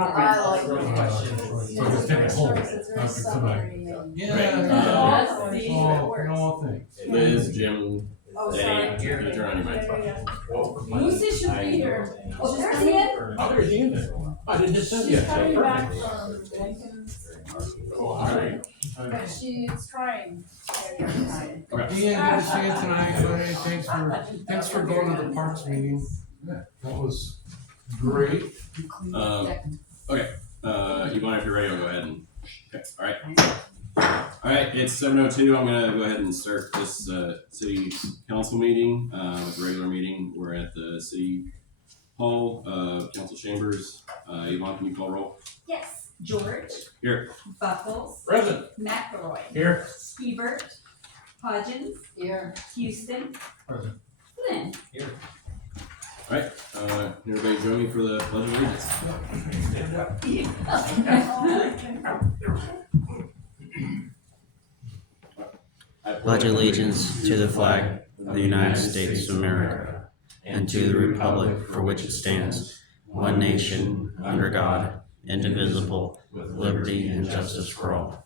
So just take it home after tonight. Yeah. No, thanks. Liz, Jim, Danny, you can turn on your mic. Lucy should be here. Oh, there's Ian. Oh, there's Ian there. I didn't just send you. She's coming back from Jenkins. Oh, all right. But she's trying. Ian, good to see you tonight, buddy. Thanks for going to the Parks meeting. That was great. Okay, Yvonne, if you're ready, I'll go ahead and, okay, all right, it's 7:02. I'm gonna go ahead and start this, city council meeting, with the regular meeting. We're at the city hall, council chambers. Yvonne, can you call roll? Yes. George. Here. Buckles. Present. McElroy. Here. Hebert. Hodgins. Here. Houston. Present. Flynn. All right, everybody join me for the pledge of allegiance. I pledge allegiance to the flag of the United States of America and to the republic for which it stands, one nation, under God, indivisible, with liberty and justice for all.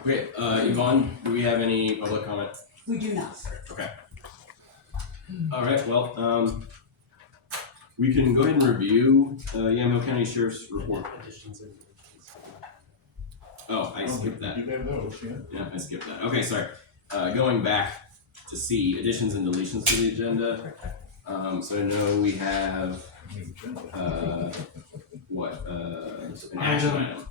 Okay, Yvonne, do we have any public comment? We do not. Okay. All right, well, we can go ahead and review Yamhill County Sheriff's report. Oh, I skipped that. You have those, yeah. Yeah, I skipped that. Okay, sorry. Going back to C, additions and deletions to the agenda. So I know we have, an action item.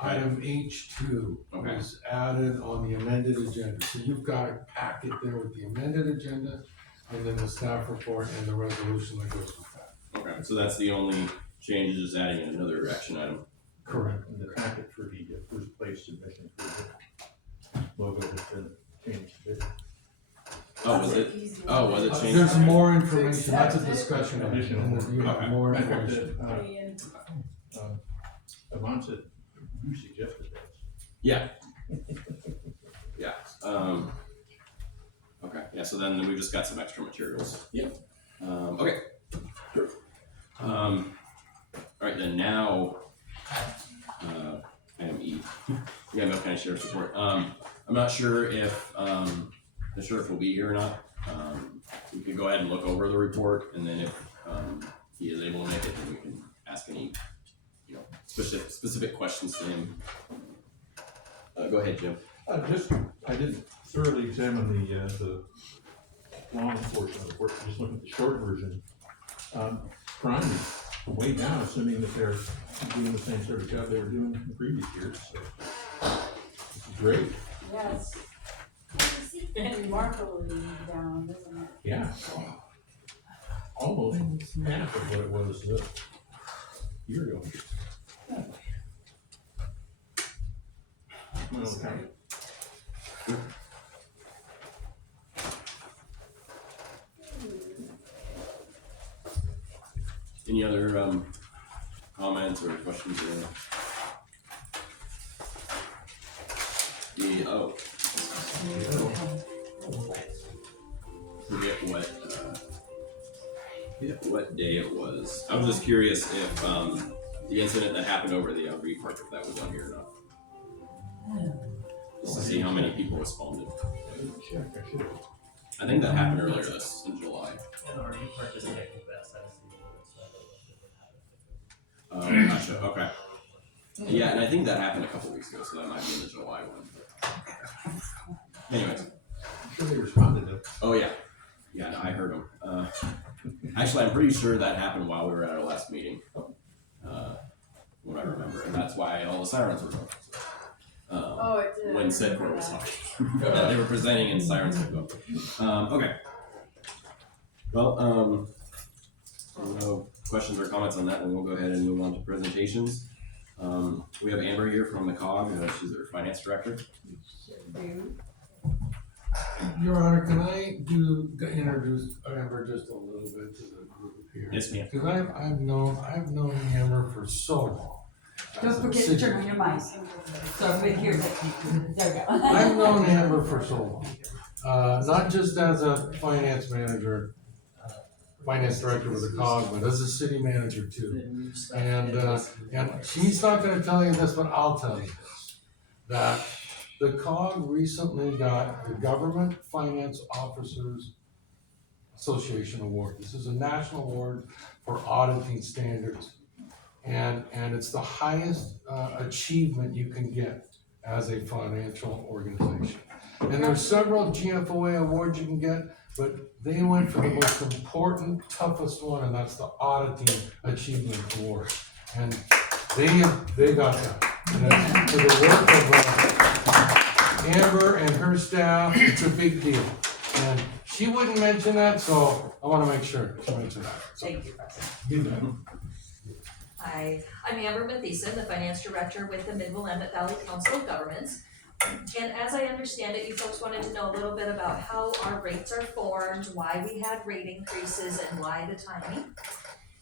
Item H2 Okay. is added on the amended agenda. So you've got a packet there with the amended agenda and then the staff report and the resolution that goes with that. Okay, so that's the only change, is just adding another action item. Correct. In the packet for the first place submission for the logo has been changed a bit. Oh, was it? Oh, was it changed? There's more information. That's a discussion. item. Additional. And then you have Okay. more In fact, information. Yvonne said you suggested that. Yeah. Yeah, okay, yeah, so then we just got some extra materials. Yep. Okay. Sure. All right, then now, item E, Yamhill County Sheriff's Report. I'm not sure if, the sheriff will be here or not. We could go ahead and look over the report, and then if, he is able to make it, then we can ask any, specific questions to him. Go ahead, Jim. I didn't thoroughly examine the long portion of the report, just looking at the short version. Crime is way down, assuming that they're doing the same sort of job they were doing in previous years, so. This is great. Yes. Remarkably down, isn't it? Yeah. Almost half of what it was a year ago. Well, kind of. Any other comments or questions? Forget what day it was. I was just curious if the incident that happened over the RV park, if that was on here or not. Just to see how many people responded. Check, I should have. I think that happened earlier in July. Gotcha, okay. Yeah, and I think that happened a couple weeks ago, so that might be in the July one. Anyways. I'm sure they responded though. Oh, yeah. Yeah, no, I heard them. Actually, I'm pretty sure that happened while we were at our last meeting. What I remember, and that's why all the sirens were going. Oh, it did. When said court was talking. They were presenting and sirens would go. Okay. Well, no questions or comments on that, and we'll go ahead and move on to presentations. We have Amber here from the COG, she's our finance director. Your Honor, can I introduce Amber just a little bit to the group here? Yes, ma'am. Because I've known Amber for so long. Don't forget to turn on your mic. So everybody hears it. There we go. I've known Amber for so long, not just as a finance manager finance director with the COG, but as a city manager too. And she's not gonna tell you this, but I'll tell you this, that the COG recently got the Government Finance Officers Association Award. This is a national award for auditing standards. And it's the highest achievement you can get as a financial organization. And there's several GFOA awards you can get, but they went for the most important, toughest one, and that's the Auditing Achievement Award. And they got that. And it's for the work of Amber and her staff, it's a big deal. And she wouldn't mention that, so I wanna make sure she mentioned that. So, Thank you, President. you know. Hi, I'm Amber Mathiesen, the Finance Director with the Mid-Willamette Valley Council of Governments. And as I understand it, you folks wanted to know a little bit about how our rates are formed, why we had rate increases, and why the timing.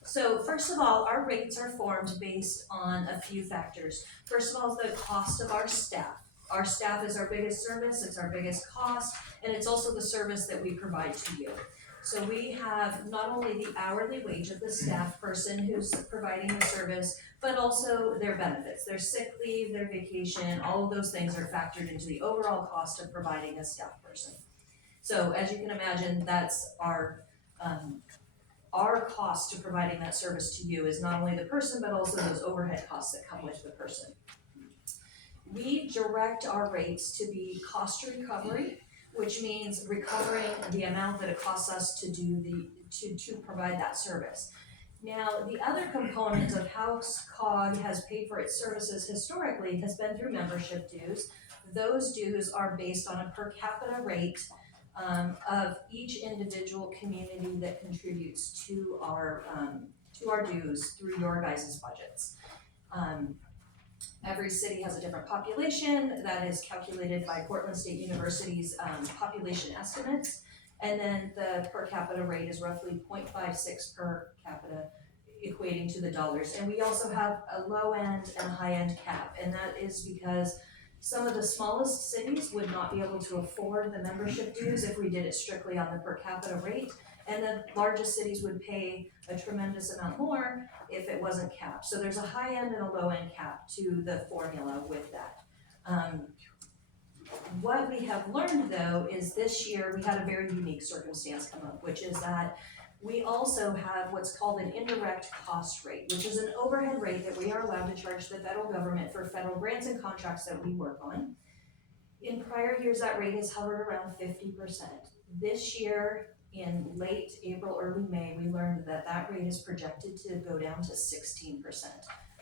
So first of all, our rates are formed based on a few factors. First of all, the cost of our staff. Our staff is our biggest service, it's our biggest cost, and it's also the service that we provide to you. So we have not only the hourly wage of the staff person who's providing the service, but also their benefits, their sick leave, their vacation, all of those things are factored into the overall cost of providing a staff person. So as you can imagine, that's our cost to providing that service to you is not only the person, but also those overhead costs that come with the person. We direct our rates to be cost recovery, which means recovering the amount that it costs us to do to provide that service. Now, the other component of how COG has paid for its services historically has been through membership dues. Those dues are based on a per capita rate of each individual community that contributes to our dues through your guys' budgets. Every city has a different population that is calculated by Portland State University's population estimates. And then the per capita rate is roughly 0.56 per capita, equating to the dollars. And we also have a low end and a high end cap. And that is because some of the smallest cities would not be able to afford the membership dues if we did it strictly on the per capita rate. And the largest cities would pay a tremendous amount more if it wasn't capped. So there's a high end and a low end cap to the formula with that. What we have learned though is this year we had a very unique circumstance come up, which is that we also have what's called an indirect cost rate, which is an overhead rate that we are allowed to charge the federal government for federal grants and contracts that we work on. In prior years, that rate has hovered around 50%. This year, in late April, early May, we learned that that rate is projected to go down to 16%,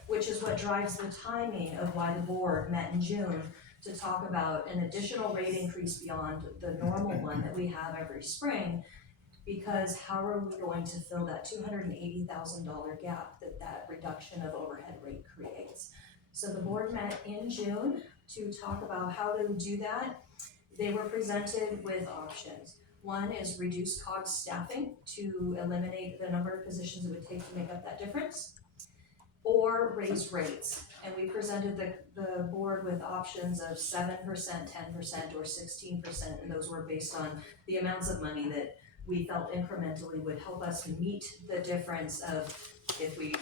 which is what drives the timing of why the board met in June to talk about an additional rate increase beyond the normal one that we have every spring, because how are we going to fill that $280,000 gap that reduction of overhead rate creates? So the board met in June to talk about how to do that. They were presented with options. One is reduce COG staffing to eliminate the number of positions it would take to make up that difference, or raise rates. And we presented the board with options of 7%, 10%, or 16%, and those were based on the amounts of money that we felt incrementally would help us meet the difference of if we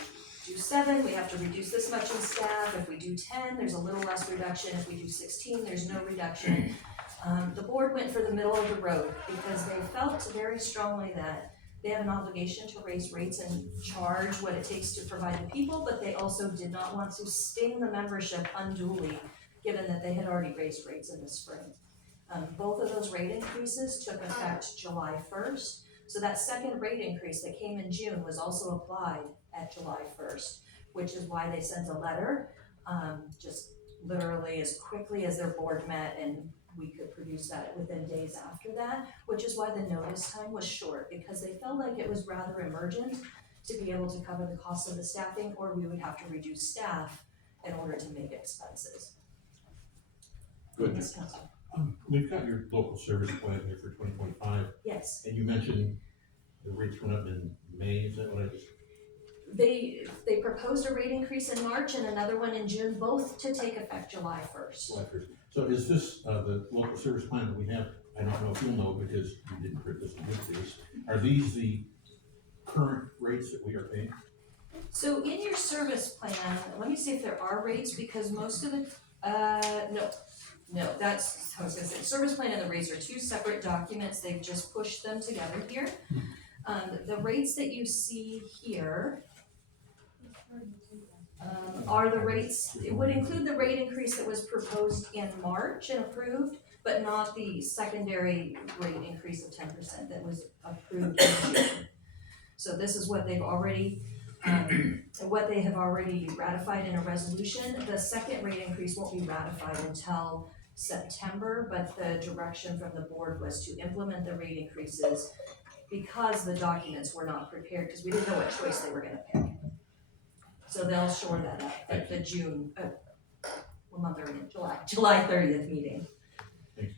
do 7, we have to reduce this much in staff. If we do 10, there's a little less reduction. If we do 16, there's no reduction. The board went for the middle of the road because they felt very strongly that they have an obligation to raise rates and charge what it takes to provide the people, but they also did not want to sting the membership unduly, given that they had already raised rates in the spring. Both of those rate increases took effect July 1st. So that second rate increase that came in June was also applied at July 1st, which is why they sent a letter, just literally as quickly as their board met, and we could produce that within days after that, which is why the notice time was short, because they felt like it was rather emergent to be able to cover the cost of the staffing, or we would have to reduce staff in order to make expenses. Good. Yes, Councilor. We've got your local service plan here for 2025, Yes. and you mentioned the rates went up in May, is that what I just? They proposed a rate increase in March and another one in June, both to take effect July 1st. July 1st. So is this, the local service plan that we have, I don't know if you'll know because you didn't print this and give this, are these the current rates that we are paying? So in your service plan, let me see if there are rates, because most of the, no, that's, I was gonna say, service plan and the rates are two separate documents, they've just pushed them together here. The rates that you see here, are the rates, it would include the rate increase that was proposed in March and approved, but not the secondary rate increase of 10% that was approved in June. So this is what they've already, what they have already ratified in a resolution. The second rate increase won't be ratified until September, but the direction from the board was to implement the rate increases because the documents were not prepared, because we didn't know what choice they were gonna pick. So they'll shore that up at the June, what month are we in? July 30th meeting. Thank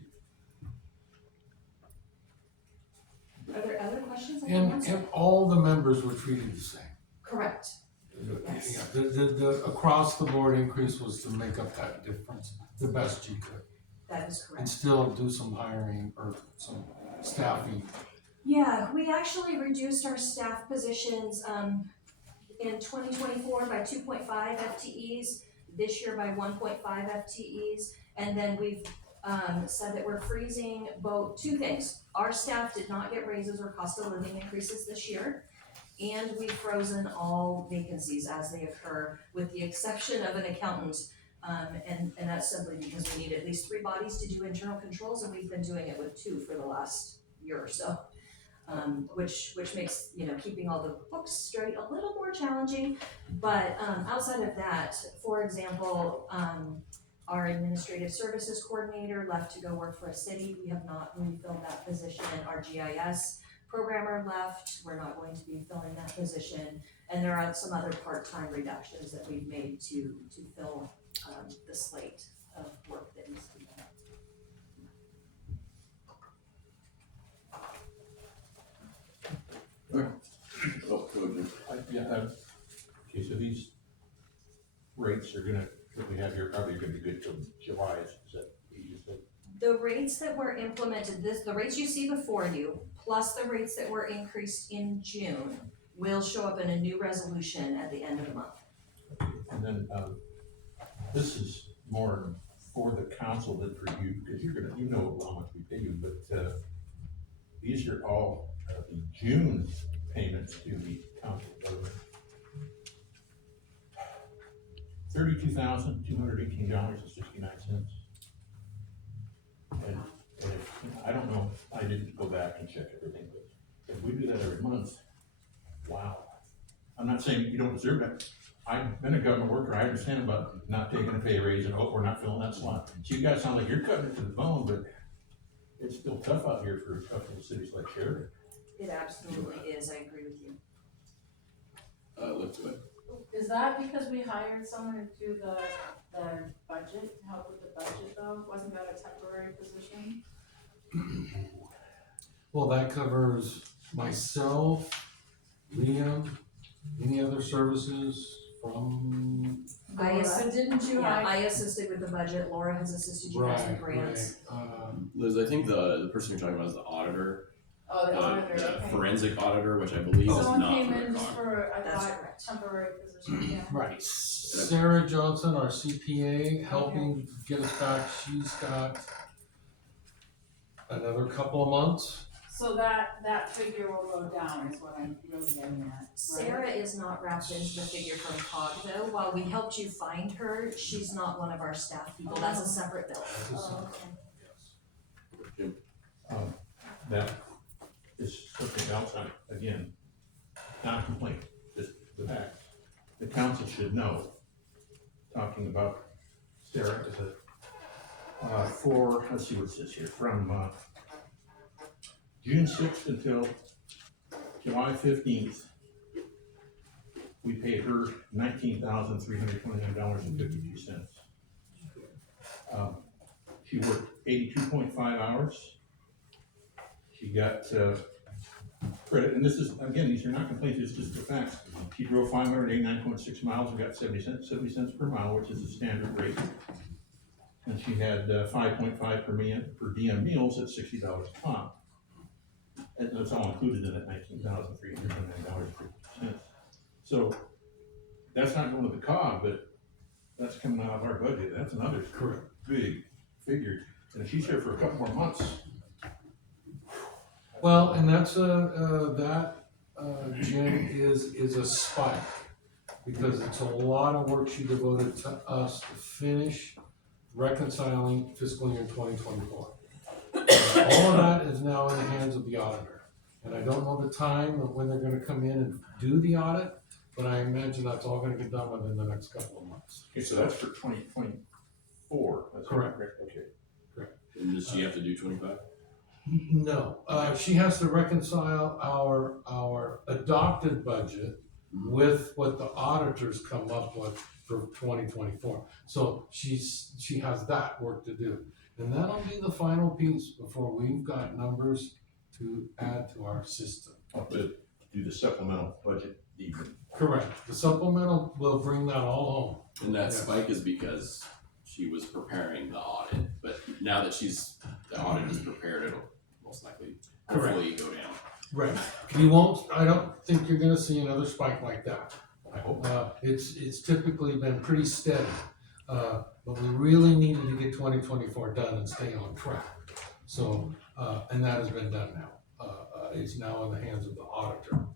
you. Are there other questions I can And answer? all the members were treated the same. Correct. Yes. Yeah, the across the board increase was to make up that difference the best you could. That is And correct. still do some hiring or some staffing. Yeah, we actually reduced our staff positions, in 2024 by 2.5 FTEs, this year by 1.5 FTEs, and then we've said that we're freezing both, two things. Our staff did not get raises or cost of living increases this year, and we've frozen all vacancies as they occur, with the exception of an accountant. And that's simply because we need at least 3 bodies to do internal controls, and we've been doing it with 2 for the last year or so. Which makes, keeping all the books straight a little more challenging. But outside of that, for example, our administrative services coordinator left to go work for a city. We have not refilled that position. Our GIS programmer left. We're not going to be filling that position. And there are some other part-time reductions that we've made to fill the slate of work that needs to be done. Oh, go ahead. Okay, so these rates are gonna, that we have here, probably gonna be good till July, is that what you just said? The rates that were implemented, the rates you see before you, plus the rates that were increased in June, will show up in a new resolution at the end of the month. And then, this is more for the council than for you, because you're gonna, how much we pay you, but, these are all, the June payments to the council government. $32,218.69. And if, I don't know, I didn't go back and check everything, but if we do that every month, wow. I'm not saying you don't deserve it. I've been a government worker, I understand about not taking a pay raise and, we're not filling that slot. So you guys sound like you're cutting it to the bone, but it's still tough out here for a couple of cities like Sheridan. It absolutely is, I agree with you. Let's do it. Is that because we hired someone to do the budget, to help with the budget though? Wasn't that a temporary position? Well, that covers myself, Liam, any other services from. But didn't you I assisted with the budget, Laura has assisted you guys with grants. Liz, I think the person you're talking about is the auditor, Oh, the auditor, the okay. forensic auditor, which I believe is Someone not came for in the just COG. for, I That's thought, correct. temporary position, yeah. Right, Sarah Johnson, our CPA, helping get us back, she's got another couple of months. So that figure will go down is what I'm really getting at, right? Sarah is not wrapped into the figure from COG though. While we helped you find her, she's not one of our staff people. That's a separate bill. Oh, okay. That is something else, again, not a complaint, just the fact. The council should know, talking about Sarah as for, let's see what it says here, from, June 6th until July 15th, we paid her $19,329.52. She worked 82.5 hours. She got, credit, and this is, again, these are not complaints, it's just the facts. She drove 589.6 miles and got 70 cents per mile, which is the standard rate. And she had 5.5 per diem meals at $60 a pop. And that's all included in that $19,329.52. So that's not going to the COG, but that's coming out of our budget. That's another Correct. big figure. And if she's here for a couple more months, Well, and that's Jen, is a spike, because it's a lot of work she devoted to us to finish reconciling fiscal year 2024. All of that is now in the hands of the auditor, and I don't know the time of when they're gonna come in and do the audit, but I imagine that's all gonna get done within the next couple of months. okay, so that's for 2024. That's Correct. Okay. And does she have to do 25? No, she has to reconcile our adopted budget with what the auditors come up with for 2024. So she has that work to do. And that'll be the final piece before we've got numbers to add to our system. I'll do the supplemental budget even. Correct. The supplemental will bring that all home. And that Yes. spike is because she was preparing the audit, but now that the audit is prepared, it'll most likely, hopefully go down. Right. You won't, I don't think you're gonna see another spike like that. I hope. It's typically been pretty steady, but we really needed to get 2024 done and stay on track. So, and that has been done now. It's now in the hands of the auditor.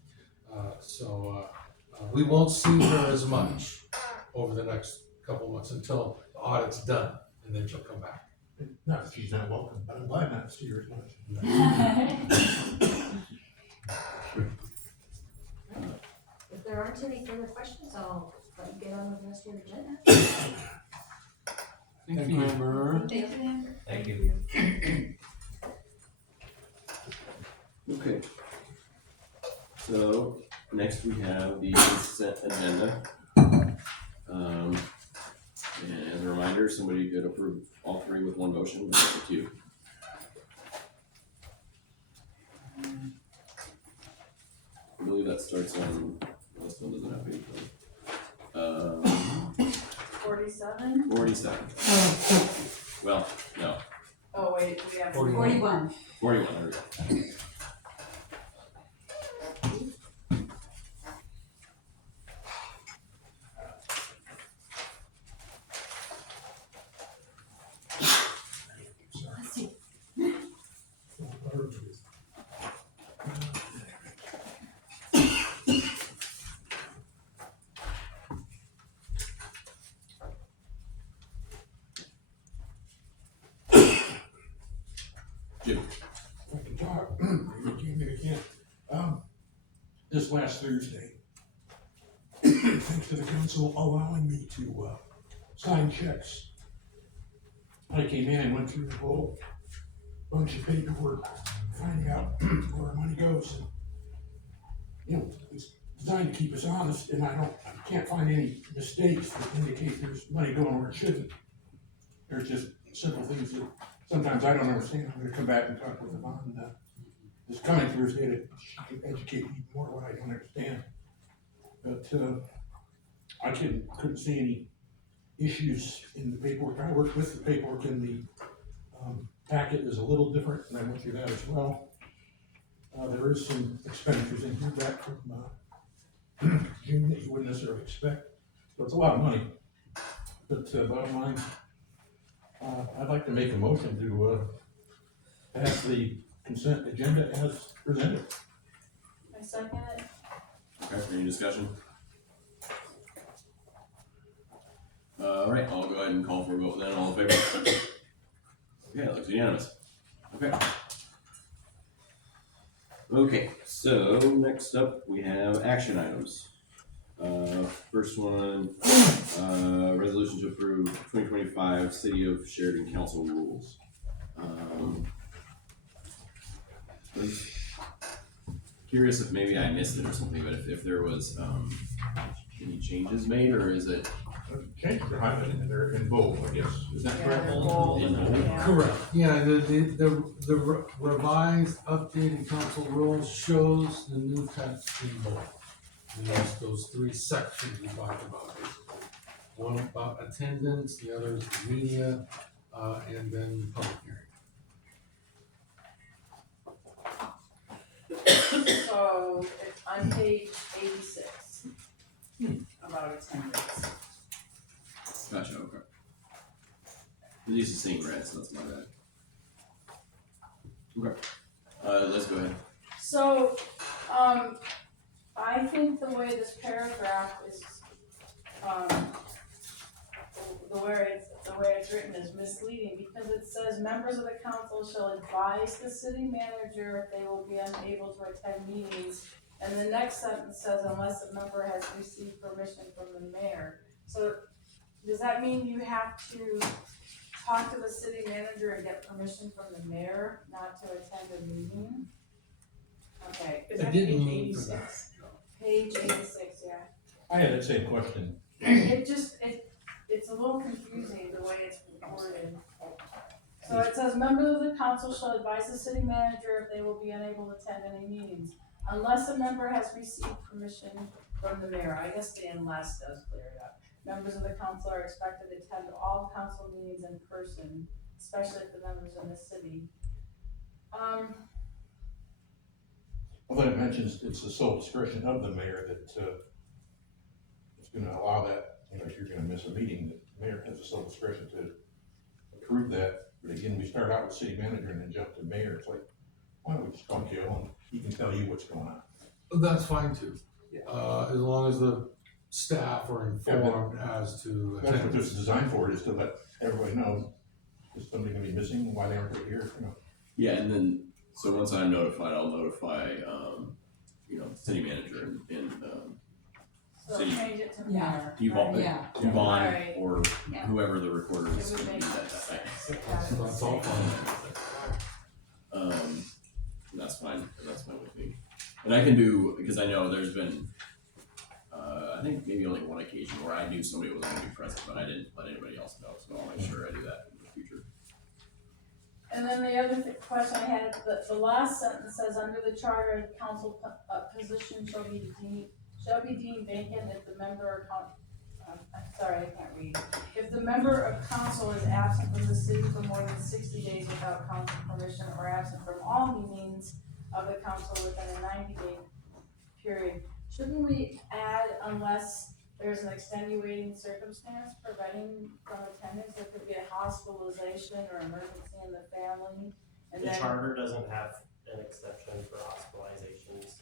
We won't see her as much over the next couple months until the audit's done, and then she'll come back. Not that she's not welcome, but I'm glad not to see her as much. If there aren't any further questions, I'll let you get on with the rest of your agenda. Thank you, Amber. Thank you. Okay. So, next we have the consent agenda. And as a reminder, somebody could approve all three with one motion, but up to two. I believe that starts on, this one doesn't have page one. 47? 47. Well, no, Oh, wait, we have. 41. 41, there we go. Jim. I can talk. This last Thursday, thanks to the council allowing me to, sign checks, I came in and went through the whole bunch of paperwork, finding out where our money goes. And, you know, it's designed to keep us honest, and I can't find any mistakes that indicate there's money going where it shouldn't. There's just simple things that sometimes I don't understand. I'm gonna come back and talk with Yvonne, this coming Thursday to educate me more what I don't understand. But, I couldn't see any issues in the paperwork. I worked with the paperwork in the, packet is a little different, and I went through that as well. There is some expenditures in here back from, June that you wouldn't necessarily expect. So it's a lot of money. But, bottom line, I'd like to make a motion to, pass the consent agenda as presented. I second it. Okay, any discussion? All right, I'll go ahead and call for a vote then, all in favor? Okay, that looks unanimous. Okay. Okay, so next up, we have action items. First one, resolution to approve 2025 City of Sheridan Council rules. I was curious if maybe I missed it or something, but if there was, any changes made, or is it? Change their highlighting, and they're in bold, I guess. Is that Yeah, correct? they're bold. In bold? Yeah. Correct, yeah, the revised, updated council rules shows the new text in bold. And those three sections we talked about, basically. One about attendance, the other is the media, and then public hearing. So, it's on page 86. used to seeing red, so that's my bad. Okay, let's go ahead. So, I think the way this paragraph is, the way it's written is misleading, because it says members of the council shall advise the city manager if they will be unable to attend meetings. And the next sentence says unless a member has received permission from the mayor. So does that mean you have to talk to the city manager and get permission from the mayor not to attend a meeting? Okay. Is that page 86? Page 86, yeah. I had that same question. It's a little confusing the way it's worded. So it says, members of the council shall advise the city manager if they will be unable to attend any meetings, unless a member has received permission from the mayor. I guess the unless does clear it up. Members of the council are expected to attend all council meetings in person, especially if the members in the city. Well, then it mentions it's the sole discretion of the mayor that, it's gonna allow that, you know, if you're gonna miss a meeting, the mayor has the sole discretion to approve that. But again, we start out with city manager and then jump to mayor. It's like, why don't we just call Joe and he can tell you what's going on? That's fine too. Yeah. As long as the staff are informed as to. That's what this is designed for, is to let everybody know, is somebody gonna be missing, why they aren't here, you know? Yeah, and then, so once I'm notified, I'll notify, city manager and So City- change it to Yeah. mayor. Yvonne, Yeah. Yvonne, Alright. or Yeah. whoever the recorder is. It would gonna make be that sense. day. That's all fine. That's fine with me. And I can do, because I know there's been, I think maybe only one occasion where I knew somebody was gonna be present, but I didn't let anybody else know, so I'll make sure I do that in the future. And then the other question I had, the last sentence says, under the charter, the council position shall be deemed vacant if the member sorry, I can't read. If the member of council is absent from the city for more than 60 days without council permission, or absent from all meetings of the council within a 90-day period, shouldn't we add unless there's an extenuating circumstance preventing from attendance? There could be a hospitalization or emergency in the family, and The then. charter doesn't have an exception for hospitalizations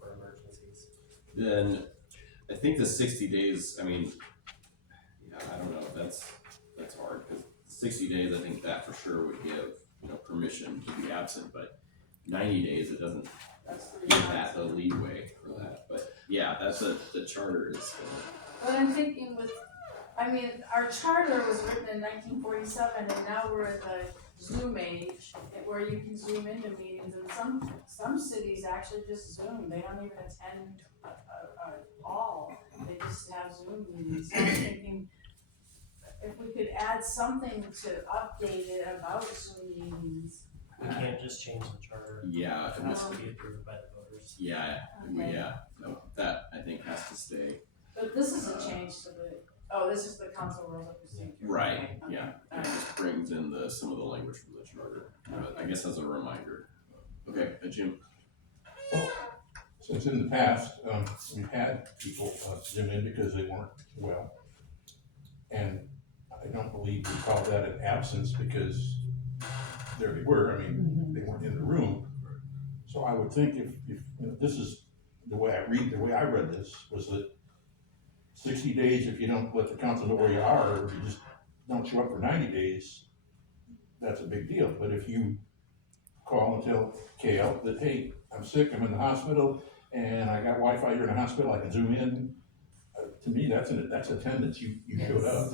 or emergencies. Then, I think the 60 days, I mean, yeah, I don't know, that's hard, because 60 days, I think that for sure would give, permission to be absent, but 90 days, it doesn't That's the give that the leeway for that, but yeah, the charter is, But I'm thinking our charter was written in 1947, and now we're in the Zoom age, where you can Zoom into meetings, and some cities actually just Zoom, they don't even attend a call, they just have Zoom meetings. So I'm thinking, if we could add something to update it about Zoom meetings. We can't just change the charter. yeah, It has to be approved by the voters. yeah, Okay. no, that I think has to stay. But this is a change to this is the council rules of procedure. Right, Okay, okay. yeah, it Alright. just brings in some of the language from the charter, I guess as a reminder. Okay, Jim, Since in the past, we've had people Zoom in because they weren't well. And I don't believe we call that an absence, because there they were, I mean, they weren't in the room. So I would think if this is the way I read this, was that 60 days, if you don't let the council know where you are, or if you just don't show up for 90 days, that's a big deal. But if you call and tell KL that, hey, I'm sick, I'm in the hospital, and I got Wi-Fi here in the hospital, I can Zoom in, to me, that's attendance, you showed up.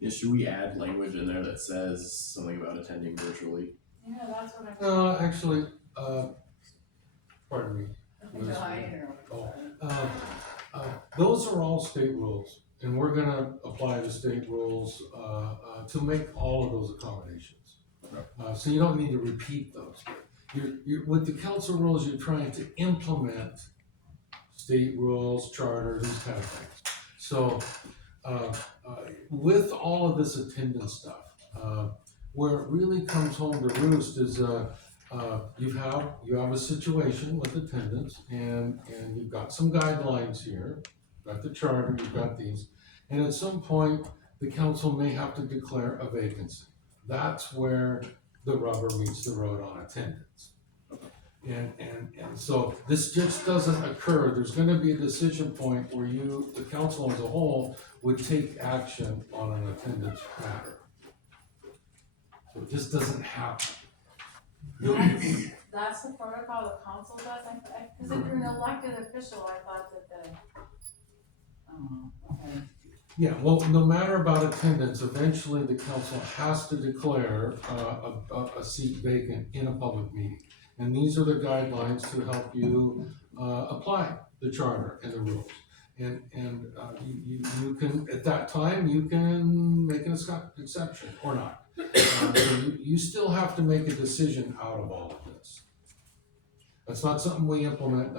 yeah, should we add language in there that says something about attending virtually? Yeah, that's what I. No, actually, pardon me. Those are all state rules, and we're gonna apply the state rules, to make all of those accommodations. So you don't need to repeat those. With the council rules, you're trying to implement state rules, charters, these kind of things. So, with all of this attendance stuff, where it really comes home to roost is, you have a situation with attendance, and you've got some guidelines here, you've got the charter, you've got these, and at some point, the council may have to declare a vacancy. That's where the rubber meets the road on attendance. And so this just doesn't occur. There's gonna be a decision point where you, the council as a whole, would take action on an attendance matter. So it just doesn't happen. That's the protocol the council does, cause if you're an elected official, I thought that the, okay. Yeah, well, no matter about attendance, eventually the council has to declare a seat vacant in a public meeting. And these are the guidelines to help you apply the charter and the rules. And you can, at that time, you can make an exception or not. So you still have to make a decision out of all of this. That's not something we implement,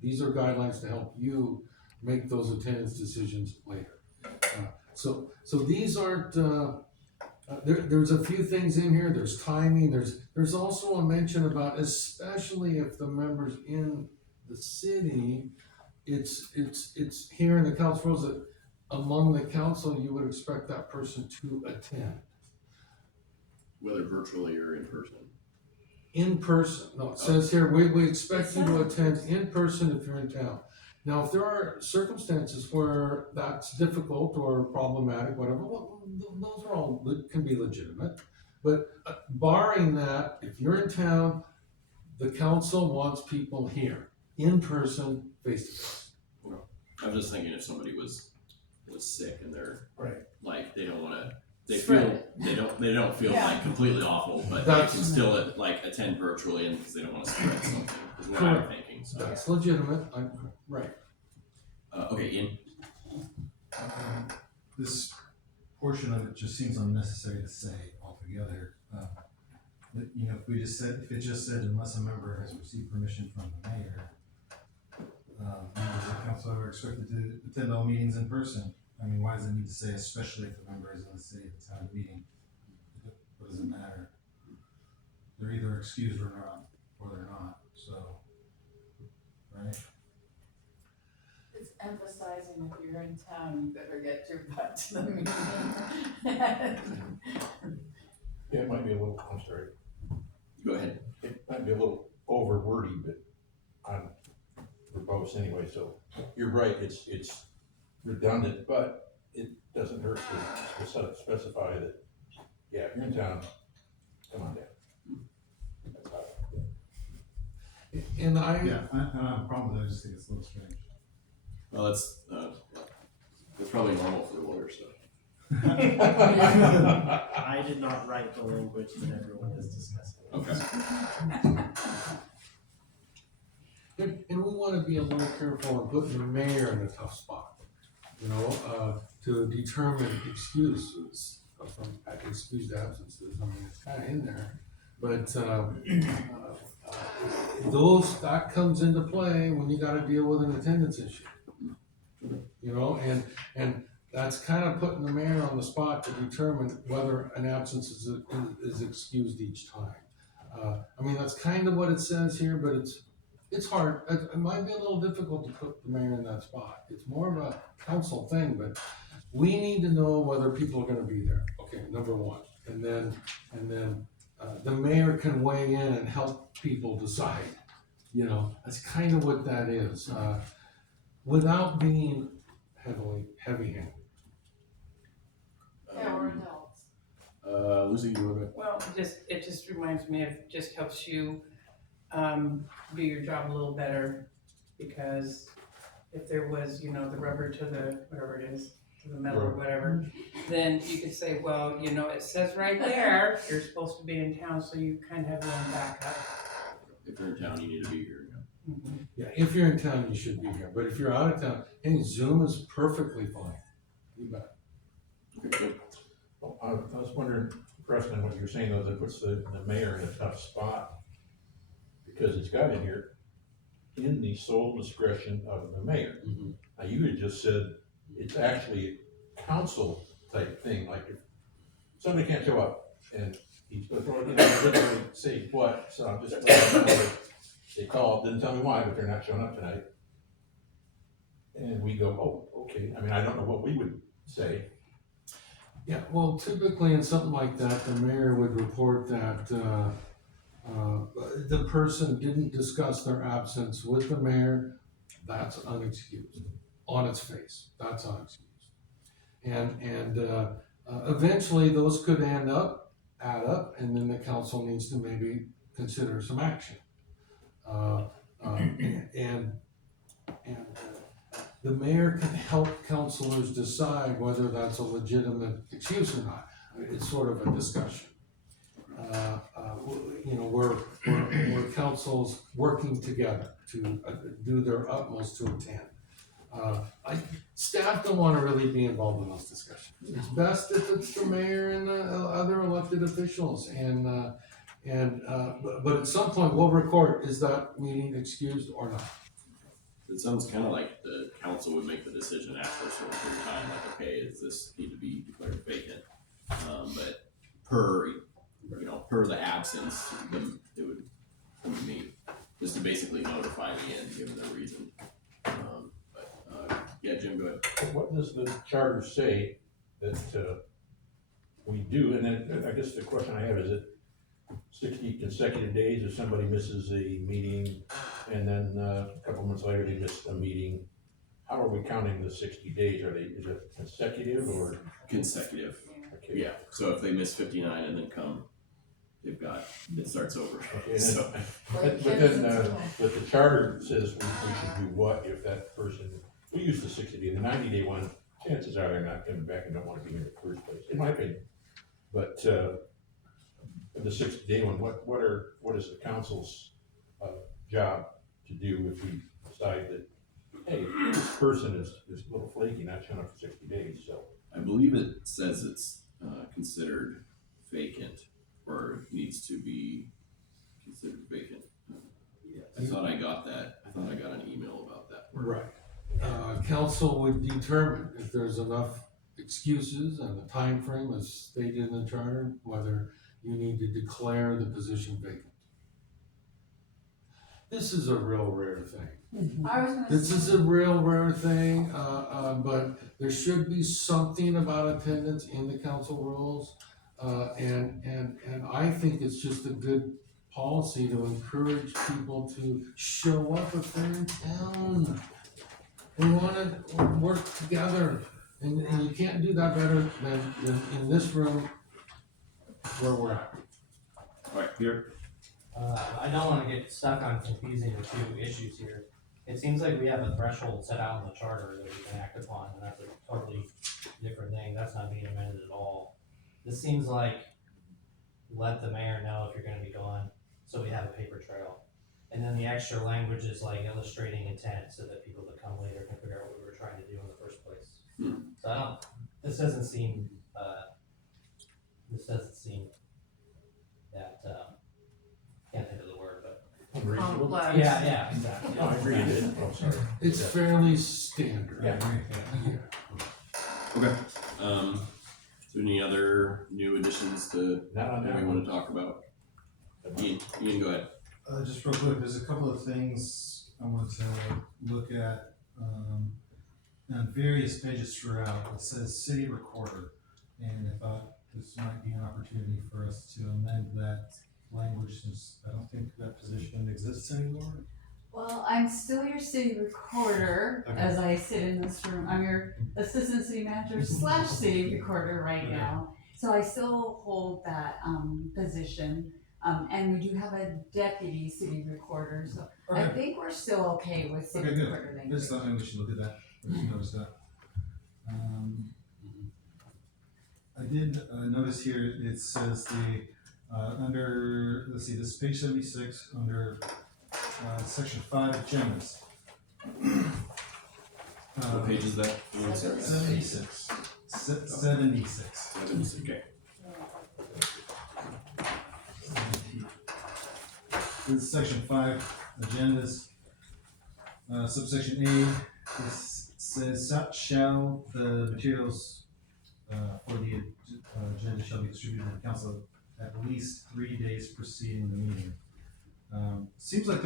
these are guidelines to help you make those attendance decisions later. So these aren't, there's a few things in here, there's timing, there's also a mention about, especially if the members in the city, it's here in the council rules that among the council, you would expect that person to attend. Whether virtually or in person. In person, no, it says here, we expect you to attend in person if you're in town. Now, if there are circumstances where that's difficult or problematic, whatever, well, those are all, can be legitimate. But barring that, if you're in town, the council wants people here, in person, face to face. I'm just thinking if somebody was sick and they're Right. like they don't want to, they Spread feel they don't feel Yeah. like completely awful, but That's- they can still like attend virtually and because they don't want to spread something. Is what I'm Correct. thinking. So That's legitimate, right. okay, Ian. This portion of it just seems unnecessary to say altogether. That, you know, if it just said unless a member has received permission from the mayor, members of the council are expected to attend all meetings in person. I mean, why does it need to say especially if the member is in the city at the time of the meeting? What does it matter? They're either excused or they're not, so, right? It's emphasizing if you're in town, you better get your butt to the meeting. Yeah, it might be a little, I'm sorry, Go ahead. it might be a little over wordy, but I'm verbose anyway, so you're right, it's redundant, but it doesn't hurt to specify that, yeah, if you're in town, come on down. That's how, And Yeah, I don't have a problem with it, I just think it's a little strange. Well, that's probably normal for the lawyer stuff. I did not write the language that everyone is discussing. Okay. And we wanna be a little careful in putting the mayor in a tough spot, you know, to determine excuses from excused absences. I mean, it's kinda in there, but, that comes into play when you gotta deal with an attendance issue. You know, and that's kind of putting the mayor on the spot to determine whether an absence is excused each time. I mean, that's kind of what it says here, but it's hard. It might be a little difficult to put the mayor in that spot. It's more of a council thing, but we need to know whether people are gonna be there. Okay, number one. And then the mayor can weigh in and help people decide. You know, that's kind of what that is, without being heavy-handed. Yeah, we're adults. Lucy, you want to? Well, it just reminds me of, just helps you, do your job a little better, because if there was, you know, the rubber to the, whatever it is, to the metal or whatever, then you could say, well, you know, it says right there, you're supposed to be in town, so you kind of have your own backup. If you're in town, you need to be here. Yeah, if you're in town, you should be here, but if you're out of town, hey, Zoom is perfectly fine. You bet. Okay, good. well, I was wondering, Preston, what you're saying though, that puts the mayor in a tough spot. Because it's got in here, in the sole discretion of the mayor. Mhm. Now, you had just said, it's actually a council type thing, like if somebody can't show up and he's gonna throw it, literally say what, so I'm just, they called, didn't tell me why, but they're not showing up tonight. And we go, oh, okay, I mean, I don't know what we would say. Yeah, well, typically in something like that, the mayor would report that, the person didn't discuss their absence with the mayor. That's unexcused, on its face, that's unexcused. And eventually those could add up, and then the council needs to maybe consider some action. And the mayor can help councilors decide whether that's a legitimate excuse or not. It's sort of a discussion. You know, where councils working together to do their utmost to attend. Staff don't wanna really be involved in those discussions. It's best if it's the mayor and the other elected officials but at some point we'll record, is that meeting excused or not? It sounds kind of like the council would make the decision after a certain period of time, like, okay, does this need to be declared vacant? But per the absence, then it would come to me, just to basically notify me and give them a reason. Yeah, Jim, go ahead. What does the charter say that, we do? And then I guess the question I have is it 60 consecutive days if somebody misses a meeting and then a couple months later they miss a meeting? How are we counting the 60 days? Is it consecutive or? Consecutive, Okay. yeah, so if they miss 59 and then come, it starts over. Okay, and So, but then, but the charter says we should do what if that person, we use the 60-day, the 90-day one, chances are they're not coming back and don't wanna be here in the first place, in my opinion. But, the 60-day one, what is the council's, job to do if we decide that, hey, this person is a little flaky, not showing up for 60 days, so. I believe it says it's considered vacant, or needs to be considered vacant. I thought I got an email about that. Right. Council would determine if there's enough excuses and the time frame as stated in the charter, whether you need to declare the position vacant. This is a real rare thing. I was gonna This say, is a real rare thing, but there should be something about attendance in the council rules. And I think it's just a good policy to encourage people to show up if they're in town. We wanna work together, and you can't do that better than in this room where we're at. Alright, here, I don't wanna get stuck on confusing the two issues here. It seems like we have a threshold set out in the charter that we can act upon, and that's a totally different thing, that's not being amended at all. This seems like, let the mayor know if you're gonna be gone, so we have a paper trail. And then the extra language is like illustrating intent, so that people that come later can figure out what we were trying to do in the first place. So this doesn't seem that, can't think of the word, but. Unreasonable? Yeah, exactly. No, I agree, it is. Oh, sorry. It's fairly standard. Yeah. okay, so any other new additions to Not on that that we one. wanna talk about? Ian, go ahead. Just real quick, there's a couple of things I want to look at, on various pages throughout. It says city recorder, and I thought this might be an opportunity for us to amend that language, since I don't think that position exists anymore. Well, I'm still your city recorder, Okay. as I sit in this room. I'm your assistant city manager / city recorder right Okay. now. So I still hold that, position. And we do have a deputy city recorder, so I Okay. think we're still okay with city Okay, good. recorder I language. just thought maybe we should look at that, notice that. I did notice here, it says under, let's see, this is page 76, under section 5, agendas. What page is that? Ian, sorry. 76. 76. Okay. This is section 5, agendas. Subsection A, this says, shall the materials for the agenda shall be distributed to the council at least 3 days preceding the meeting. Seems like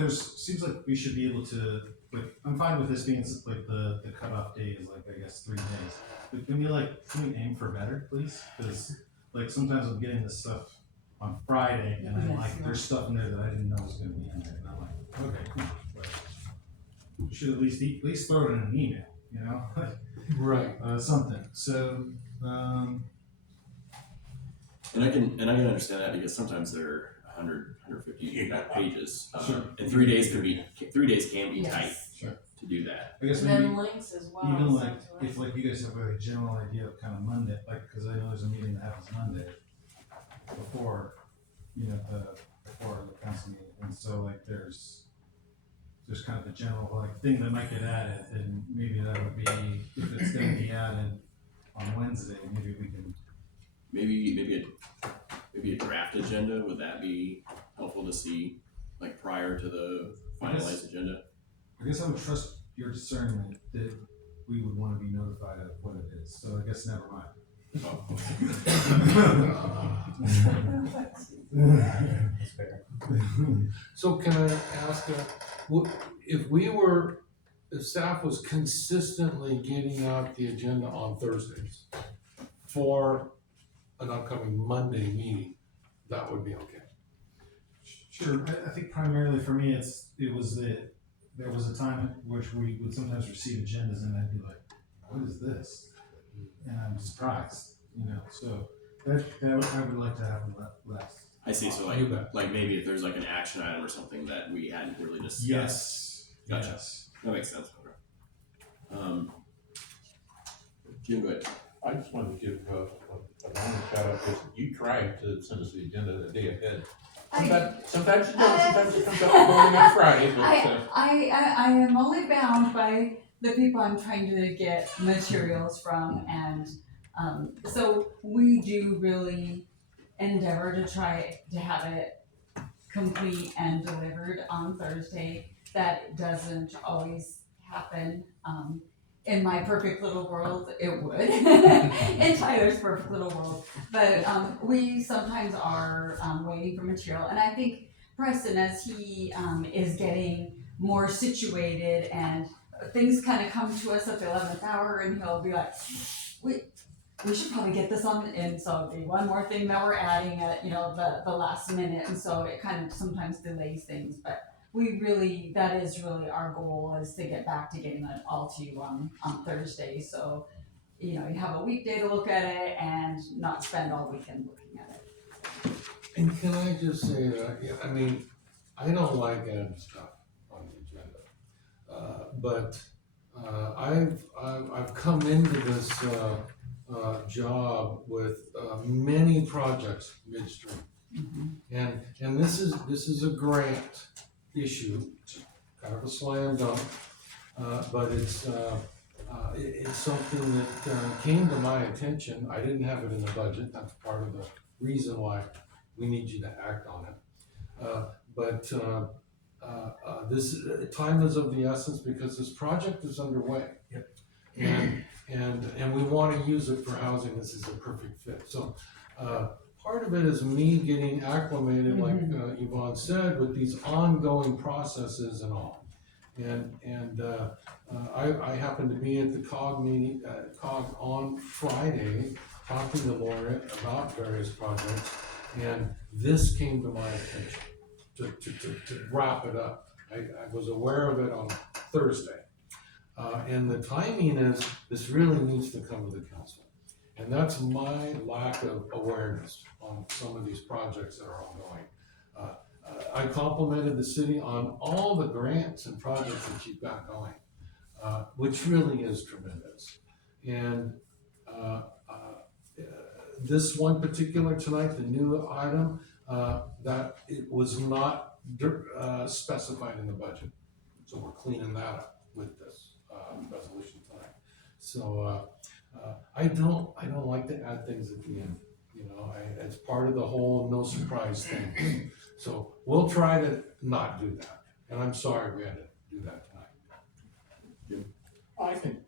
we should be able to like, I'm fine with this being like the cutoff date is like, I guess, 3 days. But can we aim for better, please? Cause like sometimes I'm getting this stuff on Friday and I'm Yes, like, yeah. there's stuff in there that I didn't know was gonna be in there. And I'm like, okay, cool. But you should at least throw it in an email, you know? Right. Something. So, And I can understand that because sometimes they're 150 pages. Sure. And 3 days can be Yes. tight Sure. to do that. I guess And maybe then links as well. even so like, to it. if like you guys have like a general idea of kind of Monday, like, cause I know there's a meeting that happens Monday before, before the council meeting. And so like there's kind of a general like thing that might get added, and maybe that would be, if it's gonna be added on Wednesday, maybe we can. Maybe a draft agenda, would that be helpful to see, like prior to the finalized agenda? I guess I would trust your discernment that we would wanna be notified of what it is, so I guess never mind. Oh, That's fair. So can I ask, if staff was consistently getting out the agenda on Thursdays for an upcoming Monday meeting, that would be okay? Sure, I think primarily for me, there was a time at which we would sometimes receive agendas and I'd be like, what is this? And I'm surprised, so that I would like to have less. I see, so You bet. like maybe if there's like an action item or something that we hadn't really discussed. Yes. Gotcha. Yes. That makes sense. Okay. Jim, go ahead. I just wanted to give a long shout out because you tried to send us the agenda the day ahead. Sometimes you don't, sometimes it comes out morning on Friday, but, I am only bound by the people I'm trying to get materials from, and so we do really endeavor to try to have it complete and delivered on Thursday. That doesn't always happen. In my perfect little world, it would. In Tyler's perfect little world. But we sometimes are waiting for material. And I think Preston, as he is getting more situated and things kind of come to us at the 11th hour, and he'll be like, we should probably get this on. And so it'll be one more thing that we're adding at, the last minute. And so it kind of sometimes delays things. But that is really our goal, is to get back to getting it all to you on Thursday. So, you have a weekday to look at it and not spend all weekend looking at it. And can I just say that, I don't like adding stuff on the agenda. But I've come into this job with many projects midstream. Mm-hmm. And this is a grant issue, kind of a slam dunk, but it's something that came to my attention. I didn't have it in the budget. That's part of the reason why we need you to act on it. But this time is of the essence because this project is underway. Yep. And we want to use it for housing. This is a perfect fit. So part of it is me getting acclimated, like Yvonne said, with these ongoing processes and all. And I happened to be at the COG meeting, COG on Friday, talking to Laura about various projects, and this came to my attention to wrap it up. I was aware of it on Thursday. And the timing is, this really needs to come to the council. And that's my lack of awareness on some of these projects that are ongoing. I complimented the city on all the grants and projects that you've got going, which really is tremendous. And this one particular tonight, the new item, that it was not specified in the budget. So we're cleaning that up with this resolution tonight. So I don't like to add things at the end, it's part of the whole no surprise thing. So we'll try to not do that, and I'm sorry we had to do that tonight. I think,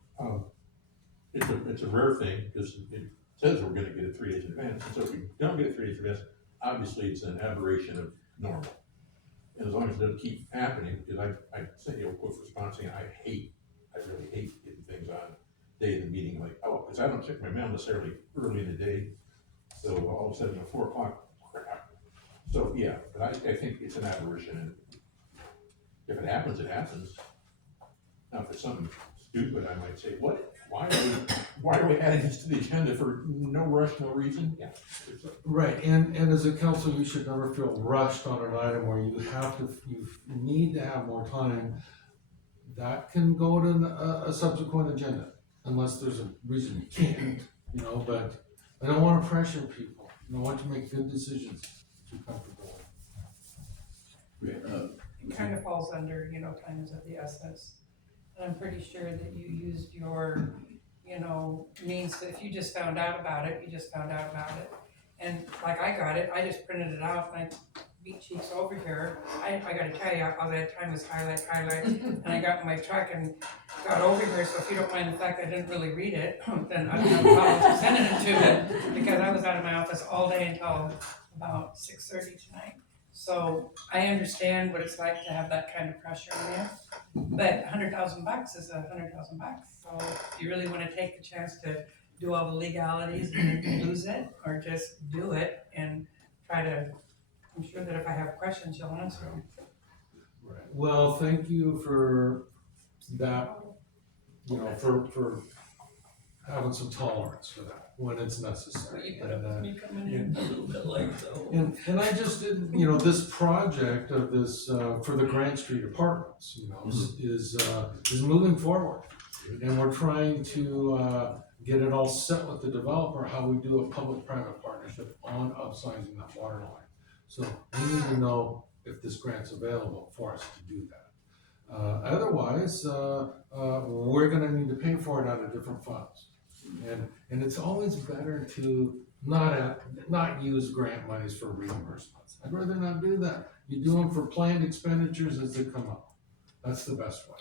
it's a rare thing, because it says we're gonna get it 3 days in advance, and so if we don't get it 3 days in advance, obviously it's an aberration of normal. And as long as it doesn't keep happening, because I sent you a quick response saying, I really hate getting things on day of the meeting, like, oh, because I don't check my mail necessarily early in the day. So all of a sudden, at 4 o'clock, crap. So, yeah, but I think it's an aberration, and if it happens, it happens. Now, if it's something stupid, I might say, what? Why are we adding this to the agenda for no rush, no reason? Yeah. Right, and as a council, you should never feel rushed on an item where you need to have more time. That can go to a subsequent agenda, unless there's a reason you can't, you know, but I don't wanna pressure people. I want to make good decisions that you're comfortable with. Okay, It kind of falls under, time is of the essence. And I'm pretty sure that you used your, means, that if you just found out about it, you just found out about it. And like I got it, I just printed it out and I beat cheeks over here. I gotta tell you, all that time was highlight, and I got in my truck and got over here, so if you don't mind the fact I didn't really read it, then I don't have a problem sending it to me, because I was out of my office all day until about 6:30 tonight. So I understand what it's like to have that kind of pressure on you, but $100,000 is $100,000. So if you really wanna take the chance to do all the legalities and lose it, or just do it and try to, I'm sure that if I have questions, you'll answer them. Right. Well, thank you for that, for having some tolerance for that when it's necessary. Me coming in a little bit late though. And I just did, this project of this, for the Grant Street Apartments, is moving forward. And we're trying to, get it all set with the developer, how we do a public-private partnership on upsizing that water line. So we need to know if this grant's available for us to do that. Otherwise, we're gonna need to pay for it out of different funds. And it's always better to not use grant monies for reimbursements. I'd rather not do that. You do them for planned expenditures as they come up. That's the best way.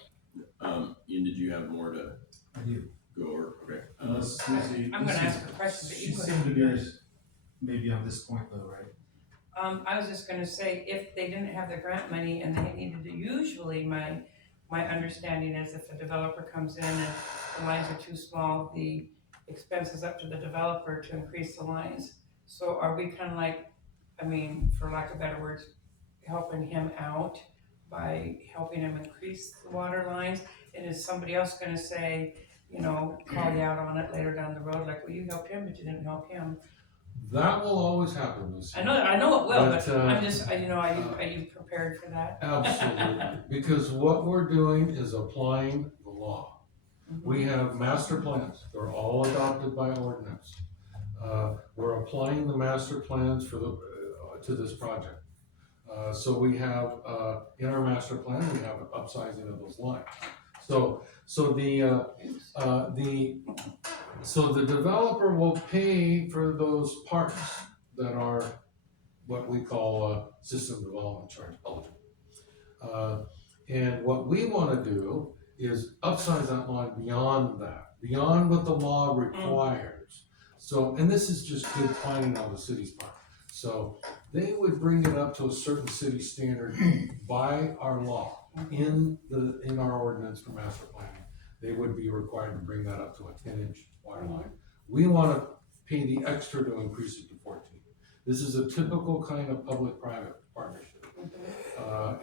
Ian, did you have more to I do. go over? Okay. Unless Susie. I'm gonna ask a question, but you She go seemed to ahead. be maybe on this point though, right? I was just gonna say, if they didn't have the grant money and they needed to, usually my understanding is if a developer comes in and the lines are too small, the expense is up to the developer to increase the lines. So are we kinda like, for lack of better words, helping him out by helping him increase the water lines? And is somebody else gonna say, call you out on it later down the road, like, well, you helped him, but you didn't help him? That will always happen, Lucy. I know it will, but But, I'm just, are you prepared for that? Absolutely, because what we're doing is applying the law. We have master plans, they're all adopted by ordinance. We're applying the master plans for to this project. So we have, in our master plan, we have an upsizing of those lines. So the developer will pay for those parts that are what we call system development charge eligible. And what we wanna do is upsize that line beyond what the law requires. So, and this is just good planning on the city's part. So they would bring it up to a certain city standard by our law, in our ordinance for master planning. They would be required to bring that up to a 10-inch water line. We wanna pay the extra to increase it to 14. This is a typical kind of public-private partnership.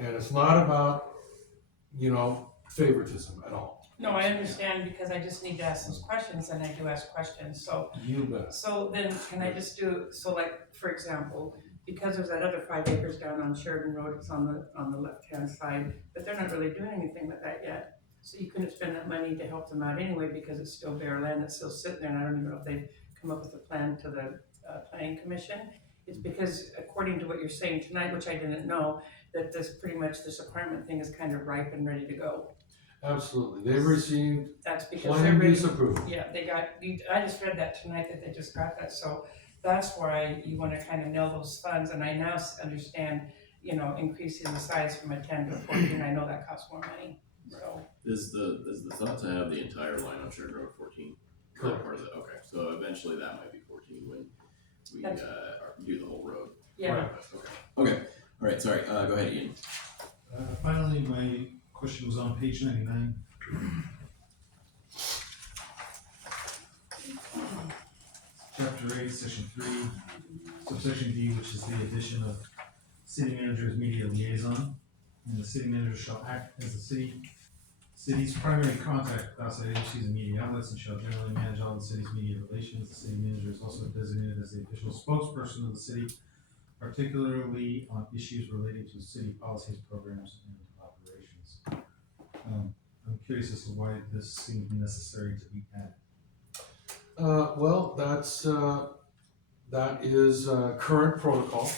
And it's not about, favoritism at all. No, I understand, because I just need to ask those questions, and I do ask questions, so. You bet. So then, can I just like, for example, because there's that other 5 acres down on Sheridan Road, it's on the left-hand side, but they're not really doing anything with that yet. So you couldn't spend that money to help them out anyway, because it's still bare land, it's still sitting there, and I don't even know if they've come up with a plan to the planning commission. It's because, according to what you're saying tonight, which I didn't know, that this apartment thing is kind of ripe and ready to go. Absolutely. They've received That's because they're plan ready. use approval. Yeah, I just read that tonight, that they just got that, so that's why you wanna kind of nail those funds, and I now understand, increasing the size from a 10 to 14, I know that costs more money, so. Is the thought to have the entire line on Sheridan Road 14? Correct. Part of it, okay, so eventually that might be 14 when we That's- do the whole road. Yeah, Right. Okay, all right, sorry, go ahead, Ian. Finally, my question was on page 99. Chapter 8, section 3, subsection D, which is the addition of city manager's media liaison. And the city manager shall act as the city's primary contact with outside agencies and media outlets and shall generally manage all the city's media relations. The city manager is also designated as the official spokesperson of the city, particularly on issues relating to city policies, programs, and operations. I'm curious as to why this seemed necessary to be added. Well, that is current protocol,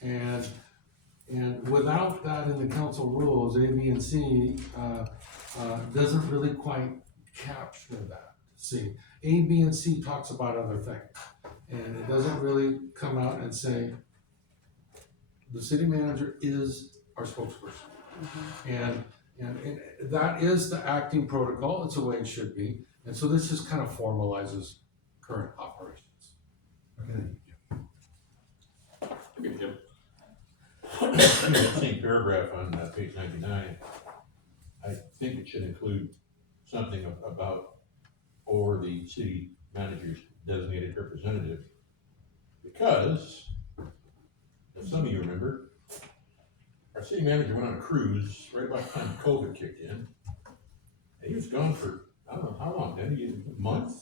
and without that in the council rules, A, B, and C doesn't really quite capture that. See, A, B, and C talks about other things, and it doesn't really come out and say the city manager is our spokesperson, and that is the acting protocol. It's the way it should be. And so this just kind of formalizes current operations. Okay. Okay, Jim. In that same paragraph on page 99, I think it should include something about or the city manager's designated representative. Because, as some of you remember, our city manager went on a cruise right about the time COVID kicked in. And he was gone for, I don't know how long, a month?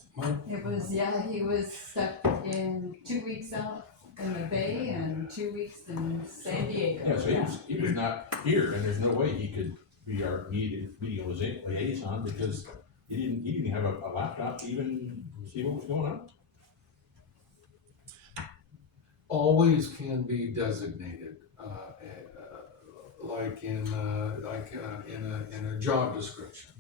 It was, yeah, he was stuck in 2 weeks out in the Bay and 2 weeks in San Diego. Yeah, so he was not here, and there's no way he could be our media liaison because he didn't have a laptop to even see what was going on. Always can be designated, like in a job description.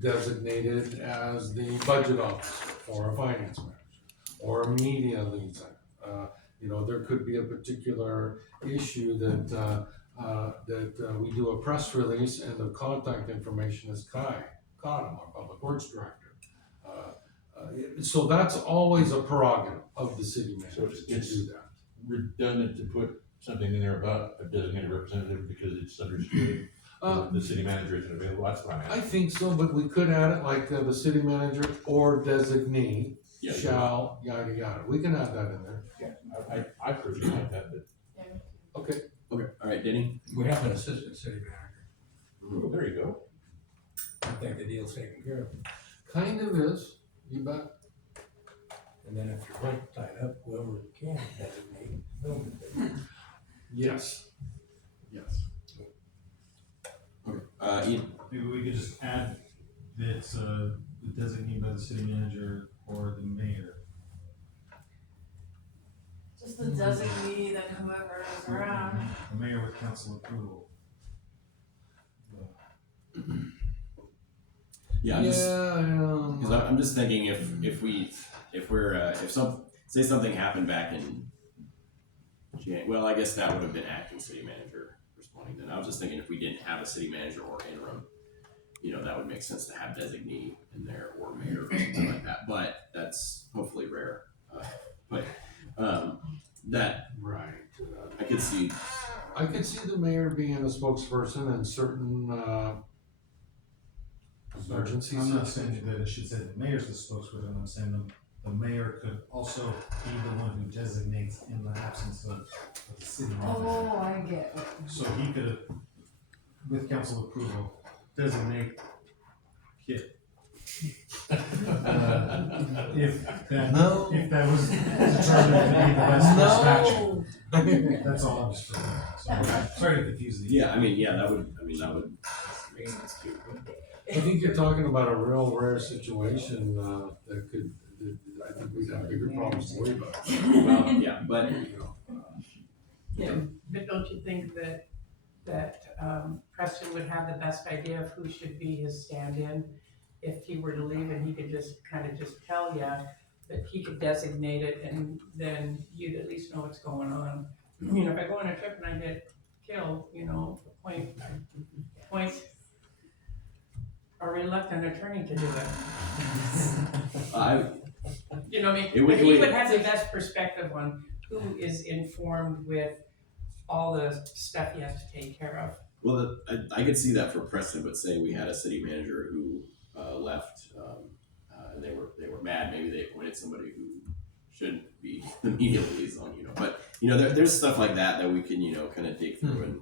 Designated as the budget officer or a finance manager or a media liaison. There could be a particular issue that we do a press release and the contact information is Kai Cottom, our public works director. So that's always a prerogative of the city manager to do that. Redundant to put something in there about a designated representative because it's understood the city manager isn't available. That's what I think so, but we could add it like the city manager or designee shall, yada, yada. We can add that in there. Yeah, I personally like that, but. Okay. Okay, all right, Denny? We have an assistant city manager. Oh, there you go. I think the deal's taken care of. Kind of is, you bet. And then if you're right tied up, whoever can designate. Yes. Yes. Okay, Ian? Maybe we could just add that the designee by the city manager or the mayor. Just the designee, then whoever is around. The mayor with council approval. Yeah, I'm just thinking if something happened back in January, well, I guess that would have been acting city manager responding then. I was just thinking if we didn't have a city manager or interim, that would make sense to have designee in there or mayor or something like that, but that's hopefully rare. That Right. I could see the mayor being a spokesperson in certain emergencies. I'm not saying that it should say the mayor's the spokesperson, I'm saying the mayor could also be the one who designates in the absence of the city manager. Oh, I get it. So he could, with council approval, designate Kit. If that was determined to be the best course of action. That's all I'm just sorry to confuse you. that would make sense too. I think you're talking about a real rare situation I think we'd have bigger problems to worry about. Well, yeah, but Yeah, but don't you think that Preston would have the best idea of who should be his stand-in if he were to leave, and he could just tell you that he could designate it, and then you'd at least know what's going on. If I go on a trip and I get killed, point a reluctant attorney to do it. He would have the best perspective on who is informed with all the stuff you have to take care of. Well, I could see that for Preston, but say we had a city manager who left, and they were mad. Maybe they appointed somebody who shouldn't be the media liaison, But there's stuff like that we can kind of dig through, and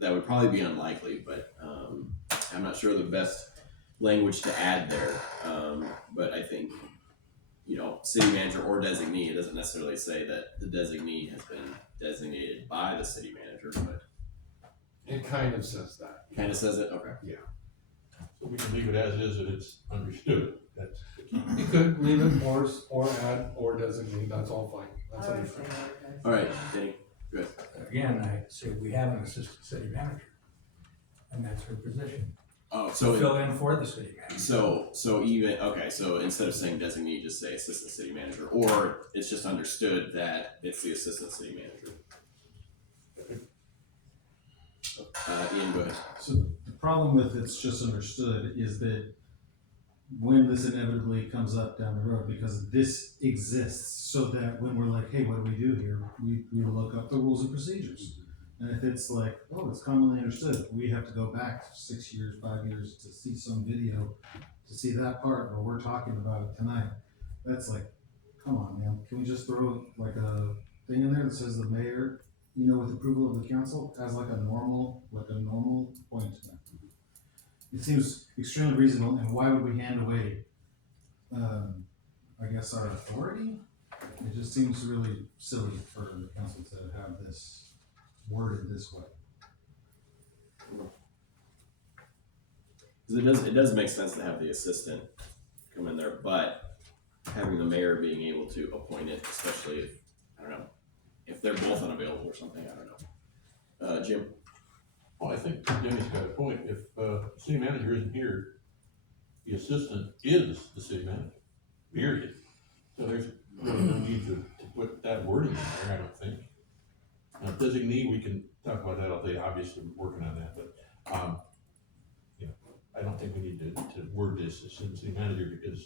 that would probably be unlikely. But I'm not sure the best language to add there. But I think city manager or designee. It doesn't necessarily say that the designee has been designated by the city manager, but It kind of says that. kind of says it. Okay. So we can leave it as is, that it's understood, that's the key. You could leave it or add or designate, that's all fine. That's I would say understood. that. All right, Danny. Good. Again, I say we have an assistant city manager, and that's her position. Oh, To so fill in for the city manager. so even okay. So instead of saying designee, just say assistant city manager, or it's just understood that it's the assistant city manager. Ian, go ahead. So the problem with it's just understood is that when this inevitably comes up down the road, because this exists so that when we're like, hey, what do we do here? We look up the rules and procedures. And if it's like, oh, it's commonly understood, we have to go back 6 years, 5 years to see some video, to see that part where we're talking about it tonight. That's like, come on, man. Can we just throw like a thing in there that says the mayor, with approval of the council, as like a normal point? It seems extremely reasonable, and why would we hand away, I guess, our authority? It just seems really silly for the council to have this worded this way. Because it does make sense to have the assistant come in there, but having the mayor being able to appoint it, especially if if they're both unavailable or something, I don't know. Jim. Well, I think Denny's got a point. If the city manager isn't here, the assistant is the city manager, period. So there's really no need to put that wording in there, I don't think. Now, designee, we can talk about that all day, obviously, we're working on that, but, I don't think we need to word this as city manager, because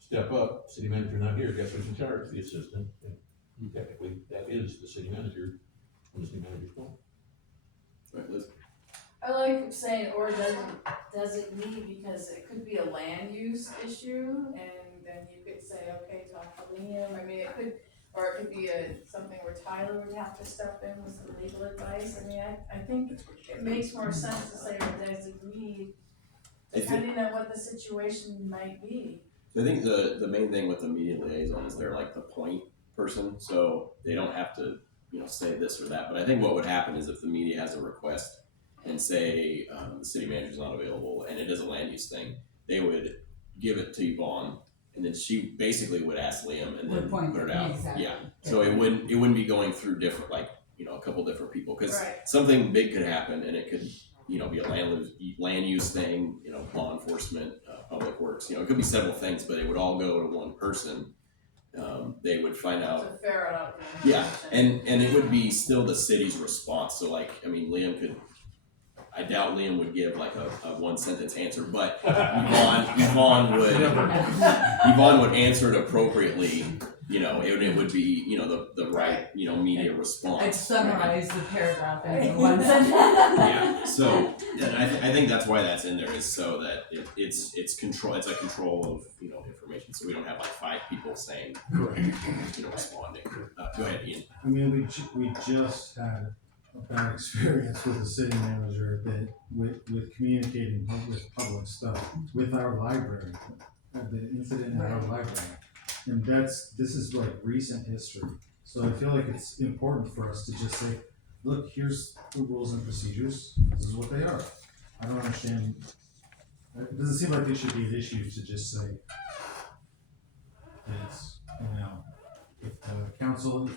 step up, city manager not here, guess who's in charge? The assistant, and technically, that is the city manager when the city manager's gone. Right, Liz. I like saying or designee because it could be a land use issue, and then you could say, okay, talk to Liam. I mean, it could be something where Tyler would have to step in with some legal advice. I mean, I think it makes more sense to say or designee, depending on what the situation might be. I think the main thing with the media liaison is they're like the point person, so they don't have to say this or that. But I think what would happen is if the media has a request and say the city manager's not available and it is a land use thing, they would give it to Yvonne, and then she basically would ask Liam and then put it out. Exactly. Yeah. So it wouldn't be going through different a couple different people, because Right. something big could happen and it could be a land use thing, law enforcement, public works. It could be several things, but it would all go to one person. They would find out. To ferret out the Yeah, information. and it would be still the city's response. So Liam could. I doubt Liam would give like a one sentence answer, but Yvonne would answer it appropriately. It would be the right media response. I'd summarize the paragraph in one sentence. Yeah. So I think that's why that's in there, is so that it's control. It's a control of information. So we don't have like 5 people saying responding. Go ahead, Ian. I mean, we just had a bad experience with the city manager that with communicating with public stuff with our library, the incident in our library, and this is like recent history. So I feel like it's important for us to just say, look, here's the rules and procedures. This is what they are. I don't understand. It doesn't seem like it should be an issue to just say it's if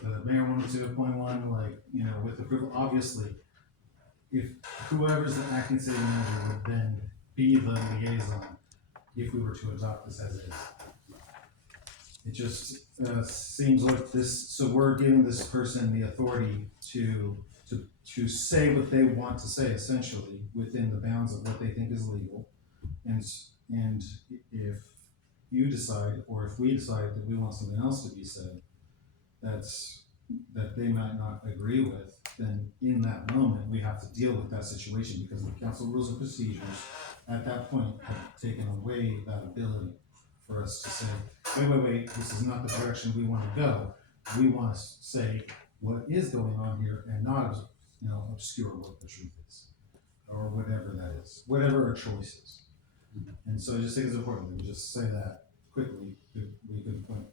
the mayor wanted to appoint one, with approval, obviously, if whoever's the acting city manager would then be the liaison if we were to adopt this as is. It just seems like this, so we're giving this person the authority to say what they want to say, essentially, within the bounds of what they think is legal. And if you decide, or if we decide that we want something else to be said, that they might not agree with, then in that moment, we have to deal with that situation because the council rules and procedures at that point have taken away that ability for us to say, wait, this is not the direction we want to go. We want to say what is going on here and not, obscure what the truth is, or whatever that is, whatever our choice is. And so I just think it's important that we just say that quickly. We could appoint,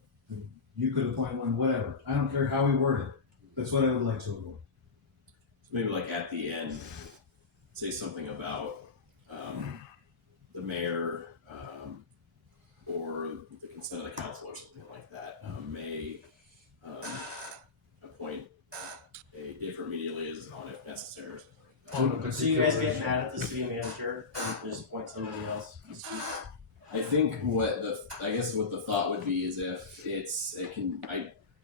you could appoint one, whatever. I don't care how we word it. That's what I would like to avoid. So maybe like at the end, say something about the mayor or the consent of the council or something like that may appoint a different media liaison if necessary or something like that. So you guys get mad at the city manager and just appoint somebody else? I think what the thought would be is if it's a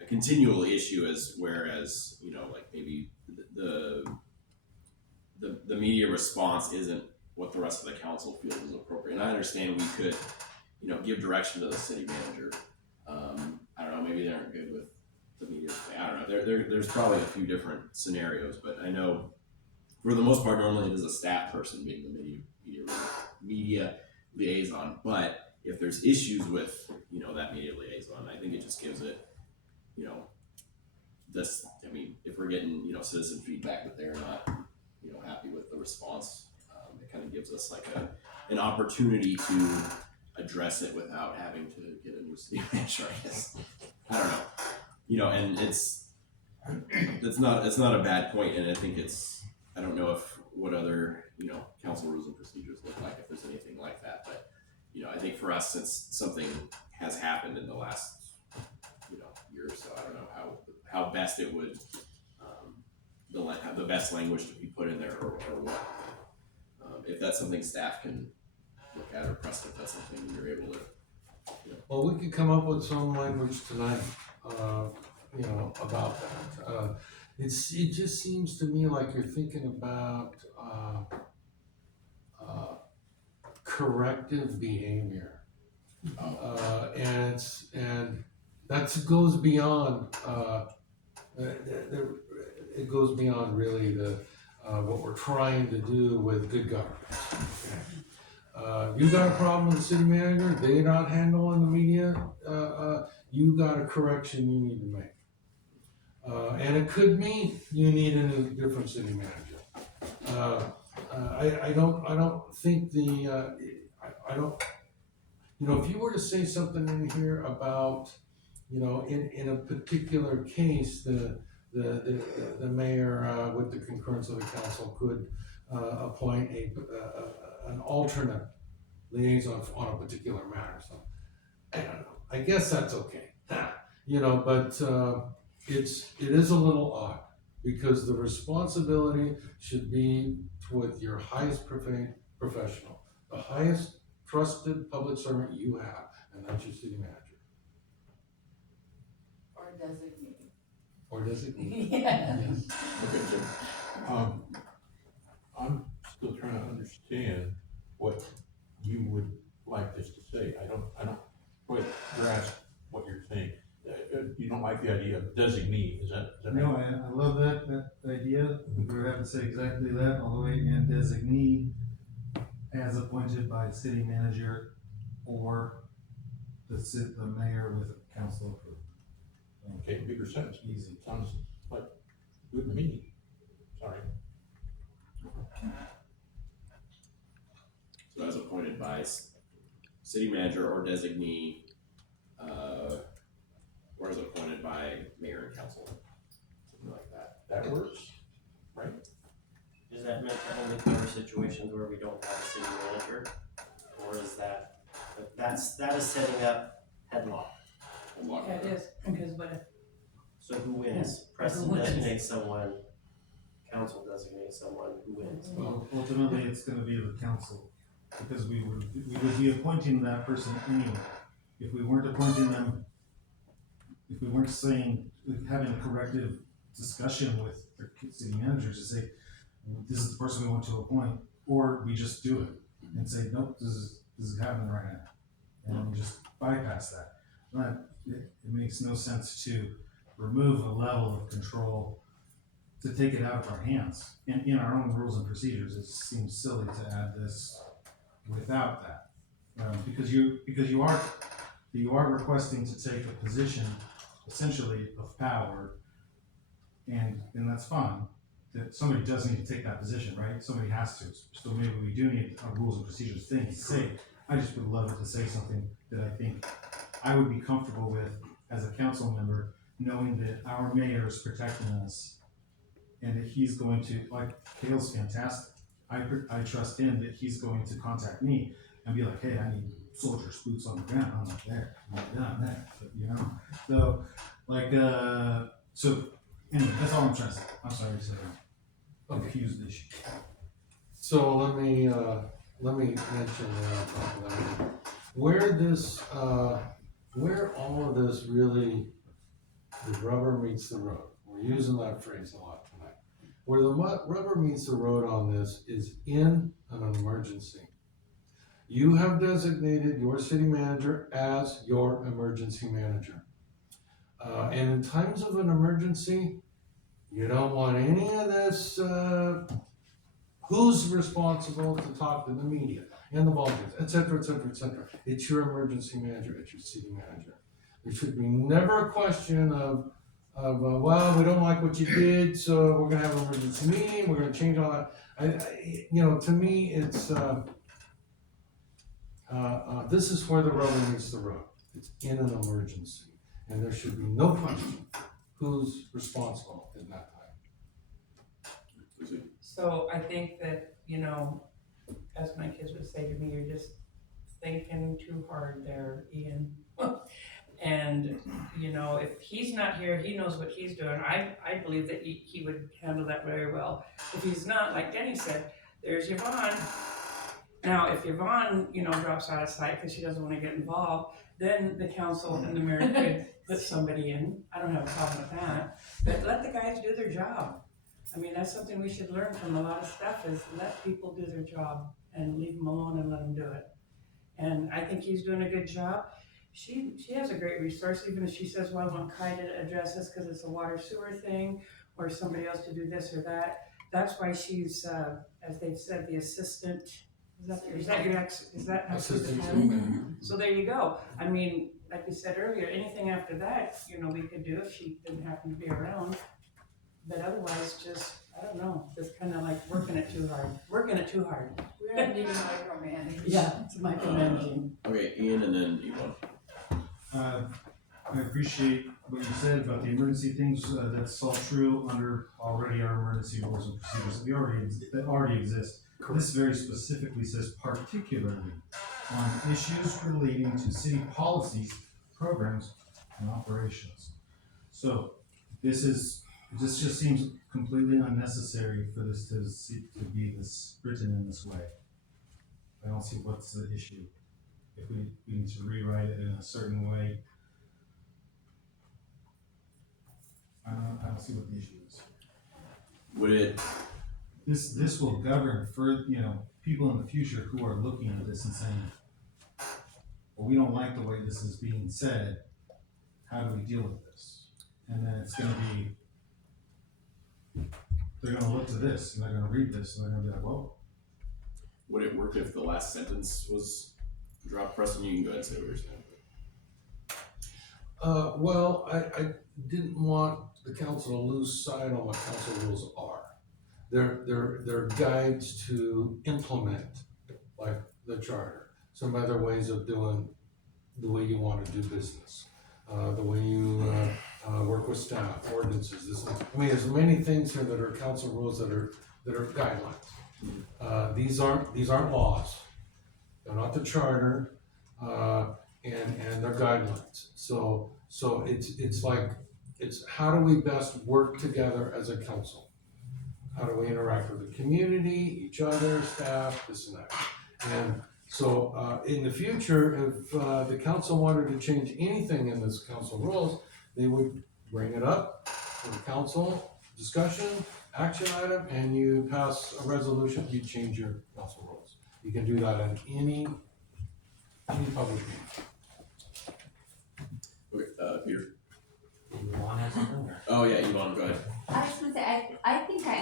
continual issue whereas like maybe the media response isn't what the rest of the council feels is appropriate. And I understand we could give direction to the city manager. I don't know, maybe they aren't good with the media thing. I don't know. There's probably a few different scenarios, but I know for the most part normally it is a staff person being the media liaison. But if there's issues with that media liaison, I think it just gives it if we're getting citizen feedback that they're not happy with the response, it kind of gives us like an opportunity to address it without having to get a new city manager, I guess. I don't know. And it's not a bad point, and I think I don't know what other council rules and procedures look like, if there's anything like that, but I think for us, since something has happened in the last year or so, I don't know how best it would the best language to be put in there or what. If that's something staff can look at, or Preston, if that's something you're able to. Well, we could come up with some language tonight, about that. It just seems to me like you're thinking about corrective behavior, and that goes beyond. It goes beyond really what we're trying to do with good governance. Okay? You got a problem with the city manager, they're not handling the media, you got a correction you need to make. And it could mean you need a different city manager. I don't think I don't, if you were to say something in here about, in a particular case, the mayor, with the concurrence of the council, could appoint an alternate liaison on a particular matter. So I don't know. I guess that's okay. But it is a little odd because the responsibility should be with your highest professional, the highest trusted public servant you have, and that's your city manager. Or designate. Yeah. Yes. Okay, Jim. I'm still trying to understand what you would like this to say. I don't quite grasp what you're saying. You don't like the idea of designee, is that right? No, I love that idea. We're going to say exactly that, all the way, and designee as appointed by city manager or the mayor with council approval. Okay, bigger sense. Easy. Sounds like good to me. Sorry. So as appointed by city manager or designee, or as appointed by mayor and council, something like that. That works, right? Is that meant to only cover situations where we don't have a city manager? Or is that is setting up headlock? Yeah, it is, because what if, So who wins? Preston wins? designates someone, council designates someone, who wins? Well, ultimately, it's going to be the council because we would be appointing that person anyway. If we weren't appointing them, if we weren't having a corrective discussion with the city manager to say, this is the person we want to appoint, or we just do it and say, nope, this is happening right now, and we just bypass that. But it makes no sense to remove a level of control to take it out of our hands. And in our own rules and procedures, it seems silly to add this without that. Because you are requesting to take a position essentially of power, and that's fine. That somebody does need to take that position, right? Somebody has to. So maybe we do need a rules and procedures thing to say. I just would love it to say something that I think I would be comfortable with as a council member, knowing that our mayor is protecting us and that he's going to, like, Kale's fantastic. I trust him that he's going to contact me and be like, hey, I need soldiers, boots on the ground. I'm not there. I'm not down there, but, you know? So, like, so anyway, that's all I'm trying to say. I'm sorry to say I'm confused issue. So let me mention that on top of that. Where all of this really, the rubber meets the road. We're using that phrase a lot tonight. Where the rubber meets the road on this is in an emergency. You have designated your city manager as your emergency manager. And in times of an emergency, you don't want any of this, who's responsible to talk to the media and the volunteers, et cetera, et cetera, et cetera. It's your emergency manager, it's your city manager. There should be never a question of well, we don't like what you did, so we're gonna have an emergency meeting, we're gonna change all that. To me, it's, this is where the rubber meets the road. It's in an emergency, and there should be no question who's responsible in that time. So I think that, as my kids would say to me, you're just thinking too hard there, Ian. And, if he's not here, he knows what he's doing. I believe that he would handle that very well. If he's not, like Denny said, there's Yvonne. Now, if Yvonne, drops out of sight because she doesn't want to get involved, then the council and the mayor could put somebody in. I don't have a problem with that. But let the guys do their job. I mean, that's something we should learn from a lot of stuff, is let people do their job and leave them alone and let them do it. And I think he's doing a good job. She has a great resource, even if she says, well, I want Kai to address this because it's a water sewer thing, or somebody else to do this or that. That's why she's, as they've said, the assistant. Is that Assistant. So there you go. I mean, like we said earlier, anything after that, we could do if she didn't happen to be around. But otherwise, just, I don't know, just kind of like working it too hard. We don't need to micromanage. Yeah, it's micromanaging. Okay, Ian, and then Yvonne. I appreciate what you said about the emergency things. That's all true under already our emergency rules and procedures that already exist. This very specifically says particularly on issues relating to city policies, programs, and operations. So this just seems completely unnecessary for this to be written in this way. I don't see what's the issue. If we need to rewrite it in a certain way, I don't see what the issue is. Would it? This will govern for people in the future who are looking at this and saying, well, we don't like the way this is being said. How do we deal with this? And then it's going to be, they're going to look to this and they're going to read this and they're going to be like, whoa. Would it work if the last sentence was dropped? Preston, you can go ahead and say what you're saying. Well, I didn't want the council to lose sight on what council rules are. They're guides to implement, like the charter, some other ways of doing the way you want to do business, the way you work with staff, ordinances. There's many things here that are council rules that are guidelines. These aren't laws. They're not the charter, and they're guidelines. So it's how do we best work together as a council? How do we interact with the community, each other, staff, this and that? And so in the future, if the council wanted to change anything in this council rules, they would bring it up for the council discussion, action item, and you pass a resolution, you change your council rules. You can do that in any public meeting. Okay, Peter. Yvonne has something?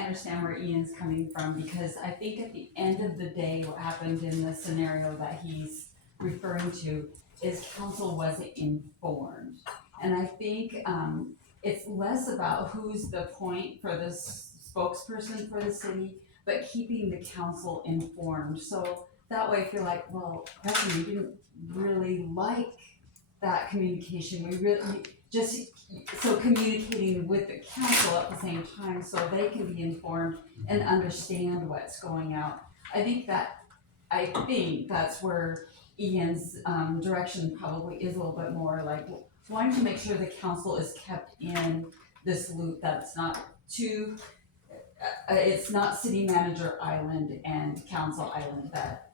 understand where Ian's coming from, because I think at the end of the day, what happened in the scenario that he's referring to is council wasn't informed. And I think, it's less about who's the point for the spokesperson for the city, but keeping the council informed. So that way, if you're like, well, Preston, we didn't really like that communication, we really, just, so communicating with the council at the same time so they can be informed and understand what's going out. I think that's where Ian's direction probably is a little bit more like, wanting to make sure the council is kept in this loop, that's not too, it's not city manager island and council island, that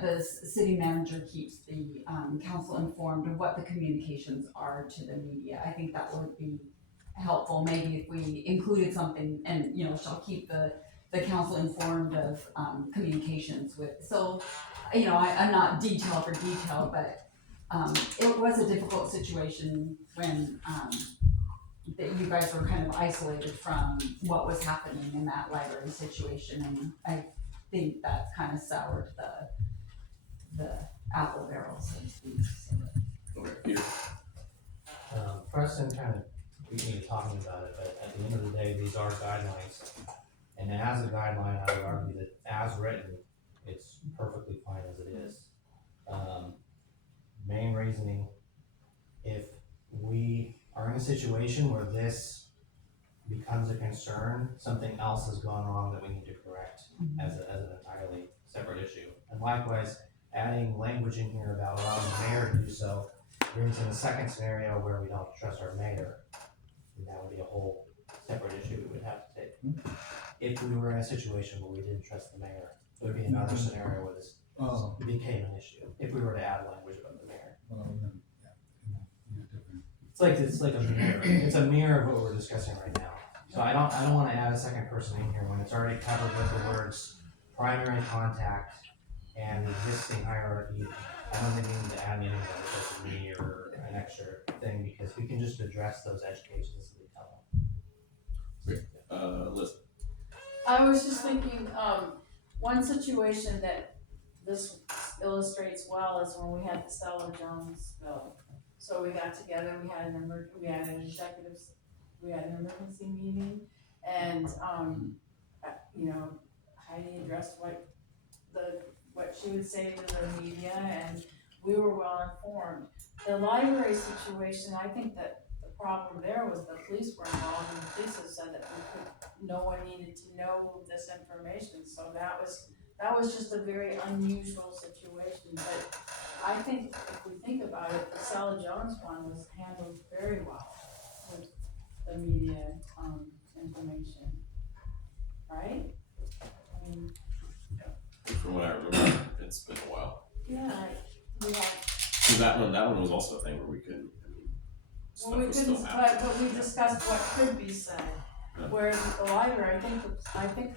the city manager keeps the council informed of what the communications are to the media. I think that would be helpful, maybe if we included something and, shall keep the council informed of communications with, so, I'm not detail for detail, but it was a difficult situation when that you guys were kind of isolated from what was happening in that library situation, and I think that kind of soured the apple barrel, so to speak. Okay, Peter. Preston kind of beat me to talking about it, but at the end of the day, these are guidelines. And as a guideline, I would argue that as written, it's perfectly fine as it is. Main reasoning, if we are in a situation where this becomes a concern, something else has gone wrong that we need to correct as an entirely separate issue. And likewise, adding language in here about allowing the mayor to do so brings in a second scenario where we don't trust our mayor. And that would be a whole separate issue we would have to take. If we were in a situation where we didn't trust the mayor, it would be another scenario where this became an issue, if we were to add language about the mayor. It's like a mirror. It's a mirror of what we're discussing right now. So I don't want to add a second person in here when it's already covered with the words primary contact and existing hierarchy. I don't think we need to add anything like me or an extra thing, because we can just address those edge cases as they come up. Liz. I was just thinking, one situation that this illustrates well is when we had the Stella Jones bill. So we got together, we had an emergency meeting, and, Heidi addressed what she would say to the media, and we were well informed. The library situation, I think that the problem there was the police were involved, and the police have said that no one needed to know this information, so that was just a very unusual situation, but I think if we think about it, the Stella Jones one was handled very well with the media, information, right? I mean, From what I remember, it's been a while. yeah, we had. So that one was also a thing where we couldn't, stuff Well, we was couldn't, still happening. but we discussed what could be said, Yeah. whereas with the library, I think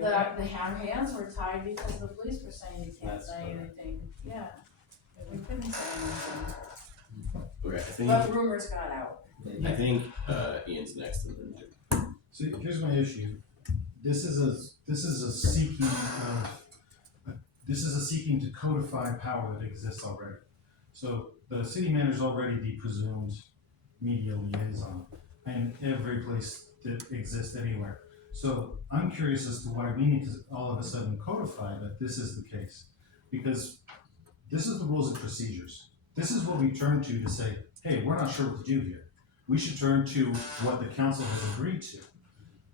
the hands were tied because the police were saying you can't That's say correct. anything, yeah. We couldn't say anything, Okay, but rumors got out. I think Ian's next, and then So here's my issue. This is a seeking to codify power that exists already. So the city manager is already the presumed media liaison in every place that exists anywhere. So I'm curious as to why we need to all of a sudden codify that this is the case. Because this is the rules and procedures. This is what we turn to say, hey, we're not sure what to do here. We should turn to what the council has agreed to.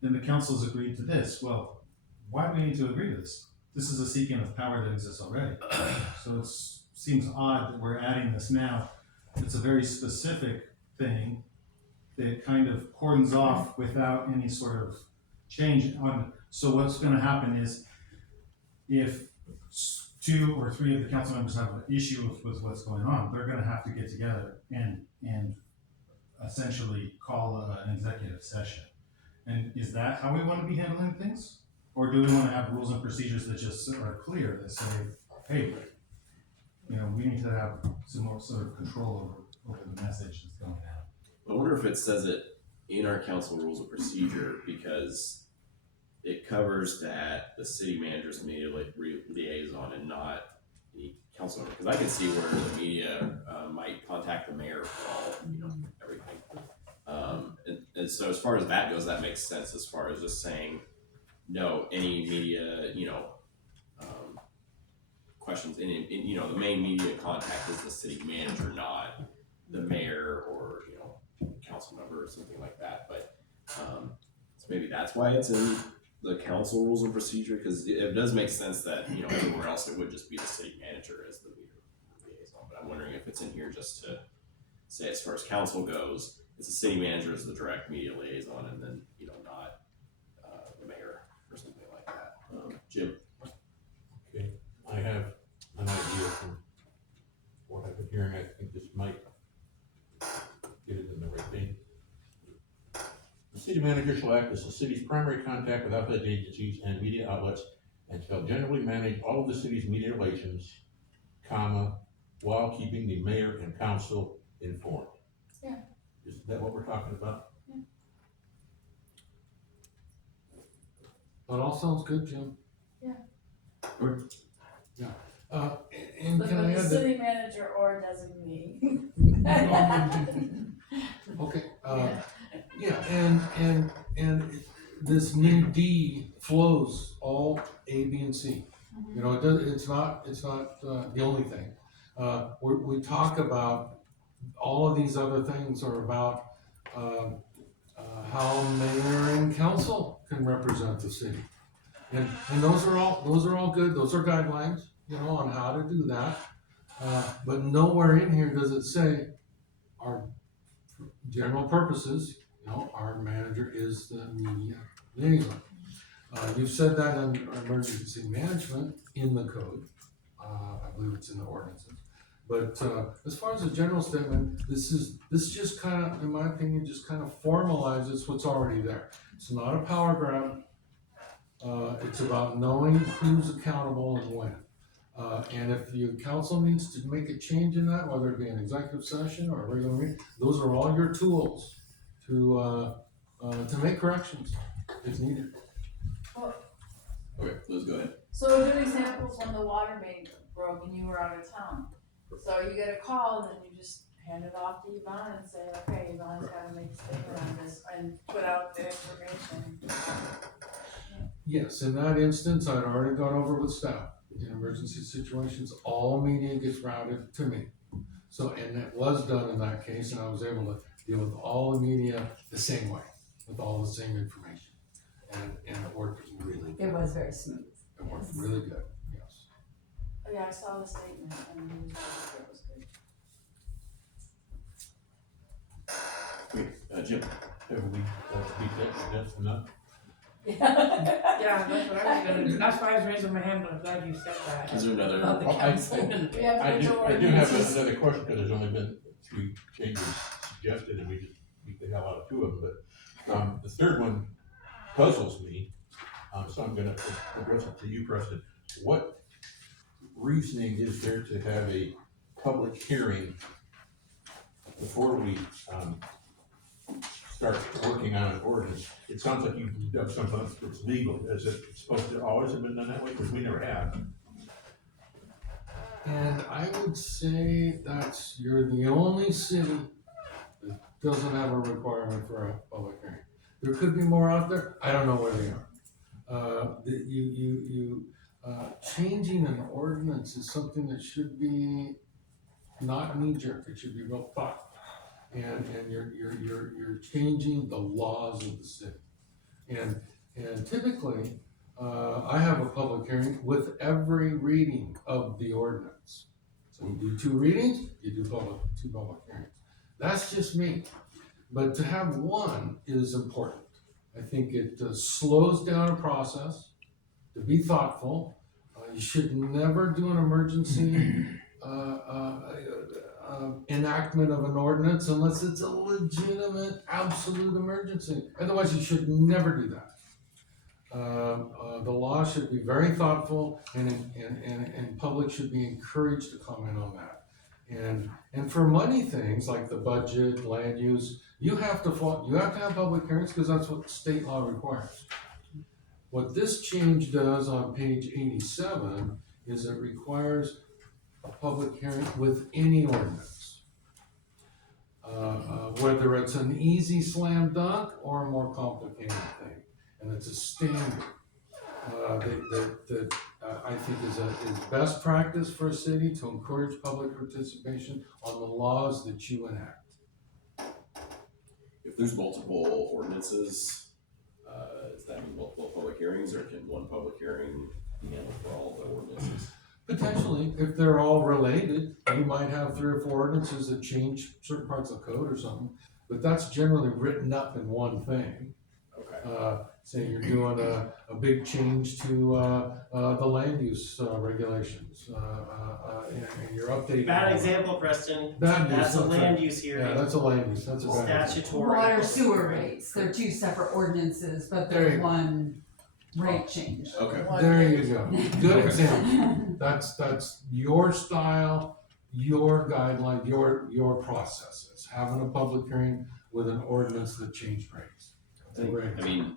Then the council has agreed to this. Well, why do we need to agree to this? This is a seeking of power that exists already. So it seems odd that we're adding this now. It's a very specific thing that kind of cordons off without any sort of change on. So what's going to happen is if 2 or 3 of the council members have an issue with what's going on, they're going to have to get together and essentially call an executive session. And is that how we want to be handling things? Or do we want to have rules and procedures that just are clear, that say, hey, we need to have some more sort of control over the message that's going out? I wonder if it says it in our council rules of procedure because it covers that the city manager's media liaison and not the council member. Because I can see where the media might contact the mayor for all, everything. And so as far as that goes, that makes sense as far as just saying, no, any media, questions, and the main media contact is the city manager, not the mayor or, council member or something like that. But, so maybe that's why it's in the council rules and procedure, because it does make sense that, everywhere else it would just be the city manager as the liaison. But I'm wondering if it's in here just to say, as far as council goes, it's the city manager as the direct media liaison, and then, not the mayor or something like that. Jim? Okay, I have an idea from what I've been hearing. I think this might get it in the right vein. The city manager shall act as the city's primary contact with outside agencies and media outlets and shall generally manage all of the city's media relations, while keeping the mayor and council informed. Yeah. Is that what we're talking about? That all sounds good, Jim. Yeah. Yeah. And But can I the add that? city manager or designee. Okay, and this new D flows all A, B, and C. It's not the only thing. We talk about all of these other things are about how mayor and council can represent the city. And those are all good, those are guidelines, on how to do that. But nowhere in here does it say our general purposes, our manager is the media liaison. You've said that under emergency management in the code. I believe it's in the ordinances. But as far as the general statement, this just kind of, in my opinion, just kind of formalizes what's already there. It's not a power grab. It's about knowing who's accountable and when. And if your council needs to make a change in that, whether it be an executive session or a regular meeting, those are all your tools to make corrections if needed. Okay, Liz, go ahead. So a good example is when the water main broke and you were out of town. So you get a call and then you just hand it off to Yvonne and say, okay, Yvonne's gotta make a statement on this and put out the information. Yes, in that instance, I'd already gone over with staff. In emergency situations, all media gets routed to me. So, and it was done in that case, and I was able to deal with all the media the same way, with all the same information. And it worked really good. It was very smooth. It worked really good, yes. Oh, yeah, I saw the statement and it was good. Jim? Have we, that's enough? Yeah, that's what I was gonna do, that's why I was raising my hand, but I'm glad you said that. Is there another? About the Well, council. We have I to do go have ordinances. another question, because there's only been 3 changes suggested, and we just beat the hell out of 2 of them, but, the third one puzzles me, so I'm gonna address it to you, Preston. What reasoning is there to have a public hearing before we, start working on an ordinance? It sounds like you've done something that's legal. Is it supposed to always have been done that way? Because we never have. And I would say you're the only city that doesn't have a requirement for a public hearing. There could be more out there, I don't know where they are. Changing an ordinance is something that should be not knee-jerk, it should be real thoughtful. And you're changing the laws of the city. And typically, I have a public hearing with every reading of the ordinance. So you do 2 readings, you do 2 public hearings. That's just me. But to have one is important. I think it slows down a process, to be thoughtful. You should never do an emergency enactment of an ordinance unless it's a legitimate, absolute emergency. Otherwise, you should never do that. The law should be very thoughtful, and public should be encouraged to comment on that. And for money things like the budget, land use, you have to have public hearings because that's what state law requires. What this change does on page 87 is it requires a public hearing with any ordinance. Whether it's an easy slam dunk or a more complicated thing, and it's a standard that I think is best practice for a city to encourage public participation on the laws that you enact. If there's multiple ordinances, does that mean multiple public hearings, or can one public hearing handle for all the ordinances? Potentially, if they're all related, you might have 3 or 4 ordinances that change certain parts of the code or something, but that's generally written up in one thing. Okay. Say you're doing a big change to the land use regulations, and you're updating. Bad example, Preston. Bad use, That's a that's land right. use hearing. Yeah, that's a land use, that's a bad use. Statutory. Water sewer rates, they're 2 separate ordinances, but There you they're go. one rate change. Okay. There you go, good Okay. example. That's your style, your guideline, your processes, having a public hearing with an ordinance that changed rates. I mean,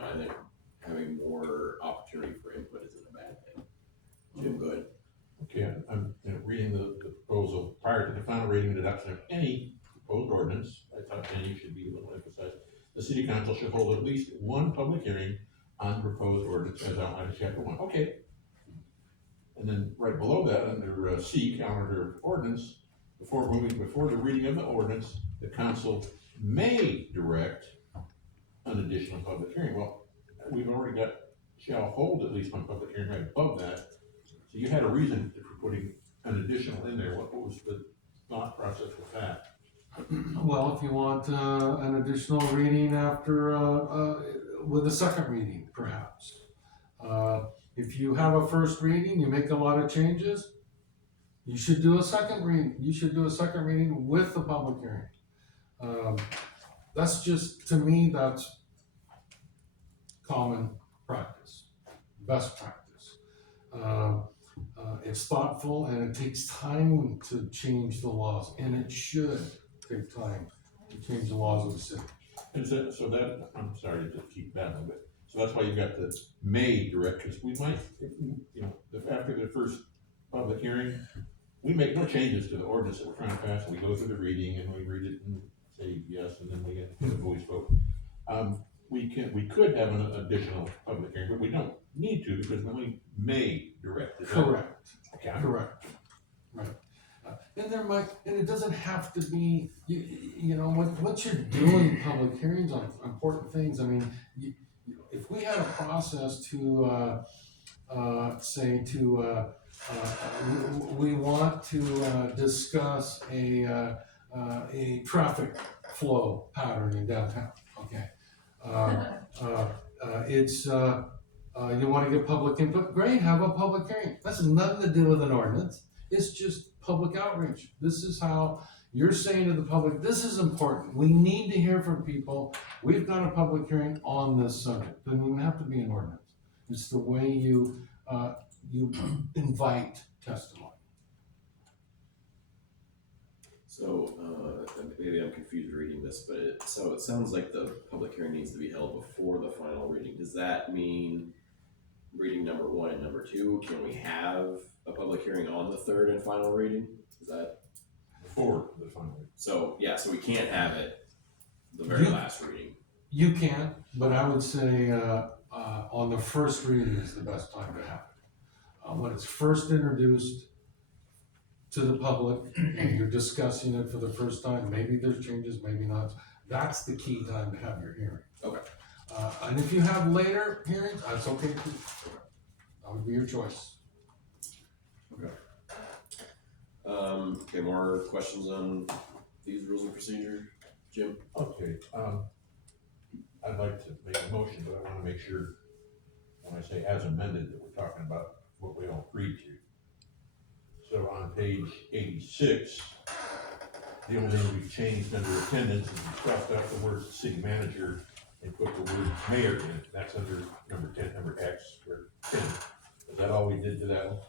I think having more opportunity for input isn't a bad thing. Jim, go ahead. Okay, I'm reading the proposal. Prior to the final reading and adoption of any proposed ordinance, I thought any should be a little emphasized. The city council should hold at least one public hearing on proposed ordinance as outlined in chapter 1. Okay. And then right below that, under C, calendar ordinance, before the reading of the ordinance, the council may direct an additional public hearing. Well, we've already got shall hold at least one public hearing right above that. So you had a reason for putting an additional in there. What was the thought process with that? Well, if you want an additional reading after, with a second reading, perhaps. If you have a first reading, you make a lot of changes, you should do a second reading. You should do a second reading with the public hearing. That's just, to me, that's common practice, best practice. It's thoughtful and it takes time to change the laws, and it should take time to change the laws of the city. And so that, I'm sorry to keep battling, but, so that's why you've got the may direct, because we might, after the first public hearing, we make no changes to the ordinance that we're trying to pass, and we go through the reading, and we read it and say yes, and then we get the voice vote. We could have an additional public hearing, but we don't need to, because then we may direct it. Correct. Okay. Correct, right. And it doesn't have to be, what you're doing we hearings on important things. I mean, if we had a process to, we want to discuss a traffic flow pattern in downtown, okay? You wanna get public input, great, have a public hearing. That's nothing to do with an ordinance, it's just public outreach. This is how you're saying to the public, this is important, we need to hear from people. We've got a public hearing on this subject, doesn't even have to be an ordinance. It's the way you invite testimony. So, maybe I'm confused reading this, but it sounds like the public hearing needs to be held before the final reading. Does that mean reading number 1 and number 2, can we have a public hearing on the third and final reading? Is that? Before the final reading. So we can't have it the very last reading. You can, but I would say, on the first reading is the best time to have it. When it's first introduced to the public and you're discussing it for the first time, maybe there's changes, maybe not. That's the key time to have your hearing. Okay. And if you have later hearings, that's okay too. That would be your choice. Okay. Okay, more questions on these rules of procedure, Jim? Okay, I'd like to make a motion, but I wanna make sure, when I say as amended, that we're talking about what we all agreed to. So on page 86, the only thing we've changed under attendance is we crossed out the word city manager and put the word mayor in it. That's under number 10, number X, or 10. Is that all we did to that one?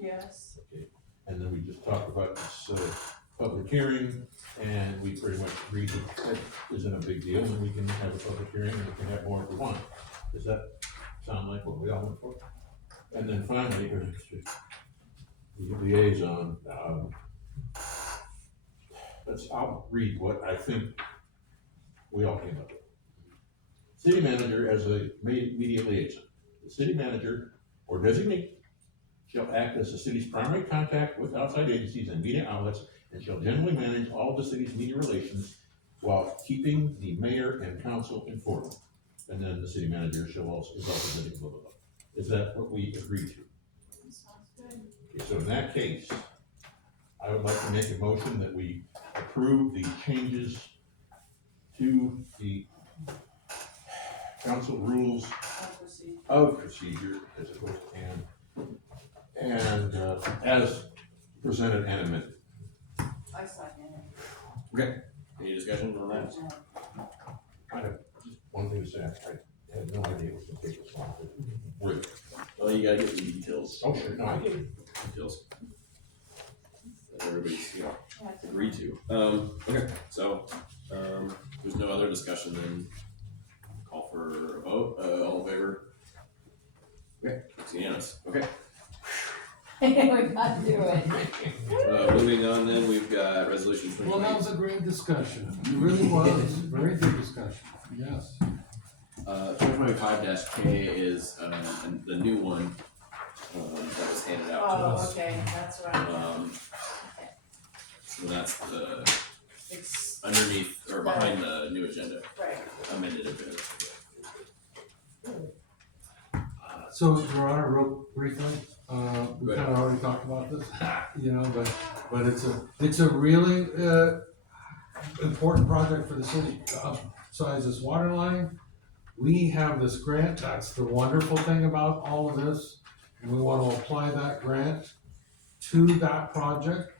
Yes. Okay. And then we just talked about this hearing, and we pretty much agreed that isn't a big deal, and we can have a public hearing, and we can have more if we want. Does that sound like what we all went for? And then finally, the liaison, I'll read what I think we all came up with. City manager as a media liaison. The city manager or designee shall act as the city's primary contact with outside agencies and media outlets and shall generally manage all the city's media relations while keeping the mayor and council informed. And then the city manager is also designated, blah, blah, blah. Is that what we agreed to? Sounds good. Okay, so in that case, I would like to make a motion that we approve the changes to the council rules of procedure as opposed to and as presented and amended. I second it. Any discussion on that? Kind of, just one thing to say, I had no idea it was gonna take this long. Really? Well, you gotta get the details. Oh, sure, no, I get it. Details. That everybody's, Yeah, agreed to. Okay, so, there's no other discussion, then call for a vote, all in favor? Okay, it's unanimous, okay. We got to do it. Moving on then, we've got resolution Well, that 2020. was a great discussion. It really was. Very good discussion. Yes. 2025-K is, the new one, that was handed out to Oh, us. okay, that's right. So that's the, It's, underneath, or behind the new agenda, right. amended agenda. So, Your Honor, real briefly, we Go kind ahead. of already talked about this, but it's a really, important project for the city. Besides this water line, we have this grant, that's the wonderful thing about all of this. And we want to apply that grant to that project.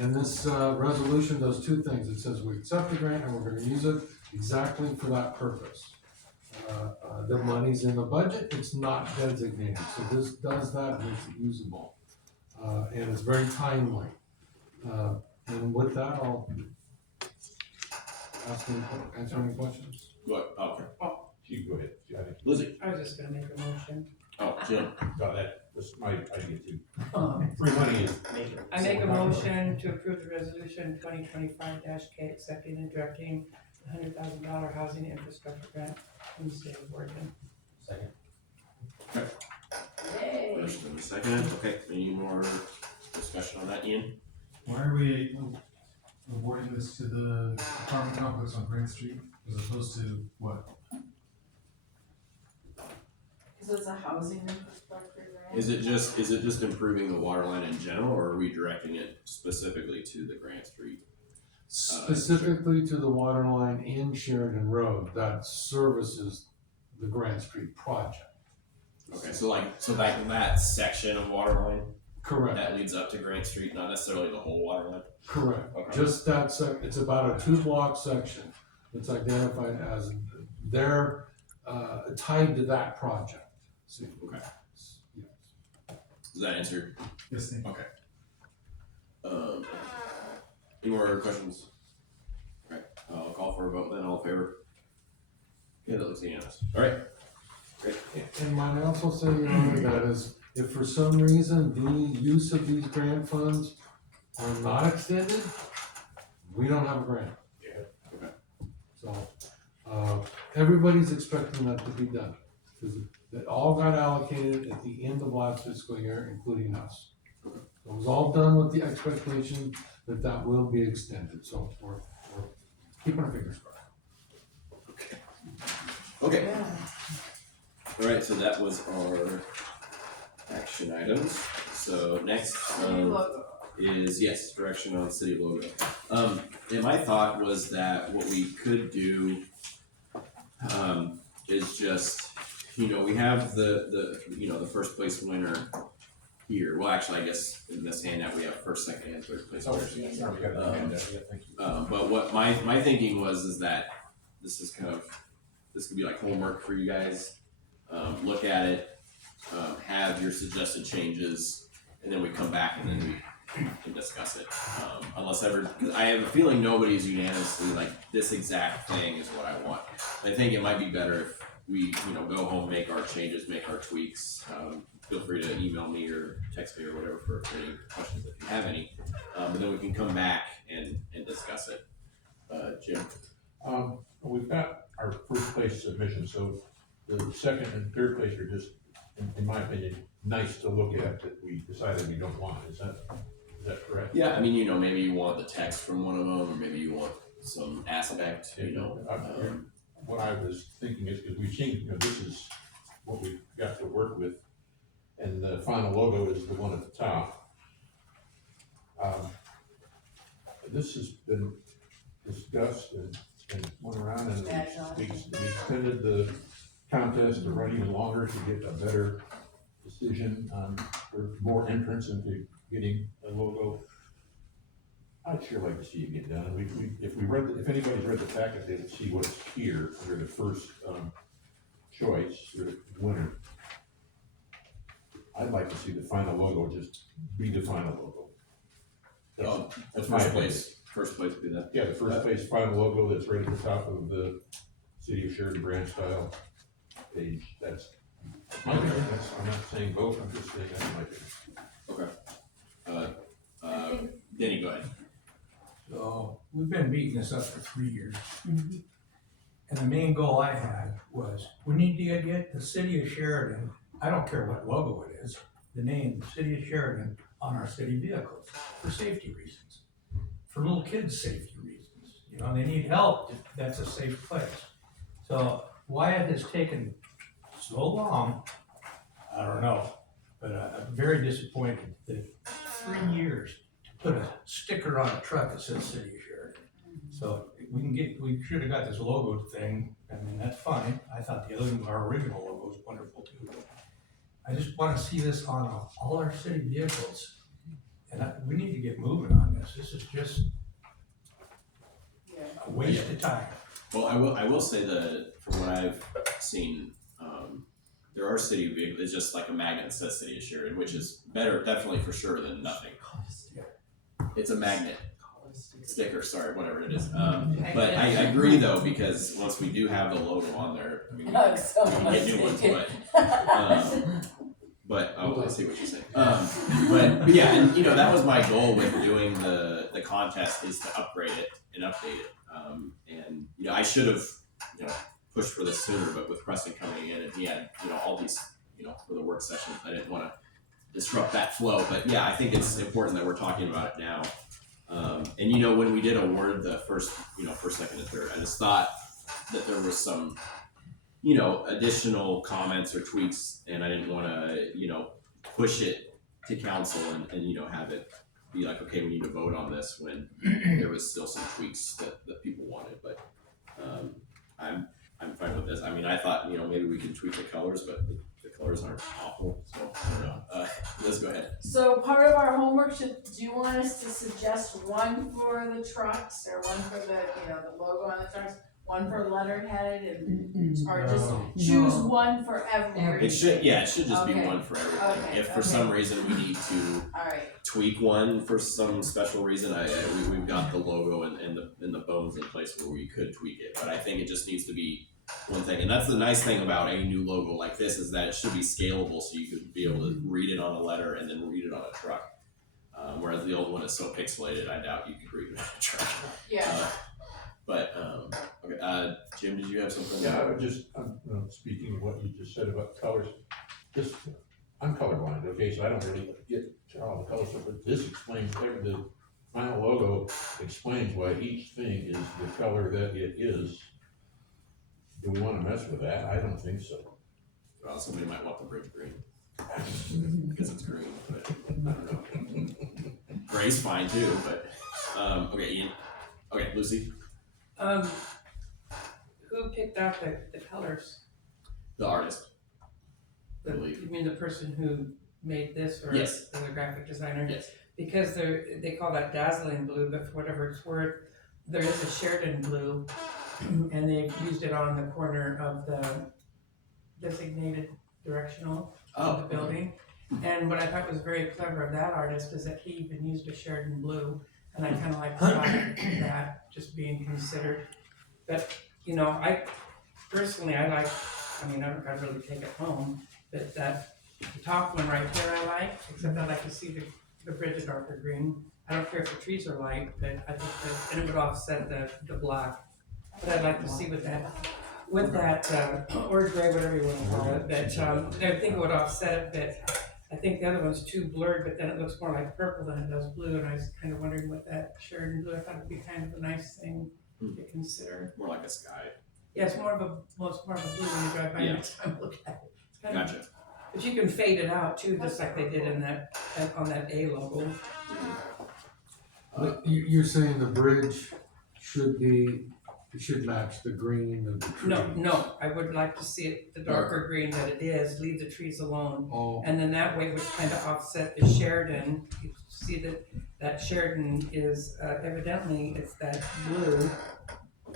And this, resolution does two things. It says we accept the grant and we're gonna use it exactly for that purpose. The money's in the budget, it's not designated, so this does that, makes it usable. And it's very timely. And with that, I'll answer any questions. What, oh, okay. You go ahead, Lizzie, I was just gonna make a motion. oh, Jim, got that, that's my idea too. Free money is. I make a motion to approve the resolution 2025-K accepting and directing a $100,000 housing infrastructure grant from the state of Oregon. Second. Yay. first and second, okay, any more discussion on that, Ian? Why are we awarding this to the apartment complex on Grant Street as opposed to what? Cause it's a housing infrastructure grant. Is it just improving the water line in general, or are we directing it specifically to the Grant Street? Specifically to the water line in Sheridan Road that services the Grant Street project. Okay, so that section of water line Correct, that leads up to Grant Street, not necessarily the whole water line? correct. Okay. Just that it's about a 2-block section that's identified as, they're, tied to that project. See? Okay. Yes. Does that answer? Yes, thank you. Okay. Any more questions? Okay, I'll call for a vote then, all in favor? Okay, that looks unanimous. Alright, great. And might I also say, Your Honor, that is, if for some reason the use of these grant funds are not extended, we don't have a grant. Yeah. Okay. So, everybody's expecting that to be done, because it all got allocated at the end of last fiscal year, including us. It was all done with the expectation that that will be extended, so we're keeping our fingers crossed. Okay, alright, so that was our action items. So next, is, yes, direction on city logo. And my thought was that what we could do, is just, we have the first place winner here. Well, actually, I guess in this handout, we have first, second, and third place winners. But what my thinking was is that this could be like homework for you guys. Look at it, have your suggested changes, and then we come back and then we can discuss it. Unless ever, because I have a feeling nobody's unanimously like, this exact thing is what I want. I think it might be better if we, go home, make our changes, make our tweaks. Feel free to email me or text me or whatever for any questions if you have any. But then we can come back and discuss it. Jim? We've got our first place submission, so the second and third place are just, in my opinion, nice to look at that we decided we don't want. Is that correct? Yeah, I mean, maybe you want the text from one of them, or maybe you want some aspect, What I was thinking is, because we've seen, this is what we've got to work with, and the final logo is the one at the top. This has been discussed and went around, and we extended the contest to run even longer to get a better decision for more entrance into getting a logo. I'd sure like to see it get done. If anybody's read the packet, they would see what's here under the first choice for the winner. I'd like to see the final logo just be the final logo. The first place would be that. Yeah, the first place final logo that's right at the top of the City of Sheridan brand style page. That's my opinion. I'm not saying vote, I'm just saying that's my opinion. Okay. Denny, go ahead. So, we've been beating this up for 3 years. And the main goal I had was, we need to get the City of Sheridan, I don't care what logo it is, the name City of Sheridan on our city vehicles for safety reasons. For little kids' safety reasons. They need help, that's a safe place. So why it has taken so long, I don't know. But I'm very disappointed that 3 years to put a sticker on a truck that says City of Sheridan. So we should have got this logo thing, that's fine. I thought our original logo was wonderful too. I just want to see this on all our city vehicles. And we need to get moving on this. This is just a waste of time. Well, I will say that from what I've seen, there are city vehicles, it's just like a magnet that says City of Sheridan, which is better, definitely for sure, than nothing. It's a magnet. Sticker, sorry, whatever it is. But I agree though, because once we do have the logo on there, we can get new ones, but I see what you're saying. But yeah, and that was my goal with doing the contest, is to upgrade it and update it. And I should have pushed for this sooner, but with Preston coming in and he had all these for the work sessions, I didn't want to disrupt that flow. But yeah, I think it's important that we're talking about it now. And when we did award the first, second, and third, I just thought that there was some, additional comments or tweaks, and I didn't want to, push it to council and have it be like, okay, we need to vote on this when there was still some tweaks that people wanted. But I'm fine with this. I mean, I thought, maybe we can tweak the colors, but the colors aren't awful, so I don't know. Let's go ahead. So part of our homework, do you want us to suggest one for the trucks, or one for the, the logo on the trucks, one for letterhead, and or just choose one for every? It should just be Okay. one for everything. Okay, If for some reason we need to tweak one for some special reason, we've got the logo and the bones in place where we could tweak it. But I think it just needs to be one thing, and that's the nice thing about a new logo like this, is that it should be scalable, so you could be able to read it on a letter and then read it on a truck. Whereas the old one is so pixelated, I doubt you could read it on a truck. Yeah. Okay. Jim, did you have something? Yeah, I'm speaking of what you just said about colors. I'm colorblind, okay, so I don't really get all the colors, but this explains the final logo explains why each thing is the color that it is. Do we want to mess with that? I don't think so. Well, somebody might want the bridge green because it's green, but I don't know. Gray's fine too, but okay, Ian. Okay, Lucy. Who picked out the colors? The artist. I believe. You mean the person who made this, or Yes. the graphic designer? Yes. Because they call that dazzling blue, but for whatever it's worth, there is a Sheridan blue, and they've used it on the corner of the designated directional of the building. And what I thought was very clever of that artist is that he even used a Sheridan blue, and I kinda like the thought of that, just being considered. But, you know, I personally, I like, I mean, I don't gotta really take it home, but that the top one right there I like, except I like to see the bridge a darker green. I don't care if the trees are light, but I think that, and it would offset the black. But I'd like to see with that, or gray, whatever you wanna call it, that, I think it would offset it, but I think the other one's too blurred, but then it looks more like purple than it does blue, and I was kind of wondering what that Sheridan blue, I thought it'd be kind of a nice thing to consider. More like a sky. Yeah, it's more of a blue when you drive by next time, look at it. It's kind of- Gotcha. But you can fade it out too, just like they did in that, on that A logo. You're saying the bridge should match the green of the tree? No, I would like to see it the darker green that it is, leave the trees alone. Oh, And then that way would kind of offset the Sheridan. You see that Sheridan is, evidently, it's that blue,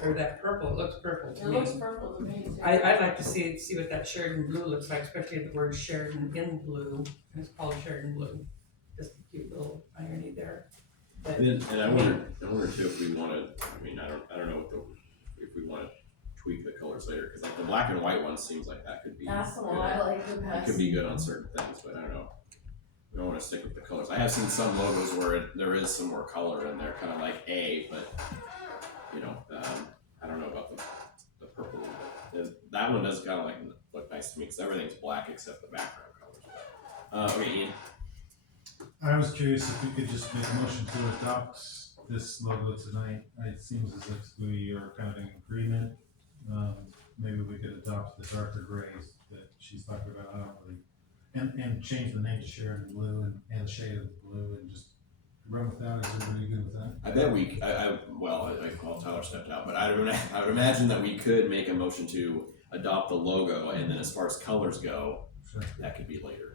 or that purple, it looks purple to It me. looks purple to me too. I'd like to see what that Sheridan blue looks like, especially the word Sheridan in blue, and it's called Sheridan blue. Just a cute little irony there. But And I wonder too if we wanna, I mean, I don't know if we wanna tweak the colors later, cause like the black and white one seems like that could be. That's the one good. I like the It best. could be good on certain things, but I don't know. We don't wanna stick with the colors. I have seen some logos where there is some more color and they're kinda like A, but, you know, I don't know about the purple one. That one does kinda like look nice to me, cause everything's black except the background colors. Okay, Ian. I was curious if we could just make a motion to adopt this logo tonight. It seems as if we are kind of in agreement. Maybe we could adopt the darker grays that she's talking about. I don't really, and change the name to Sheridan Blue and the shade of the blue and just run with that. Is everybody good with that? I bet well, Tyler stepped out, but I would imagine that we could make a motion to adopt the logo, and then as far as colors go, Sure. that could be later.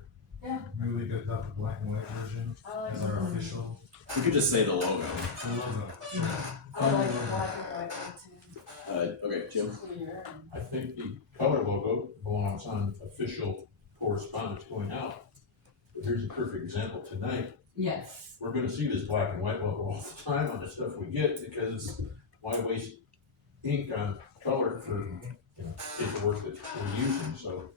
Maybe we could adopt the black and white version I like as the our blue. official We could just say the logo. logo. Sure. I like the black and white one too. Okay, Jim. Clear. I think the color logo belongs on official correspondence going out. But here's a perfect example tonight. Yes. We're gonna see this black and white logo all the time on the stuff we get, because why waste ink on color for, you know, paperwork that we're using, so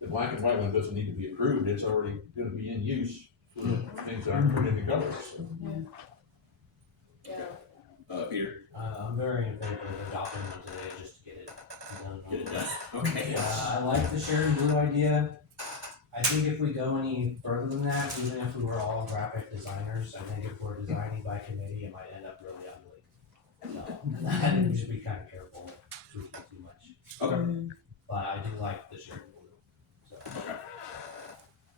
the black and white one doesn't need to be approved, it's already gonna be in use for the things that aren't put into colors, so. Yeah. Peter, I'm very in favor of adopting one today, just to get it done. get it done. Okay. I like the Sheridan blue idea. I think if we go any further than that, even if we were all graphic designers, I think if we're designing by committee, it might end up really ugly. So, I think we should be kind of careful with tweaking too much. Okay. But I do like the Sheridan blue. So. Okay.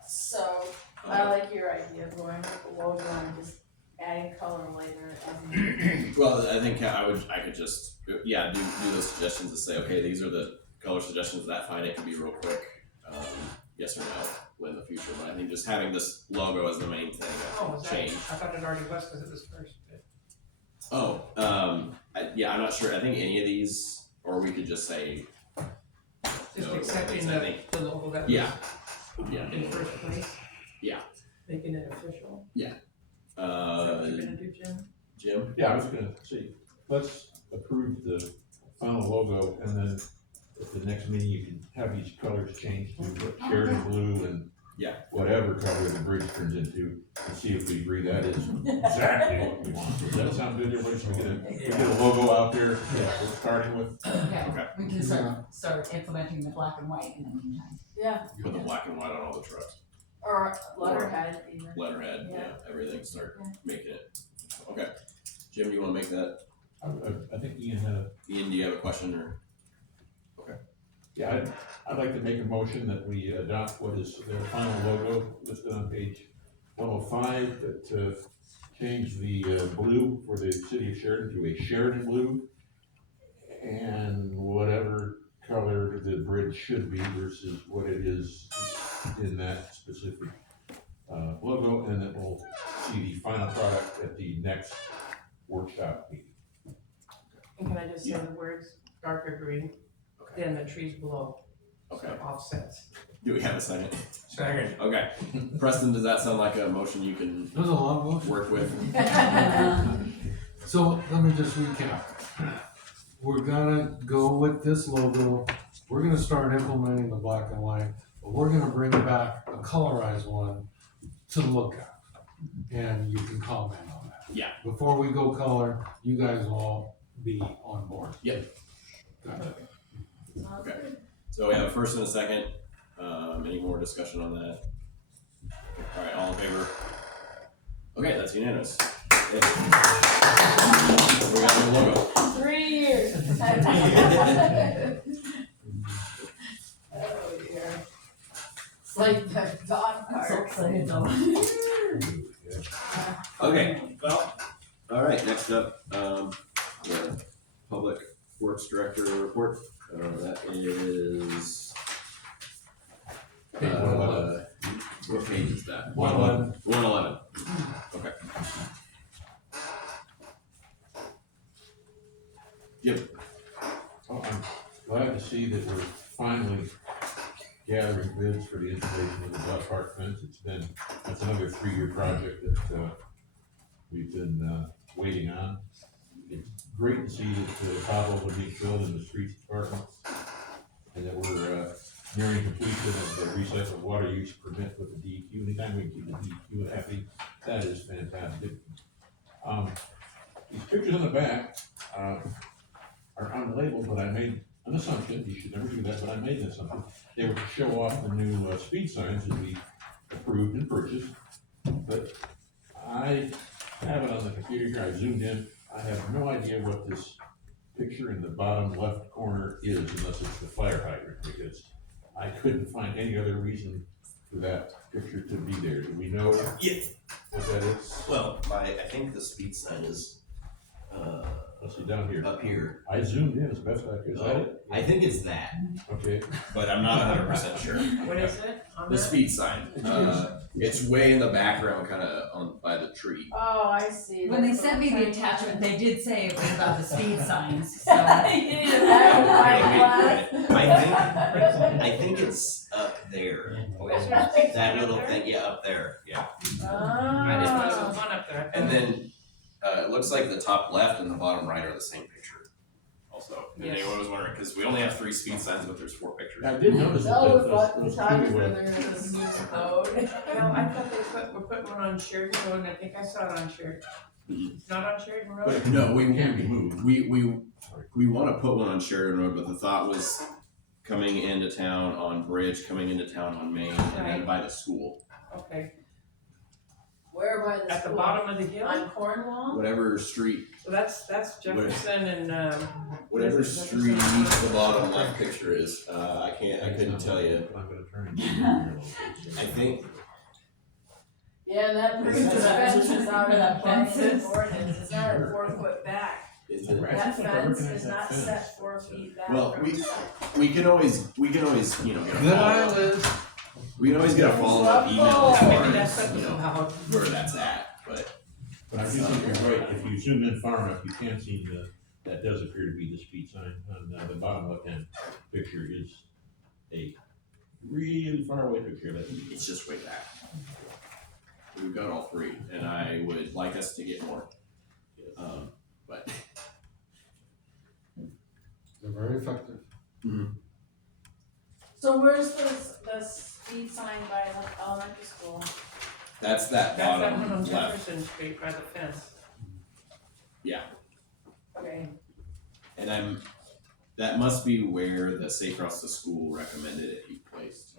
So, I like your idea of going with the logo and just adding color later as Well, I think I could just, do those suggestions to say, okay, these are the color suggestions. That fine, it could be real quick, yes or no, in the future. But I think just having this logo as the main thing, Oh, is that, change. I thought it already was because it was first. But Oh, I'm not sure. I think any of these, or we could just say, just No, accepting I think- the logo that yeah, was yeah. in first place. Yeah. Making it official. Is that what you're gonna do, Jim? Jim? Yeah, I was gonna say, let's approve the final logo, and then at the next meeting, you can have these colors changed to what Sheridan blue and Yeah. whatever color the bridge turns into, and see if we agree that is exactly what we want. Does that sound good, everybody? So we get a logo out there, we're starting with. Okay. Okay. We can start implementing the black and white in the meantime. Yeah, Put the black and white on all the trucks. or letterhead even. Letterhead, Yeah. everything, start Yeah. making it. Okay. Jim, you wanna make that? I think Ian had a, Ian, do you have a question or? yeah, I'd like to make a motion that we adopt what is their final logo listed on page 105, that change the blue for the city of Sheridan to a Sheridan blue, and whatever color the bridge should be versus what it is in that specific logo, and then we'll see the final product at the next workshop meeting. And can I just say the words darker green, then the trees below? Okay, so offsets. do we have a second? Second. Okay, Preston, does that sound like a motion you can There's a long motion. work with? So let me just recap. We're gonna go with this logo. We're gonna start implementing the black and white, but we're gonna bring back a colorized one to look at. And you can comment on that. Yeah. Before we go color, you guys will all be on board. Yep. Gotcha. Sounds Okay. good. So we have a first and a second. Any more discussion on that? All right, all in favor? Okay, that's unanimous. We got a new logo. 3 years. Oh dear. It's like the dog I'm so park. excited though. Okay, well, all right, next up, the Public Works Director report. That is, Page 111. what page is that? 111. 111. Okay. Yep. Well, I'm glad to see that we're finally gathering bids for the installation of the dog park fence. That's another 3-year project that, we've been, waiting on. It's great to see that the potholes are being filled in the streets department, and that we're, nearing completion of the recycled water use permit with the DEQ. Anytime we can keep the DEQ happy, that is fantastic. These pictures on the back, are unlabeled, but I made an assumption, you should never do that, but I made an assumption. They were to show off the new, speed signs that we approved and purchased, but I have it on the computer here, I zoomed in, I have no idea what this picture in the bottom left corner is unless it's the fire hydrant, because I couldn't find any other reason for that picture to be there. Do we know Yeah. what that is? Well, I think the speed sign is, Let's see, down here. up here. I zoomed in as best I could. Is that it? I think it's that, Okay. but I'm not 100% sure. What is it on The that? speed sign, it's way in the background, kinda on, by the tree. Oh, I see. When they That's sent me what the I'm attachment, trying they did say it was about the speed signs, to- so. You need a magnifying glass. I think it's up there. Is there a speed sign That up little there? thing, yeah, up there, yeah. I just thought there Oh. was one up there. And then, it looks like the top left and the bottom right are the same picture. Also, and Yes. anyone was wondering, cause we only have 3 speed signs, but there's 4 pictures. I did notice that No, those two, photographer, there is a code. No, I thought we're putting one on Sheridan Road, and I think I saw it on Sheridan. It's not on Sheridan Road? but No, it can't be moved. we wanna put one on Sheridan Road, but the thought was coming into town on Bridge, coming into town on Main, and then Right. by the school. Okay, Where by the at the school? bottom of the hill? On Cornwall? Whatever street, So that's Jefferson and, whatever Is it street Jefferson? the bottom left picture is, I couldn't tell you. I'm gonna turn and I think, Yeah, and that brings the That fence is not for that a binding fences. ordinance, it's not a 4-foot back. is it? That fence is not set 4 feet back Well, from we- the side. We can always, you know, get a Good eye, follow-up. Liz. We can always get a follow-up email as maybe far that's as, you something know, about, where that's at, but. But I do think you're right, if you zoom in far enough, you can see that does appear to be the speed sign on the bottom left-hand picture is a really far away picture, but It's just way back. We've got all 3, and I would like us to get more. But. They're very effective. So where's the speed sign by the elementary school? That's that that's that one bottom on left. Jefferson Street by the fence. Okay, And that must be where the Safe Routes to School recommended it be placed.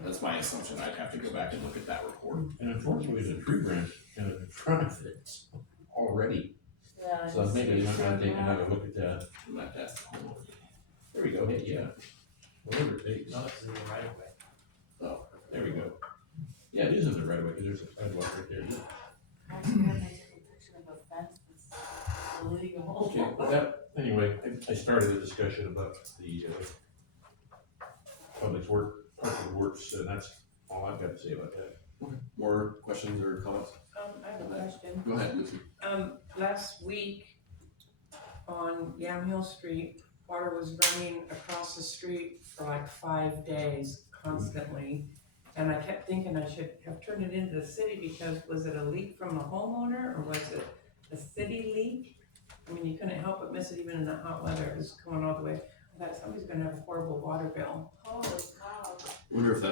That's my assumption. I'd have to go back and look at that report. and unfortunately, there's a tree branch kind of in front of it already. yeah. I So just maybe see you might want to take it. another look at that. We might have to ask the homeowner. There we go, hey, yeah, whatever it takes. No, it's in the right of way. Oh, There we go. Yeah, it is in the right of way, because there's a sidewalk right there. Actually, I take a picture of a fence that's illegal. Okay, but that, anyway, I started a discussion about the, public works, and that's all I've got to say about that. more questions or comments? I have a question. Go ahead, Lucy. Last week on Yamhill Street, water was running across the street for like 5 days constantly. And I kept thinking I should have turned it into the city because was it a leak from the homeowner or was it a city leak? I mean, you couldn't help but miss it even in the hot weather. It was coming all the way. I thought somebody's gonna have a horrible water bill. Holy cow. Wonder if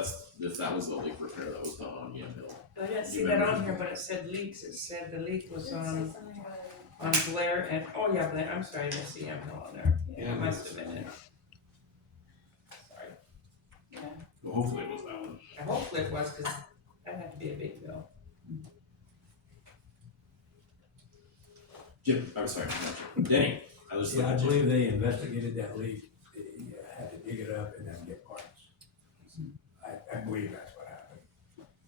that was the leak repair that was done on Yamhill. I didn't see You that remember? on here, but it said leaks. It said the leak was Did say on something about it. Blair and, oh yeah, Blair, I'm sorry, I didn't see Yamhill on there. Yeah, it must have been it. Sorry. Yeah. Well, hopefully it was that one. Hopefully it was, cause that'd have to be a big bill. Jim, I'm sorry, Denny, I was Yeah, I looking at you. believe they investigated that leak, they had to dig it up and then get parts. I believe that's what happened,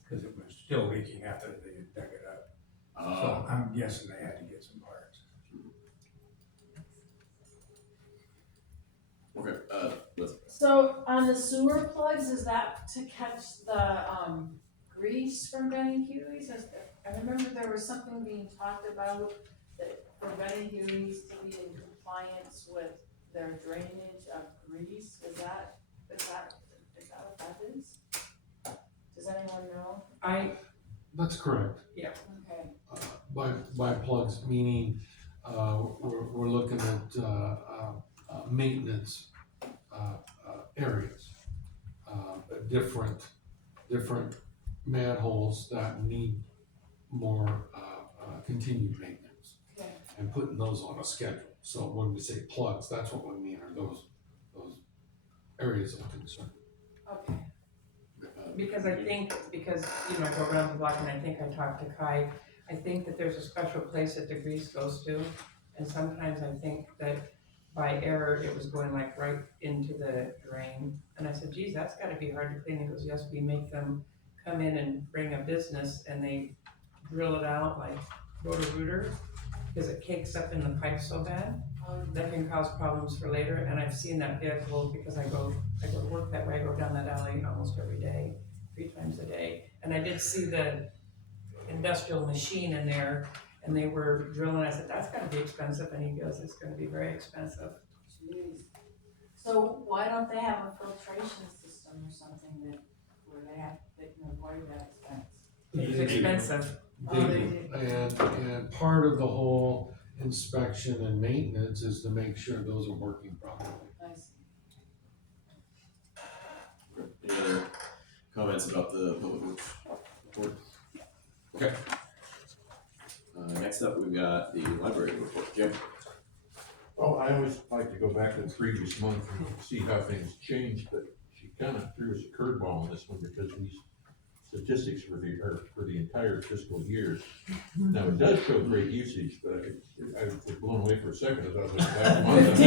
cause it was still leaking after they had dug it up. So I'm guessing they had to get some parts. Okay, listen, So on the sewer plugs, is that to catch the, grease from Benny Huey's? I remember there was something being talked about that for Benny Huey's to be in compliance with their drainage of grease. Is that what that is? Does anyone know? That's correct. Okay. By plugs, meaning, we're looking at, maintenance, areas. Different manholes that need more, continued maintenance. Okay. And putting those on a schedule. So when we say plugs, that's what we mean, are those areas of concern. Okay. Because I think, you know, I go around the block and I think I talked to Kai, I think that there's a special place that the grease goes to. And sometimes I think that by error, it was going like right into the drain. And I said, geez, that's gotta be hard to clean. He goes, yes, we make them come in and bring a business and they drill it out like Roto-Rooter, because it cakes up in the pipe so bad. That can cause problems for later, and I've seen that vehicle because I go to work that way, I go down that alley almost every day, 3 times a day. And I did see the industrial machine in there, and they were drilling, I said, that's gonna be expensive, and he goes, it's gonna be very expensive. Jeez. So why don't they have a filtration system or something where they can avoid that expense? It's expensive. And part of the whole inspection and maintenance is to make sure those are working properly. I see. any other comments about the public works report? Okay. Next up, we've got the library report. Jim? Oh, I always like to go back to the previous month and see how things changed, but she kind of threw us a curveball on this one because these statistics are for the entire fiscal year. Now, it does show great usage, but I was blown away for a second. I thought it was last month.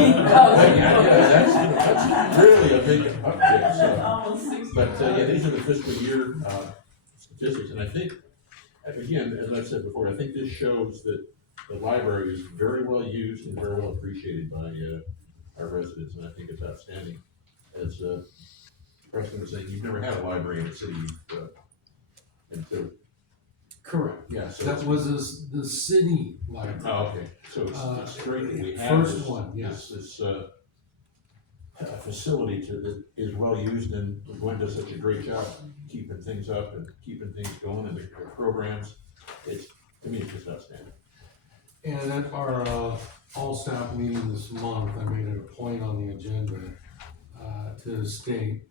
That's really a big uptick, so. But, yeah, these are the fiscal year, statistics, and I think, again, as I've said before, I think this shows that the library is very well used and very well appreciated by, our residents, and I think it's outstanding. As, Preston was saying, you've never had a library in the city, until. Correct. Yeah, so. That was the city library. Oh, okay, so it's great that we have First this, one, yes. this facility that is well used, and Gwen does such a great job keeping things up and keeping things going, and the programs, to me, it's just outstanding. And at our all staff meeting this month, I made it a point on the agenda to state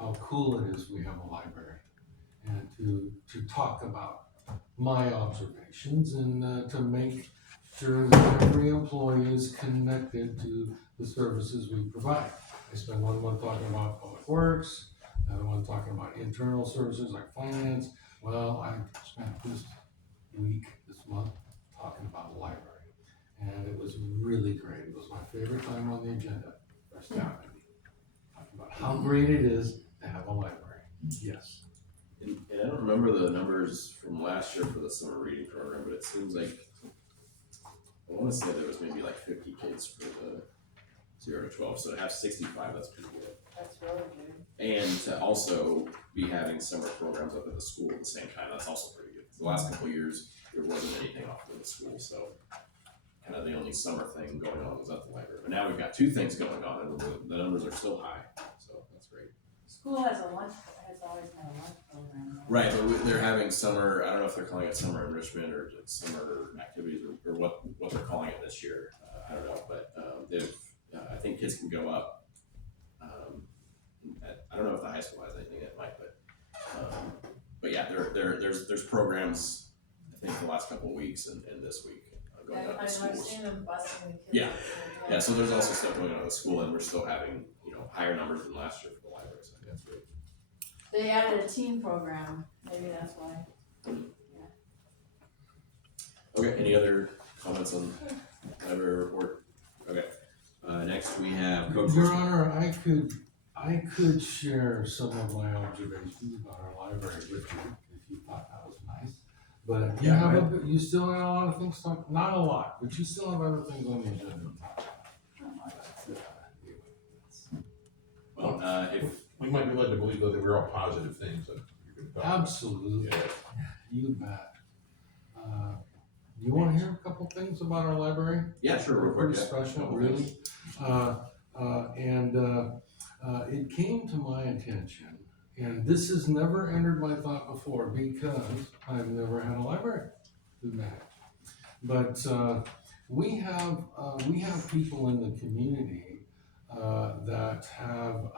how cool it is we have a library, and to talk about my observations, and to make sure that every employee is connected to the services we provide. I spent one month talking about public works, another one talking about internal services like finance. Well, I spent this month talking about the library, and it was really great. It was my favorite time on the agenda for staff meeting, talking about how great it is to have a library. Yes. And I don't remember the numbers from last year for the summer reading program, but it seems like, I wanna say there was maybe like 50 kids for the 0 to 12, so to have 65, that's pretty good. That's really good. And to also be having summer programs up at the school at the same time, that's also pretty good. The last couple of years, there wasn't anything off at the school, so kind of the only summer thing going on was at the library. But now we've got 2 things going on, and the numbers are still high, so that's great. School has always had a lunch program. Right, but they're having summer, I don't know if they're calling it summer enrichment or summer activities or what they're calling it this year. I don't know, but I think kids can go up. I don't know if the high school has anything that might, but yeah, there's programs, I think the last couple of weeks and this week going up to I've schools. seen them busing the kids. Yeah. Yeah, so there's also stuff going on at the school, and we're still having, higher numbers than last year for the library, so I think that's great. They added a teen program, maybe that's why. Okay, any other comments on library report? Okay, next we have code Your enforcement. Honor, I could share some of my observations about our library with you if you thought that was nice. But you still have a lot of things to talk, not a lot, but you still have other things on the agenda. Well, if We might be led to believe though that we're all positive things that you're gonna talk about. Absolutely, you bet. You wanna hear a couple things about our library? yeah, sure, real quick. Pretty Yeah. special, really. It came to my attention, and this has never entered my thought before because I've never had a library to manage. But we have people in the community that have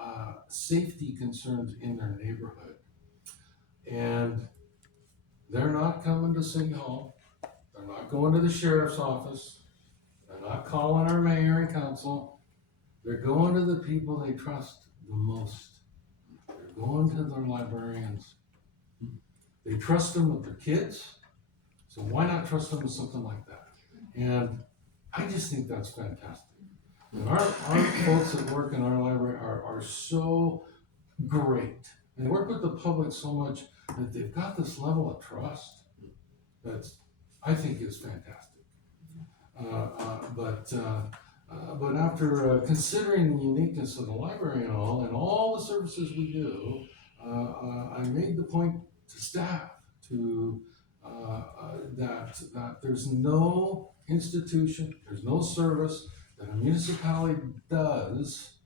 safety concerns in their neighborhood, and they're not coming to City Hall. They're not going to the sheriff's office. They're not calling our mayor and council. They're going to the people they trust the most. They're going to their librarians. They trust them with their kids, so why not trust them with something like that? And I just think that's fantastic. And our folks that work in our library are so great. They work with the public so much that they've got this level of trust that's, I think, is fantastic. But after considering the uniqueness of the library and all the services we do, I made the point to staff that there's no institution, there's no service that a municipality does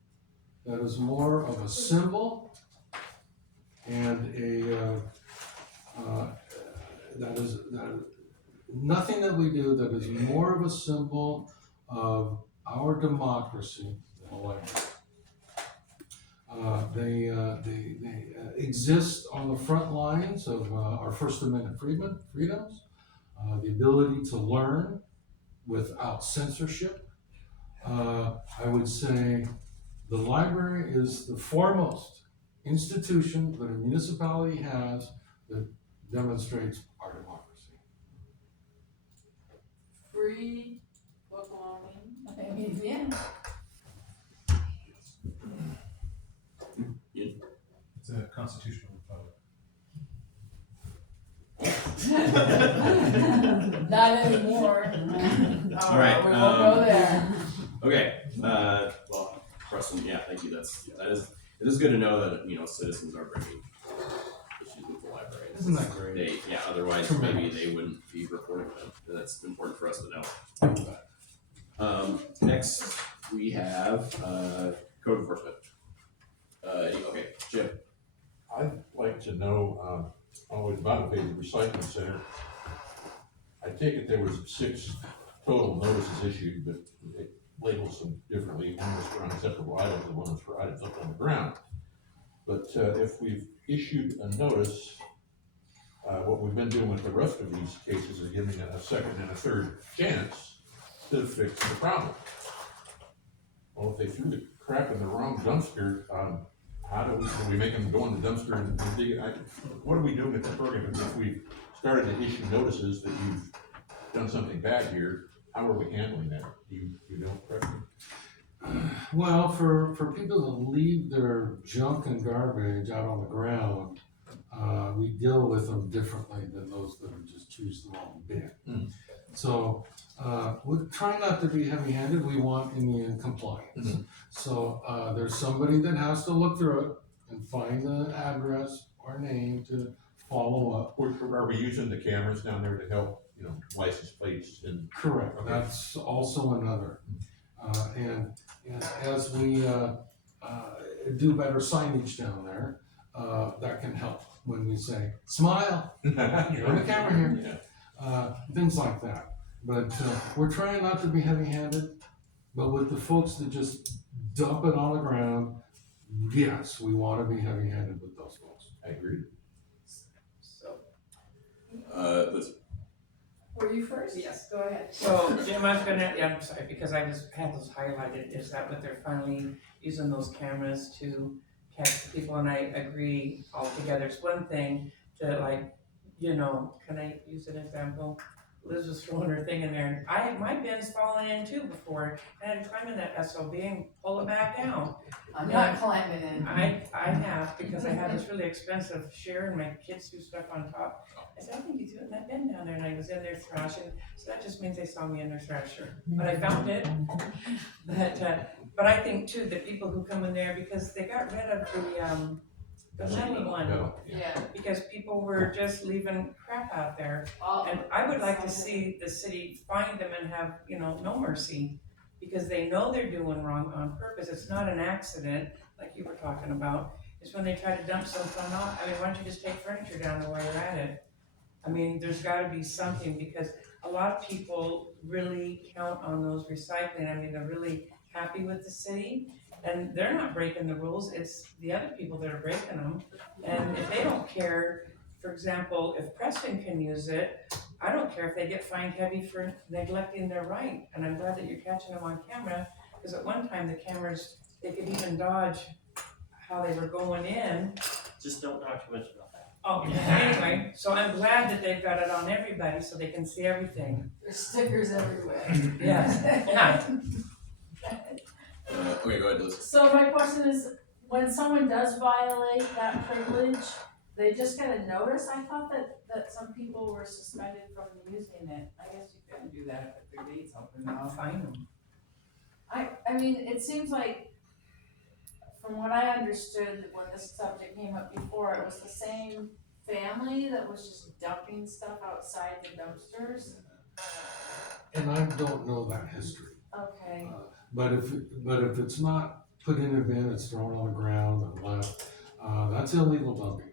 that is more of a symbol and nothing that we do that is more of a symbol of our democracy than a library. They exist on the front lines of our First Amendment freedoms, the ability to learn without censorship. I would say the library is the foremost institution that a municipality has that demonstrates our democracy. Free book loaning, I mean, yeah. It's a constitutional republic. Not anymore. All right, We won't go there. Okay, well, Preston, yeah, thank you, it is good to know that, citizens are bringing issues with the library. Isn't that great? Otherwise maybe they wouldn't be reporting them, and that's important for us to know. Next, we have, code enforcement. Okay, Jim. I'd like to know, always about the recycling center. I take it there was 6 total notices issued, but it labels them differently. One was for unacceptable items, and one was for items left on the ground. But if we've issued a notice, what we've been doing with the rest of these cases is giving it a second and a third chance to fix the problem. Well, if they threw the crap in the wrong dumpster, how do we make them go in the dumpster and dig it? What are we doing with the program? If we've started to issue notices that you've done something bad here, how are we handling that? Do you know, Preston? Well, for people that leave their junk and garbage out on the ground, we deal with them differently than those that just choose the wrong bin. So we try not to be heavy-handed. We want in the end compliance. So there's somebody that has to look through it and find the address or name to follow up. Are we using the cameras down there to help, license plates and. Correct, Okay. that's also another. And as we, do better signage down there, that can help when we say, smile, you're on the camera here. Things like that. But, we're trying not to be heavy-handed, but with the folks that just dump it on the ground, yes, we wanna be heavy-handed with those folks. I agree. So, Listen, Were you first? Yes. Go ahead. so Jim, I was gonna, yeah, I'm sorry, because I just had those highlighted, is that what they're finally using those cameras to catch the people, and I agree altogether. It's one thing to like, can I use an example? Liz was throwing her thing in there, and my bin's fallen in too before, and I had to climb in that SOB and pull it back down. I'm not climbing in. I have, because I had this really expensive share and my kids threw stuff on top. I said, I think you threw it in that bin down there, and I was in there thrashing, so that just means they saw me in their thrasher. But I found it. But I think too, that people who come in there, because they got rid of the metal one, No. Yeah. because people were just leaving crap out there. All- And I would like to see the city find them and have, no mercy, because they know they're doing wrong on purpose. It's not an accident, like you were talking about. It's when they try to dump something off. I mean, why don't you just take furniture down there while you're at it? I mean, there's gotta be something, because a lot of people really count on those recycling. I mean, they're really happy with the city, and they're not breaking the rules. It's the other people that are breaking them. And if they don't care, for example, if Preston can use it, I don't care if they get fined heavy for neglecting their right. And I'm glad that you're catching them on camera, because at one time the cameras, they could even dodge how they were going in. Just don't talk too much about that. Oh, anyway, so I'm glad that they've got it on everybody so they can see everything. There's stickers everywhere. Yes, yeah. okay, go ahead, Liz. So my question is, when someone does violate that privilege, they just get a notice? I thought that some people were suspended from using it. I guess you couldn't do that if the gate's open I'll now. find them. I mean, it seems like, from what I understood when this subject came up before, it was the same family that was just dumping stuff outside the dumpsters. And I don't know that history. Okay, But if it's not put in a bin, it's thrown on the ground and left, that's illegal dumping.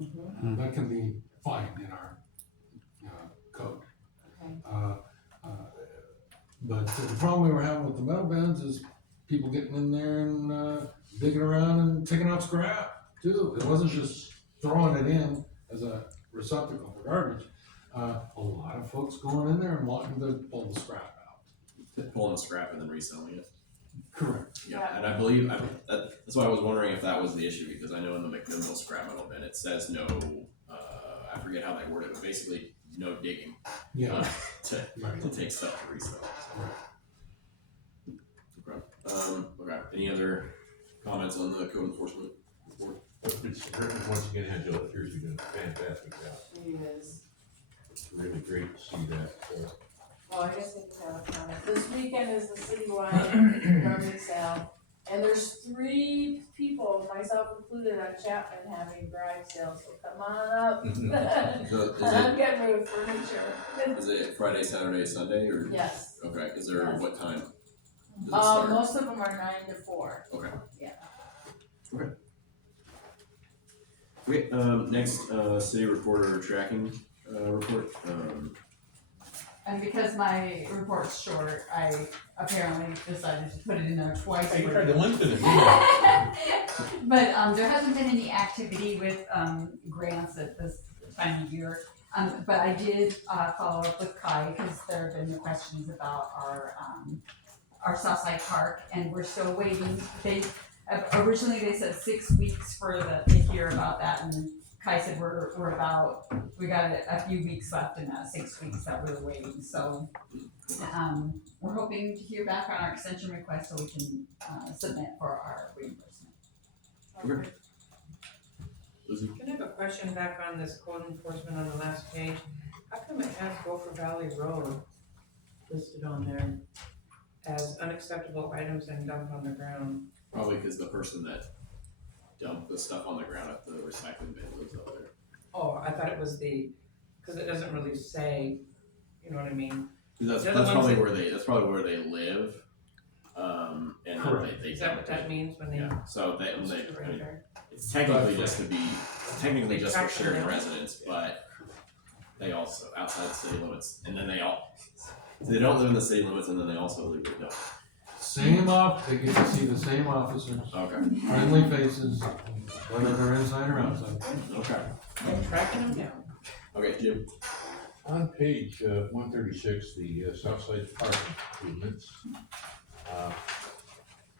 Mm-hmm. That can be fined in our, code. okay. But the problem we were having with the metal bins is people getting in there and, digging around and taking out scrap too. It wasn't just throwing it in as a receptacle for garbage. A lot of folks going in there and wanting to pull the scrap out. Pulling the scrap and then reselling it. Correct. Yeah, and I believe, that's why I was wondering if that was the issue, because I know in the McMinnville scrap metal bin, it says no, I forget how they worded it, but basically no digging. Yeah. To take stuff to resell. Right. Okay. Okay, any other comments on the code enforcement report? Once again, Angela, appears to be doing a fantastic job. She is. It's really great to see that, Well, I guess they can have a comment. This weekend is the citywide garbage sale, and there's 3 people, myself included, on Chapman having garage sales, so come on up. So I'm getting rid of furniture. is it Friday, Saturday, Sunday, or? Yes. Okay, is there, Yes. what time? Does it start? Most of them are 9 to 4. Okay. Yeah. Okay, next, city reporter tracking, report, And because my report's short, I apparently decided to put it in there twice. hey, you tried to lengthen it. But there hasn't been any activity with grants at this time of year. But I did follow up with Kai because there have been questions about our Southside Park, and we're still waiting. Originally they said 6 weeks to hear about that, and Kai said we got a few weeks left in that 6 weeks that we're waiting. So we're hoping to hear back on our extension request so we can submit for our reimbursement. Okay. Lizzie? Can I have a question back on this code enforcement on the last page? How come it has Gopher Valley Road listed on there as unacceptable items and dumped on the ground? Probably because the person that dumped the stuff on the ground at the recycling bin lives out there. Oh, I thought it was because it doesn't really say you know what I mean? That's They're the ones probably that- where they live. And Correct. they Is that what that means when they? Yeah, so they, I mean, Surrender? it's technically just They just for track Sheridan them. residents, but they also, outside the city limits, and then they don't live in the city limits, and then they also live in, They get to see the same officers, okay, friendly faces, whether they're inside or outside. okay. They're tracking them down. Okay, Jim, On page 136, the Southside Park improvements.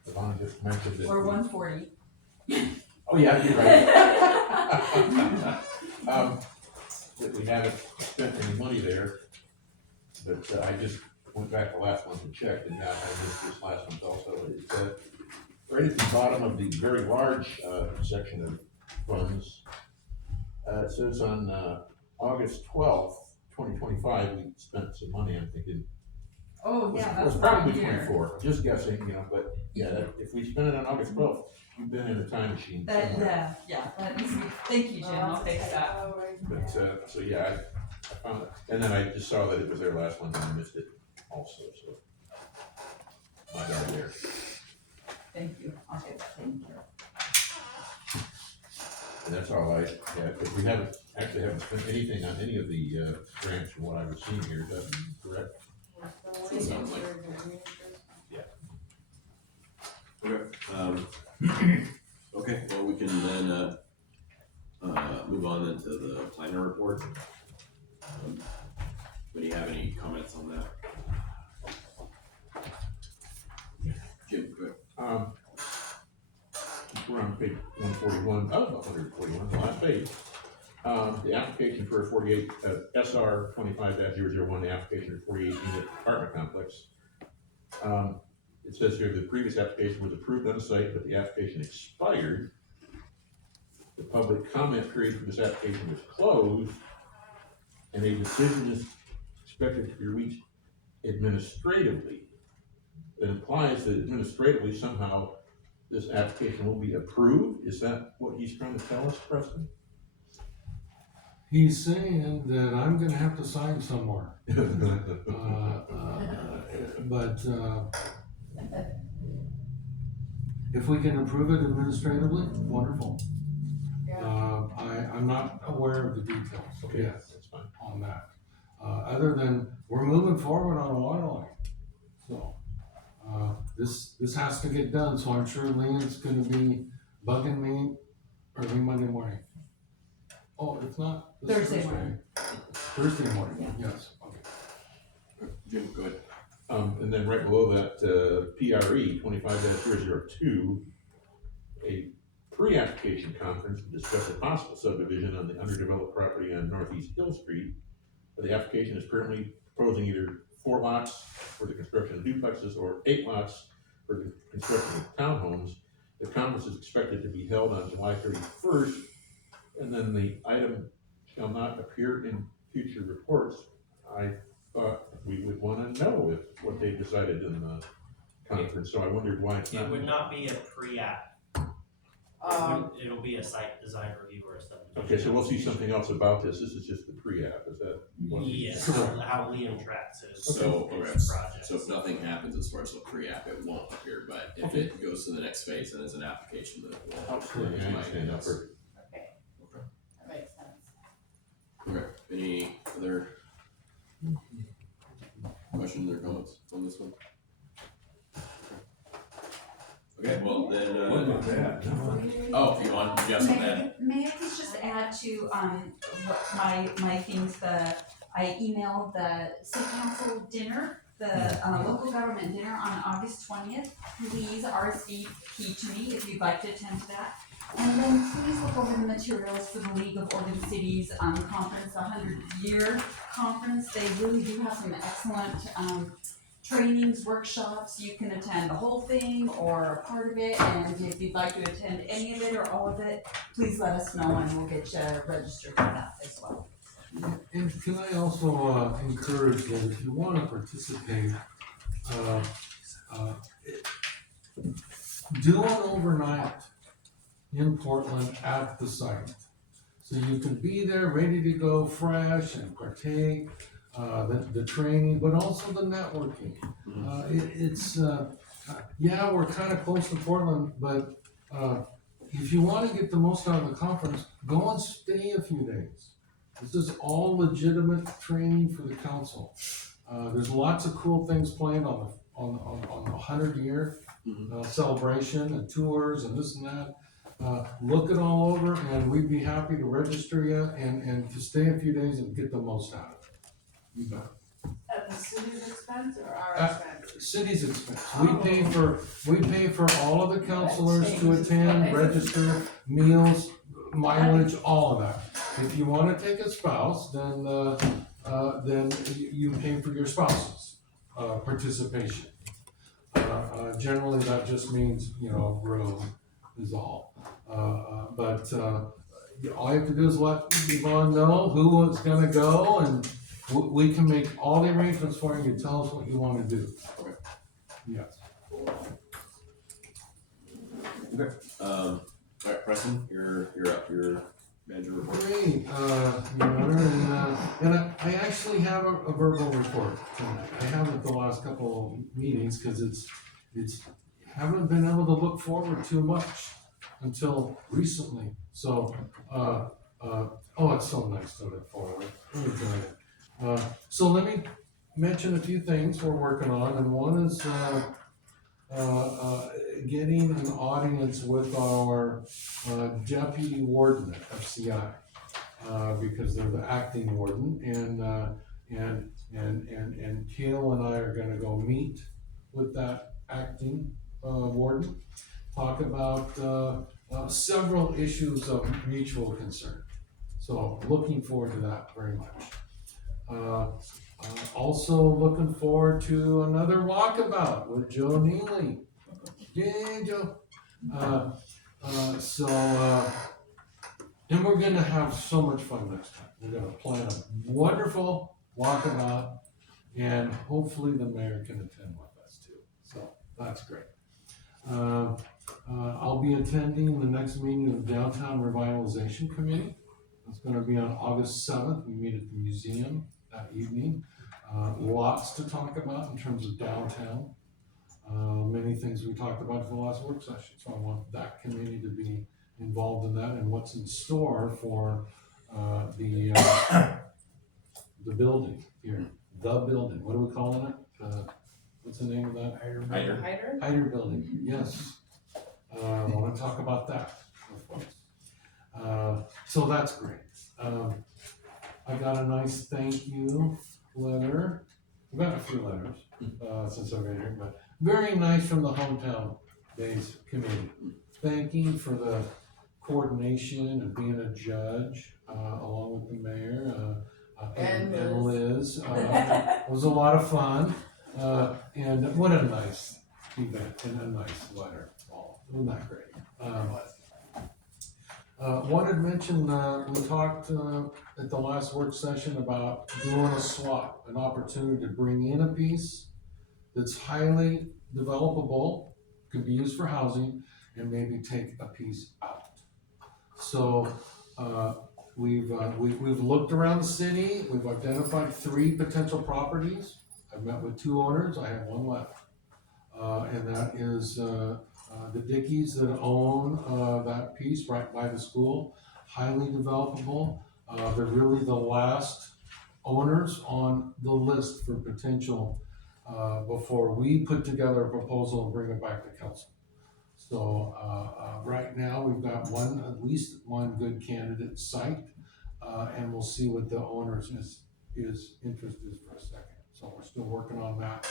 Yvonne just mentioned that. Or 140. Oh, yeah, you're right. That we haven't spent any money there, but I just went back the last month and checked, and yeah, I missed this last month also. It's right at the bottom of the very large section of funds. It says on August 12th, 2025, we spent some money, I'm thinking. Oh, yeah, It that's was probably right here. 24, just guessing, but yeah, if we spend it on August 12th, you've been in a time machine That, somewhere. that needs to be, thank you, Jim, I'll fix that. But, so yeah, I found it, and then I just saw that it was there last month and I missed it also, so. My bad there. Thank you, I'll get that taken care of. And that's all I, yeah, because we haven't spent anything on any of the grants from what I was seeing here, is that correct? Sounds like- okay, okay, well, we can then, move on then to the planner report. Do you have any comments on that? Jim, go ahead. We're on page 141, 141, the last page. The application for a 48, SR 25-001, the application for 48 unit apartment complex. It says here the previous application was approved on the site, but the application expired. The public comment period for this application was closed, and a decision is expected to be reached administratively. It implies that administratively somehow this application will be approved. Is that what he's trying to tell us, Preston? He's saying that I'm gonna have to sign somewhere. But if we can approve it administratively, wonderful. I'm not aware of the details, Okay, yes, that's fine. on that. Other than, we're moving forward on a water line. So, this has to get done, so I'm sure Lean's gonna be bugging me early Monday morning. Oh, if not, this Thursday morning. Thursday morning, yes, okay. Jim, go ahead. And then right below that, PRE 25-002, a pre-application conference to discuss a possible subdivision on the underdeveloped property on Northeast Hill Street. The application is currently proposing either 4 lots for the construction of duplexes or 8 lots for the construction of townhomes. The conference is expected to be held on July 31st, and then the item shall not appear in future reports. I thought we would wanna know what they decided in the conference, so I wondered why it's It not. would not be a pre-app. It'll be a site design review or a subdivision. Okay, so we'll see something else about this. This is just the pre-app, is that? what we- Yes, how Liam tracks it. So, It's okay, projects. so if nothing happens as far as the pre-app, it won't appear, but if Okay. it goes to the next phase and is an application, then it will. Absolutely, I understand that perfect. Okay, Okay. that makes sense. Okay, any other questions or comments on this one? Okay, well then, oh, you want, you have something to add? May I please just add to, what my things, I emailed the city council dinner, the, local government dinner on August 20th. Please RSVP to me if you'd like to attend to that. And then please look over the materials for the League of Oregon Cities, conference, the 100-year conference. They really do have some excellent, trainings, workshops. You can attend the whole thing or a part of it, and if you'd like to attend any of it or all of it, please let us know and we'll get you registered for that as well. And can I also encourage that if you wanna participate, do an overnight in Portland at the site. So you can be there ready to go fresh and partake. the training, but also the networking. Yeah, we're kinda close to Portland, but, if you wanna get the most out of the conference, go and stay a few days. This is all legitimate training for the council. There's lots of cool things planned on the 100-year celebration and tours and this and that. Look it all over, and we'd be happy to register you and to stay a few days and get the most out of it. You bet. At the city's expense or our Uh, expense? City's expense. We pay for all of the councilors to attend, register, meals, mileage, all of that. If you wanna take a spouse, then you pay for your spouse's, participation. Generally, that just means, room is all. But all you have to do is let Yvonne know who is gonna go, and we can make all the arrangements for you. You tell us what you wanna do. Okay. Yes. Okay, alright, Preston, you're up, your manager report. Great, Your Honor, and I actually have a verbal report tonight. I haven't the last couple of meetings, cause it's haven't been able to look forward too much until recently. So, it's so nice to look forward. Let me tell you. So let me mention a few things we're working on, and one is, getting an audience with our deputy warden at FCI, because they're the acting warden, and Kale and I are gonna go meet with that acting warden, talk about several issues of mutual concern. So looking forward to that very much. Also looking forward to another walkabout with Joe Neely. Yay, Joe. And we're gonna have so much fun next time. We're gonna plan a wonderful walkabout, and hopefully the mayor can attend with us too. So that's great. I'll be attending the next meeting of the Downtown Revitalization Committee. It's gonna be on August 7th. We meet at the museum that evening. Lots to talk about in terms of downtown. Many things we talked about in the last work session, so I want that committee to be involved in that and what's in store for the building here. The building, what are we calling it? What's the name of that? Hyder. Hyder Building, yes. I wanna talk about that, of course. So that's great. I got a nice thank you letter. I've got a few letters, since I've been here, but very nice from the Hometown Days Committee. Thanking for the coordination and being a judge, along with the mayor, and Liz. It was a lot of fun, and what a nice event and a nice letter. Wasn't that great? Wanted to mention, we talked at the last work session about doing a swap, an opportunity to bring in a piece that's highly developable, could be used for housing, and maybe take a piece out. So, we've looked around the city, we've identified 3 potential properties. I've met with 2 owners, I have 1 left. And that is, the Dickies that own, that piece right by the school, highly developable. They're really the last owners on the list for potential, before we put together a proposal and bring it back to council. So, right now, we've got at least one good candidate site, and we'll see what the owners is interest is for a second. So we're still working on that.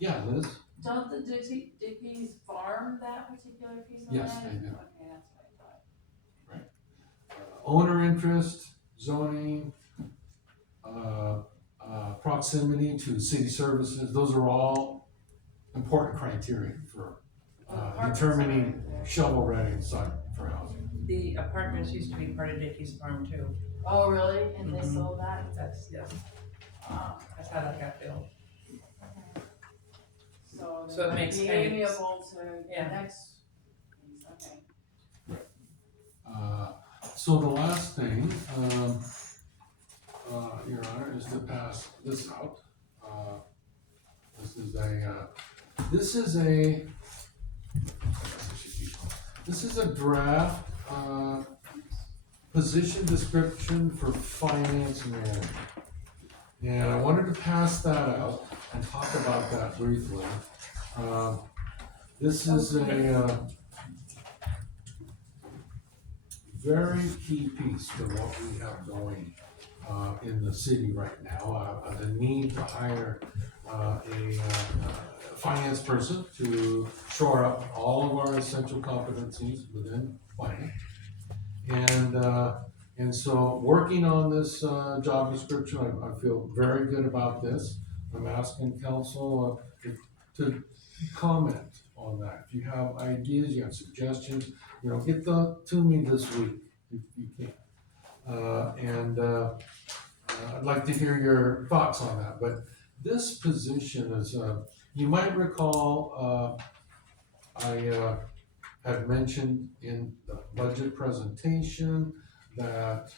Yeah, Liz? Don't the Dickies farm that particular piece of land? Yes, they do. Okay, that's what I thought. Owner interest, zoning, proximity to city services, those are all important criteria for determining shovel-ready site for housing. The apartments used to be part of Dickey's farm too. Oh, really? And they sold that? That's, yeah, Wow. that's how that got built. So So it might makes be sense. amiable to the Yeah. next piece, okay. So the last thing, Your Honor, is is to pass this out. This is a draft, position description for finance manager. And I wanted to pass that out and talk about that briefly. This is a, very key piece to what we have going, in the city right now. The need to hire, a finance person to shore up all of our essential competencies within finance. And so working on this, job description, I feel very good about this. I'm asking council, to comment on that. If you have ideas, you have suggestions, get them to me this week, if you can. I'd like to hear your thoughts on that, but this position is, you might recall, I had mentioned in the budget presentation that,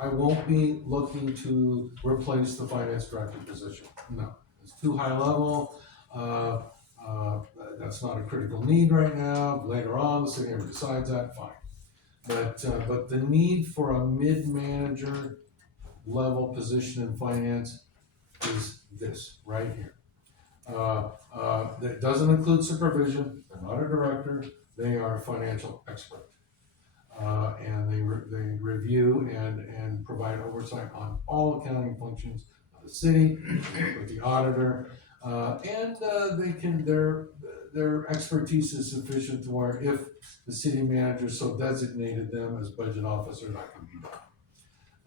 I won't be looking to replace the finance director position. No, it's too high level. That's not a critical need right now. Later on, the city ever decides that, fine. But the need for a mid-manager level position in finance is this right here. That doesn't include supervision. They're not a director. They are a financial expert. And they review and provide oversight on all accounting functions of the city, with the auditor, and their expertise is sufficient to where if the city manager so designated them as budget officer, that can be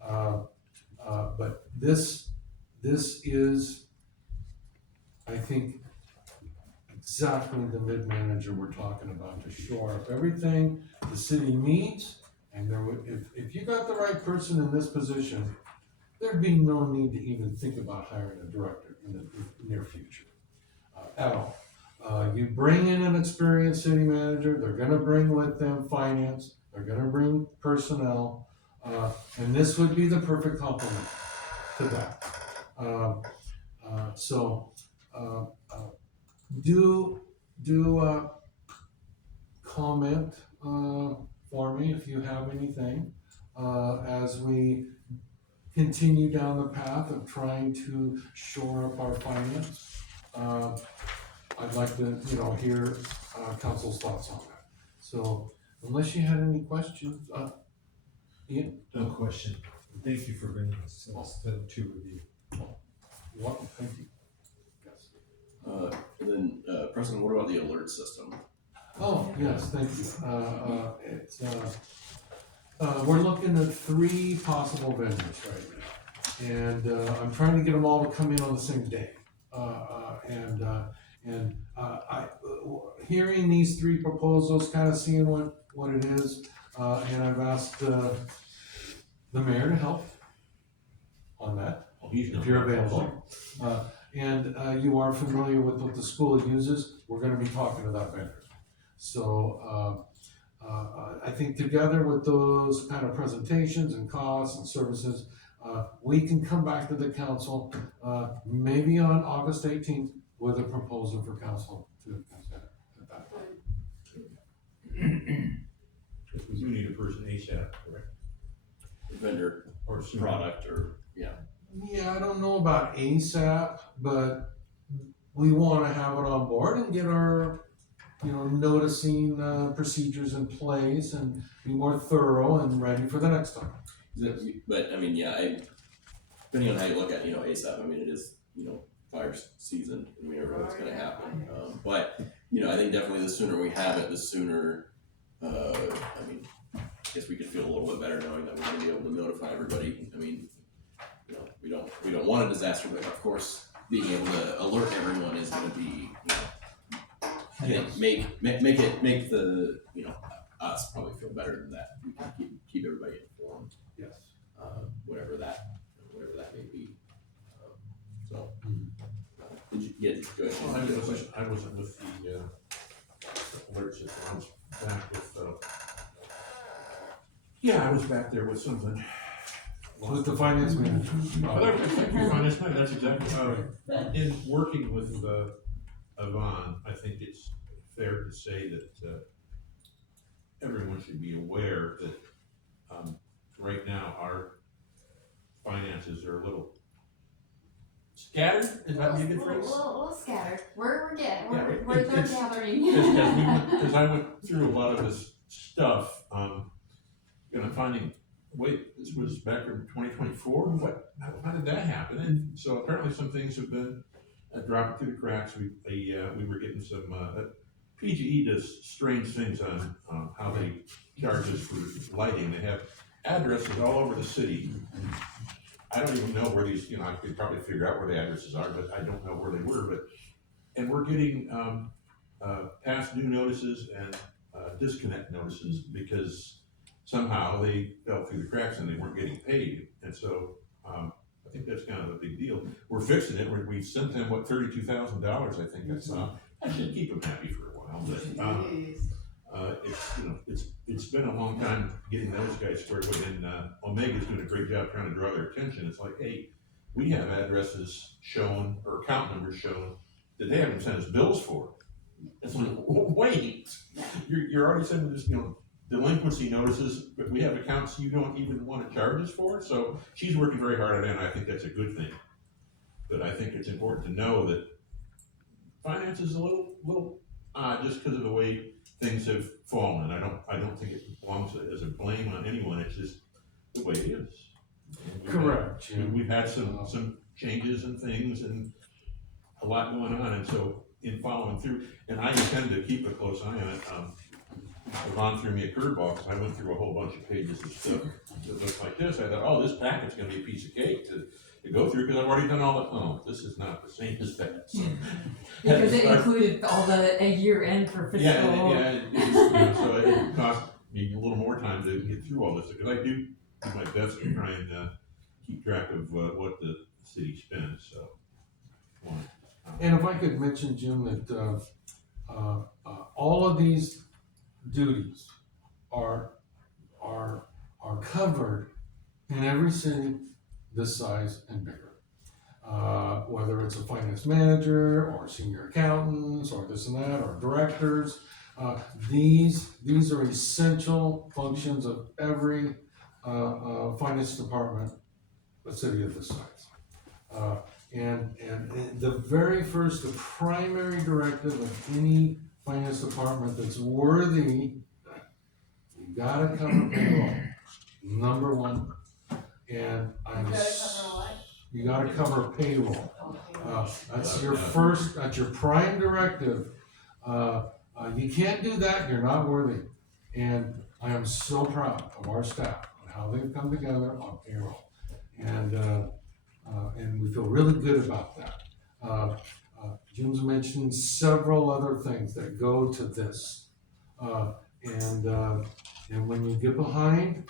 done. But this is, I think, exactly the mid-manager we're talking about, to shore up everything the city needs. And if you got the right person in this position, there'd be no need to even think about hiring a director in the near future, at all. You bring in an experienced city manager, they're gonna bring with them finance, they're gonna bring personnel, and this would be the perfect complement to that. Do comment for me if you have anything, as we continue down the path of trying to shore up our finance. I'd like to, hear, council's thoughts on that. So unless you had any questions, Ian? No question. Thank you for bringing this to review. What, thank you. Yes. And then, Preston, what about the alert system? Oh, yes, thank you. We're looking at 3 possible vendors right now. And, I'm trying to get them all to come in on the same day. Hearing these 3 proposals, kind of seeing what it is, and I've asked, the mayor to help on that, if you're available. You are familiar with what the school uses, we're gonna be talking to that vendor. So, I think together with those kind of presentations and costs and services, we can come back to the council, maybe on August 18th with a proposal for council to consider at that point. Because we do need a person ASAP, correct? Vendor Or sooner. product or, yeah. Yeah, I don't know about ASAP, but we wanna have it on board and get our, noticing, procedures in place and be more thorough and ready for the next time. But I mean, yeah, depending on how you look at, ASAP, I mean, it is, fire season, I mean, everything's gonna happen. But, I think definitely the sooner we have it, the sooner, I mean, I guess we could feel a little bit better knowing that we're gonna be able to notify everybody. I mean, we don't want a disaster, but of course, being able to alert everyone is gonna be, I think make the, us probably feel better than that. We can keep everybody informed. Yes. Whatever that may be. Did you go ahead? Well, I wasn't with the alert system, I was back with, I was back there with something with the finance manager. That's exactly right. In working with, Yvonne, I think it's fair to say that, everyone should be aware that, right now, our finances are a little scattered, is that a good phrase? Little scattered. We're getting, Yeah, we're it's- gathering. As I went through a lot of this stuff, and I'm finding, wait, this was back in 2024, how did that happen? And so apparently some things have been dropping through the cracks. We were getting some, PGE does strange things on, how they charge us for lighting. They have addresses all over the city. I don't even know where these, I could probably figure out where the addresses are, but I don't know where they were, and we're getting, past due notices and, disconnect notices because somehow they fell through the cracks and they weren't getting paid. And so, I think that's kind of a big deal. We're fixing it. We sent them, $32,000, I think that's, I should keep them happy for a while, but, it's been a long time getting those guys squared away, and, Omega's doing a great job trying to draw their attention. It's like, hey, we have addresses shown, or account numbers shown, that they haven't sent us bills for. It's like, wait, you're already sending us, delinquency notices, but we have accounts you don't even want to charge us for. So she's working very hard on it, and I think that's a good thing. But I think it's important to know that finance is a little odd just because of the way things have fallen. I don't think it belongs as a blame on anyone. It's just the way it is. Correct. We've had some changes and things and a lot going on, and so in following through, and I intend to keep a close eye on it. Yvonne threw me a curveball because I went through a whole bunch of pages of stuff that looks like this. I thought, oh, this packet's gonna be a piece of cake to go through because I've already done all the, this is not the same as that. So, Because it included all a year end for fiscal. So it cost me a little more time to get through all this because I do my best to try and keep track of what the city spends. So, And if I could mention, Jim, that all of these duties are covered in every city this size and bigger. Whether it's a finance manager or senior accountants or this and that or directors, these are essential functions of every finance department, a city of this size. And the very first, the primary directive of any finance department that's worthy, you gotta cover payroll, number one. And you gotta cover payroll. That's your first, that's your prime directive. You can't do that, you're not worthy. And I am so proud of our staff and how they've come together on payroll. And we feel really good about that. Jim's mentioned several other things that go to this. And when you get behind,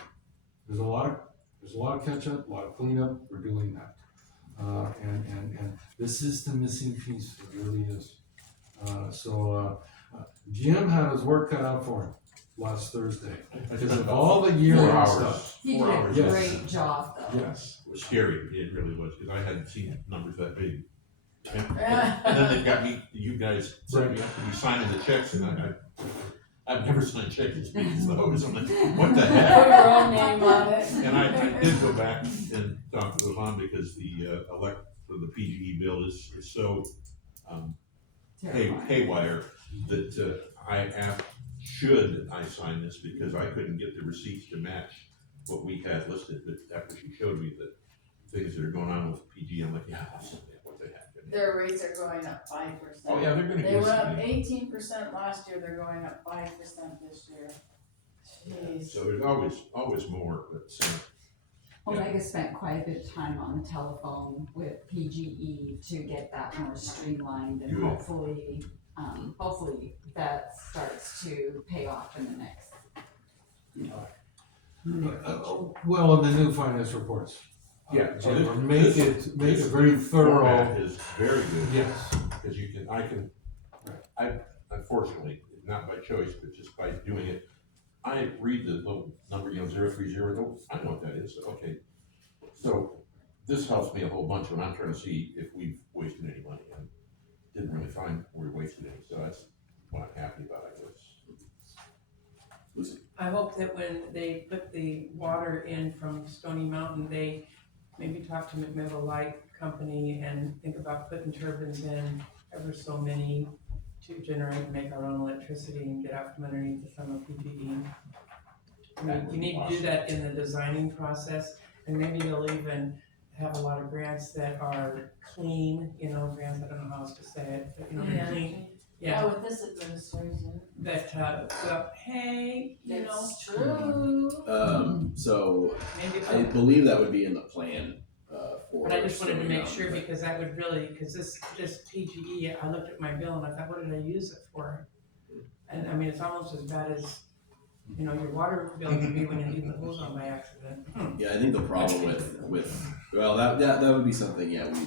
there's a lot of catch up, a lot of cleanup, we're doing that. And this is the missing piece, it really is. Jim had his work cut out for him last Thursday, because of all the year-end stuff. He did a Yes. great job though. Yes. It was scary, it really was, because I hadn't seen numbers that big. And then they've got you guys set me up to be signing the checks, and I've never signed checks as big as those. I'm like, what the heck? Put your own name on it. And I did go back and talk to Yvonne because the PGE bill is so haywire that I asked, should I sign this, because I couldn't get the receipts to match what we had listed. But after she showed me the things that are going on with PG, I'm like, yeah, what the heck? Their rates are going up 5%. Oh yeah, they're gonna They give went us up 18% last year, they're going up 5% this year. Jeez. So there's always more, but Omega spent quite a bit of time on the telephone with PGE to get that more streamlined, and Good. hopefully that starts to pay off in the next. Well, in the new finance reports. yeah. So Jim, make it very thorough. Format is very good. Yes. Because I unfortunately, not by choice, but just by doing it, I read the little number, 030, I know what that is, okay. So this helps me a whole bunch when I'm trying to see if we've wasted any money, and didn't really find we wasted any, so that's what I'm happy about, I guess. I hope that when they put the water in from Stony Mountain, they maybe talk to Mid-Willamette Light Company and think about putting turbines in ever so many to generate and make our own electricity and get out from underneath the thermal PPE. I mean, you need to do that in the designing process, and maybe they'll even have a lot of grants that are clean, grants, I don't know how else to say it, but clean. Yeah, with this administration, that, well, hey, it's true. So maybe, I believe that would be in the plan, for. but I just wanted to Stony make Mountain, sure, but- because that would really, because this PGE, I looked at my bill and I thought, what did I use it for? And I mean, it's almost as bad as, your water bill can be when you leave the hose on by accident. Yeah, I think the problem well, that would be something, yeah, we,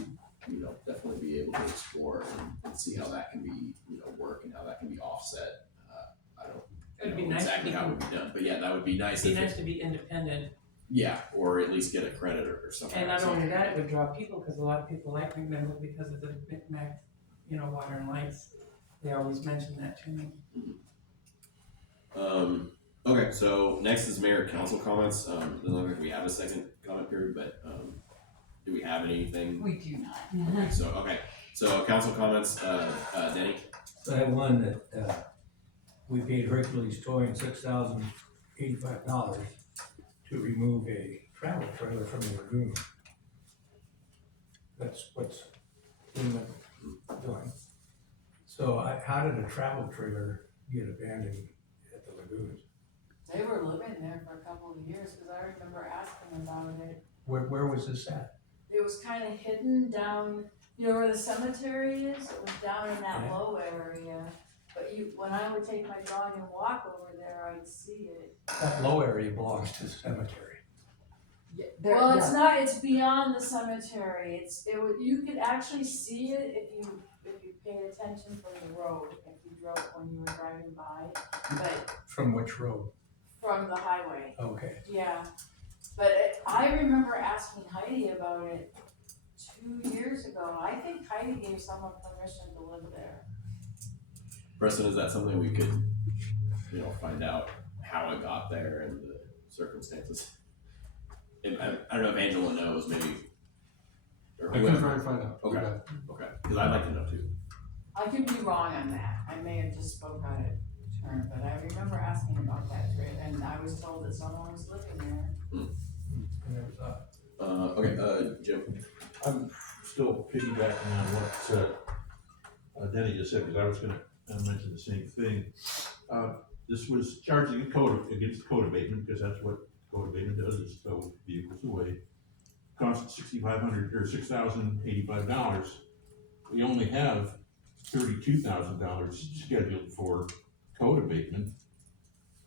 definitely be able to explore and see how that can be, work and how that can be offset. I don't It'd be know nice exactly to how it would be done, but yeah, that would be nice. It'd be if nice to be independent, Yeah, or at least get a credit or something. and not only that, it would draw people, because a lot of people like McMinnville because of the Mac, water and lights. They always mention that to me. Okay, so next is mayor and council comments. Doesn't look like we have a second comment period, but do we have anything? We do not. So council comments, Denny? So I have one that, we paid Hercules Towing $6,085 to remove a travel trailer from the lagoon. That's what's in the doing. So how did a travel trailer get abandoned at the lagoons? They were living there for a couple of years, cause I remember asking about it. Where was this at? It was kinda hidden down, where the cemetery is, it was down in that Yeah. low area. But when I would take my dog and walk over there, I'd see it. That low area belongs to the cemetery. Well, it's not, it's beyond the cemetery, you could actually see it if you paid attention from the road, if you drove, when you were driving by, but From which road? from the highway. Okay. Yeah, but I remember asking Heidi about it 2 years ago. I think Heidi gave someone permission to live there. Preston, is that something we could, find out how it got there and the circumstances? I don't know if Angela knows, maybe. Or I can whoever. try and find out. Okay. Okay, because I'd like to know too. I could be wrong on that. I may have just spoke out of turn, but I remember asking about that trip, and I was told that someone was living there. I never thought. Okay, Jim. I'm still piggybacking on what Denny just said, because I was gonna mention the same thing. This was charging against code abatement, because that's what code abatement does, is tow vehicles away. Cost $6,500 or $6,085. We only have $32,000 scheduled for code abatement.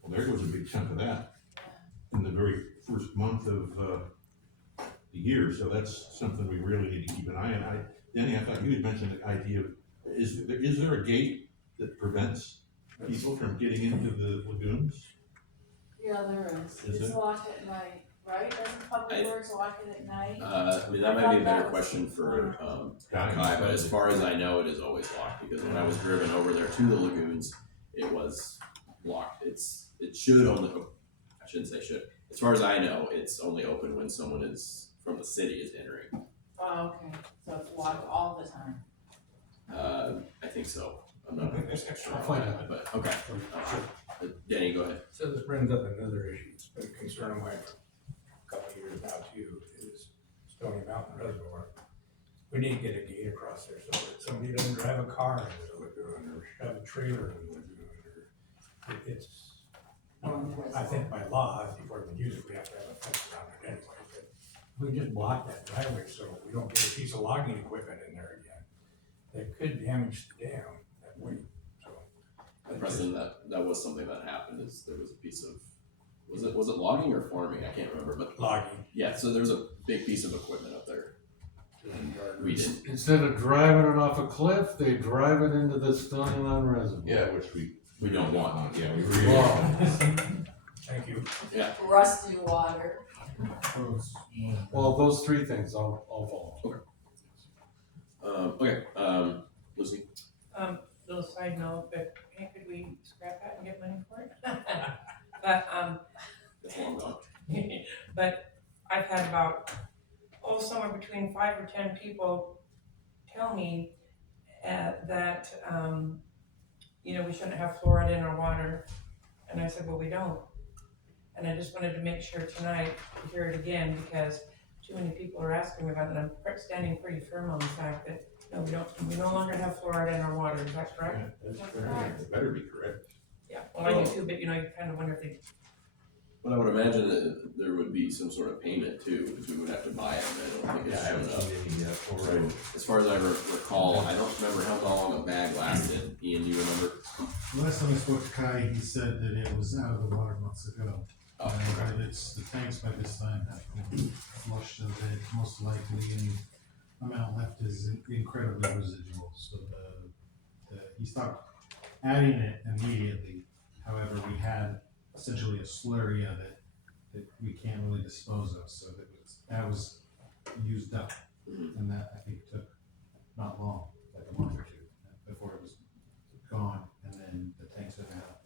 Well, there goes a big chunk of that in the very first month of the year, so that's something we really need to keep an eye on. Danny, I thought you had mentioned the idea of, is there a gate that prevents people from getting into the lagoons? Yeah, there is. Is It's it? locked at night, right? Doesn't Public Works lock it at night? That might be a better question for, Kai, but as far as I know, it is always locked, because when I was driven over there to the lagoons, it was locked. It should only, I shouldn't say should, as far as I know, it's only open when someone is, from the city is entering. Oh, okay, so it's locked all the time. I think so. I'm not 100% sure. I'll find out. But, okay. Danny, go ahead. So this brings up another issue. It's been a concern of mine for a couple of years now too, is Stony Mountain Reservoir. We need to get a gate across there so that somebody doesn't drive a car into the lagoon or shove a trailer in the lagoon, or it's, I think by law, before we use it, we have to have a fence around it anyway, but we just block that driveway so we don't get a piece of logging equipment in there again. That could damage the dam that way, so. Preston, that was something that happened, is there was a piece of, was it logging or farming? I can't remember, but. Logging. Yeah, so there was a big piece of equipment up there. And we didn't. Instead of driving it off a cliff, they drive it into the Stony Mountain Reservoir. Yeah, which We don't want. Yeah, we really. Wow. Thank you. Rusty water. Well, those three things, I'll follow. Okay, Lucy, Little side note, but hey, could we scrap that and get money for it? But, that's long gone. but I've had about, somewhere between 5 or 10 people tell me that, we shouldn't have fluoride in our water. And I said, well, we don't. And I just wanted to make sure tonight to hear it again, because too many people are asking me about it, and I'm standing pretty firm on the fact that, no, we no longer have fluoride in our water. Is that correct? That's correct. It better be correct. Yeah, well, I do too, but you kind of wonder if they, But I would imagine that there would be some sort of payment too, because we would have to buy it, and I don't think it's showing up. Any, So, as far as I recall, I don't remember how long a bag lasted. Ian, you remember? Last time I spoke to Kai, he said that it was out of the water months ago. Oh, And that it's, the tanks by this time have been flushed, so that most likely any amount left is incredibly residual, so he stopped adding it immediately. However, we had essentially a slurry of it that we can't really dispose of, so that was used up. And that, I think, took not long, like a month or two, before it was gone, and then the tanks have been out.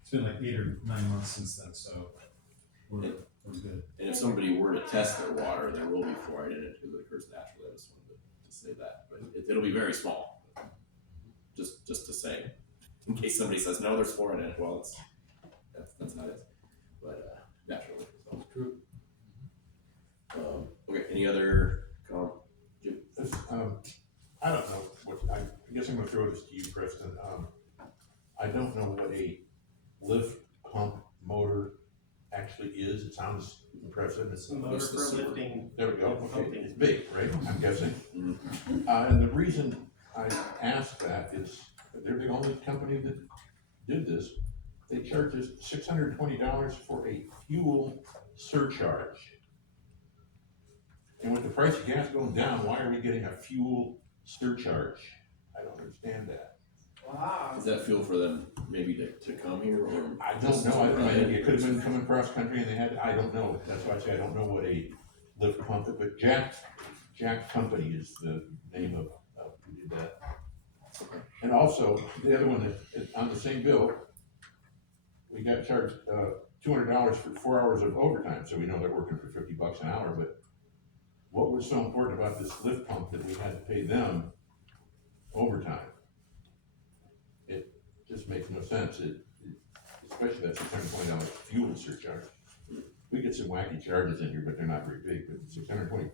It's been like 8 or 9 months since then, so we're good. And if somebody were to test their water, there will be fluoride in it because it occurs naturally. I just wanted to say that, but it'll be very small. Just to say, in case somebody says no, there's fluoride in it. Well, that's not it, but naturally. So. True. Okay. Any other comment? Jim? I don't know I guess I'm gonna throw this to you, Preston. I don't know what a lift pump motor actually is. It sounds impressive. It's The motor for lifting. There we go. Okay, Pumping. it's big, right? I'm guessing. Mm-hmm. And the reason I asked that is they're the only company that did this. They charge us $620 for a fuel surcharge. And with the price of gas going down, why are we getting a fuel surcharge? I don't understand that. wow. Is that fuel for them maybe to come here, or I don't know. I think it could have been coming cross country and they had, I don't know. That's why I say I don't know what a lift pump is, but Jack Company is the name of who did that. And also, the other one that on the same bill, we got charged $200 for 4 hours of overtime, so we know they're working for $50 an hour, but what was so important about this lift pump that we had to pay them overtime? It just makes no sense, especially that $620 fuel surcharge. We get some wacky charges in here, but they're not very big, but $620,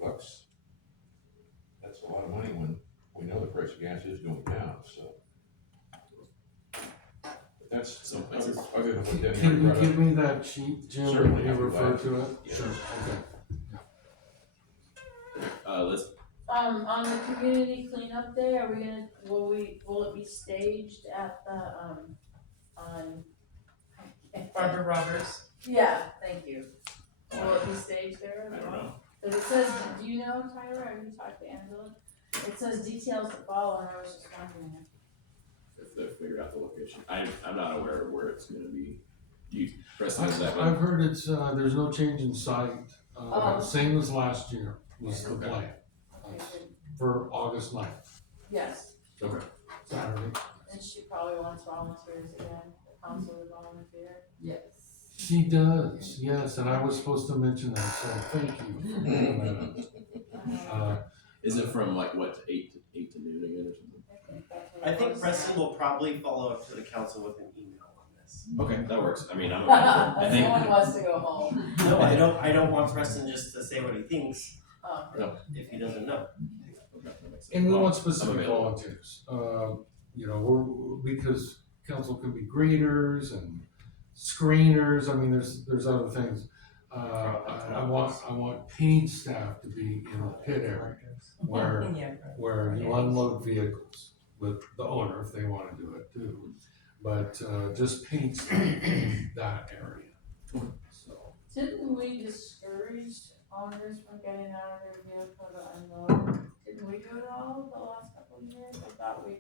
that's a lot of money when we know the price of gas is going down, so. But that's Some other places. than what Denny Can you brought up. give me that sheet, Jim, Certainly, when you I'll be refer glad to it? Yeah. Sure, okay. Liz? On the community cleanup day, are we gonna, will it be staged at the, on? Barbara Roberts. Yeah, thank you. Will it be staged there? I don't know. Cause it says, do you know, Tyler, have you talked to Angela? It says details to follow, and I was just wondering. If they figure out the location, I'm not aware of where it's going to be. Preston, is that I've heard it's, there's no change in sight, Oh. same as last year was the Okay. plan, Okay, good. for August 9th, Yes, Okay. Saturday. and she probably wants volunteers again, the councilor volunteer. Yes. She does, yes, and I was supposed to mention that, so thank you for bringing that up. Is it from like what, 8 to noon again or something? I think Preston will probably follow up to the council with an email on this. Okay, that works. I mean, I'm okay. I think Someone wants to go home. No, I don't want Preston just to say what he thinks if he doesn't know. okay, that makes sense. And we Well, want I'm specific available. volunteers, because council can be greeters and screeners, I mean, there's other things. I want paid staff to be in the pit area where you unload vehicles with the owner if they wanna do it too. But, just paint staff in that area, so. Didn't we discourage owners from getting out of their vehicle to unload? Didn't we do it all the last couple of years? I thought we,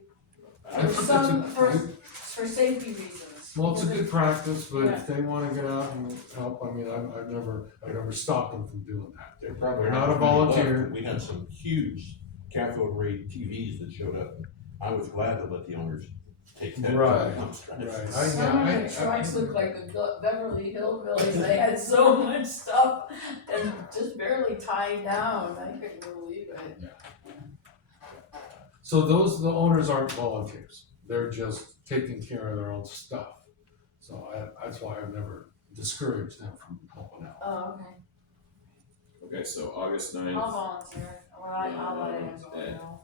I for think some, that's a- for safety reasons. Well, it's a good practice, but if they wanna get out and help, I mean, I've never stopped them from doing that. They're not a volunteer. We had some huge cathode ray TVs that showed up. I was glad to let the owners take that. Right, Right. Some of the trucks looked like a Beverly Hillbillies, they had so much stuff and just barely tied down, I couldn't believe it. So the owners aren't volunteers, they're just taking care of their own stuff. So that's why I've never discouraged them from helping out. Oh, okay, Okay, so August 9th, I'll volunteer, or I'll let him know.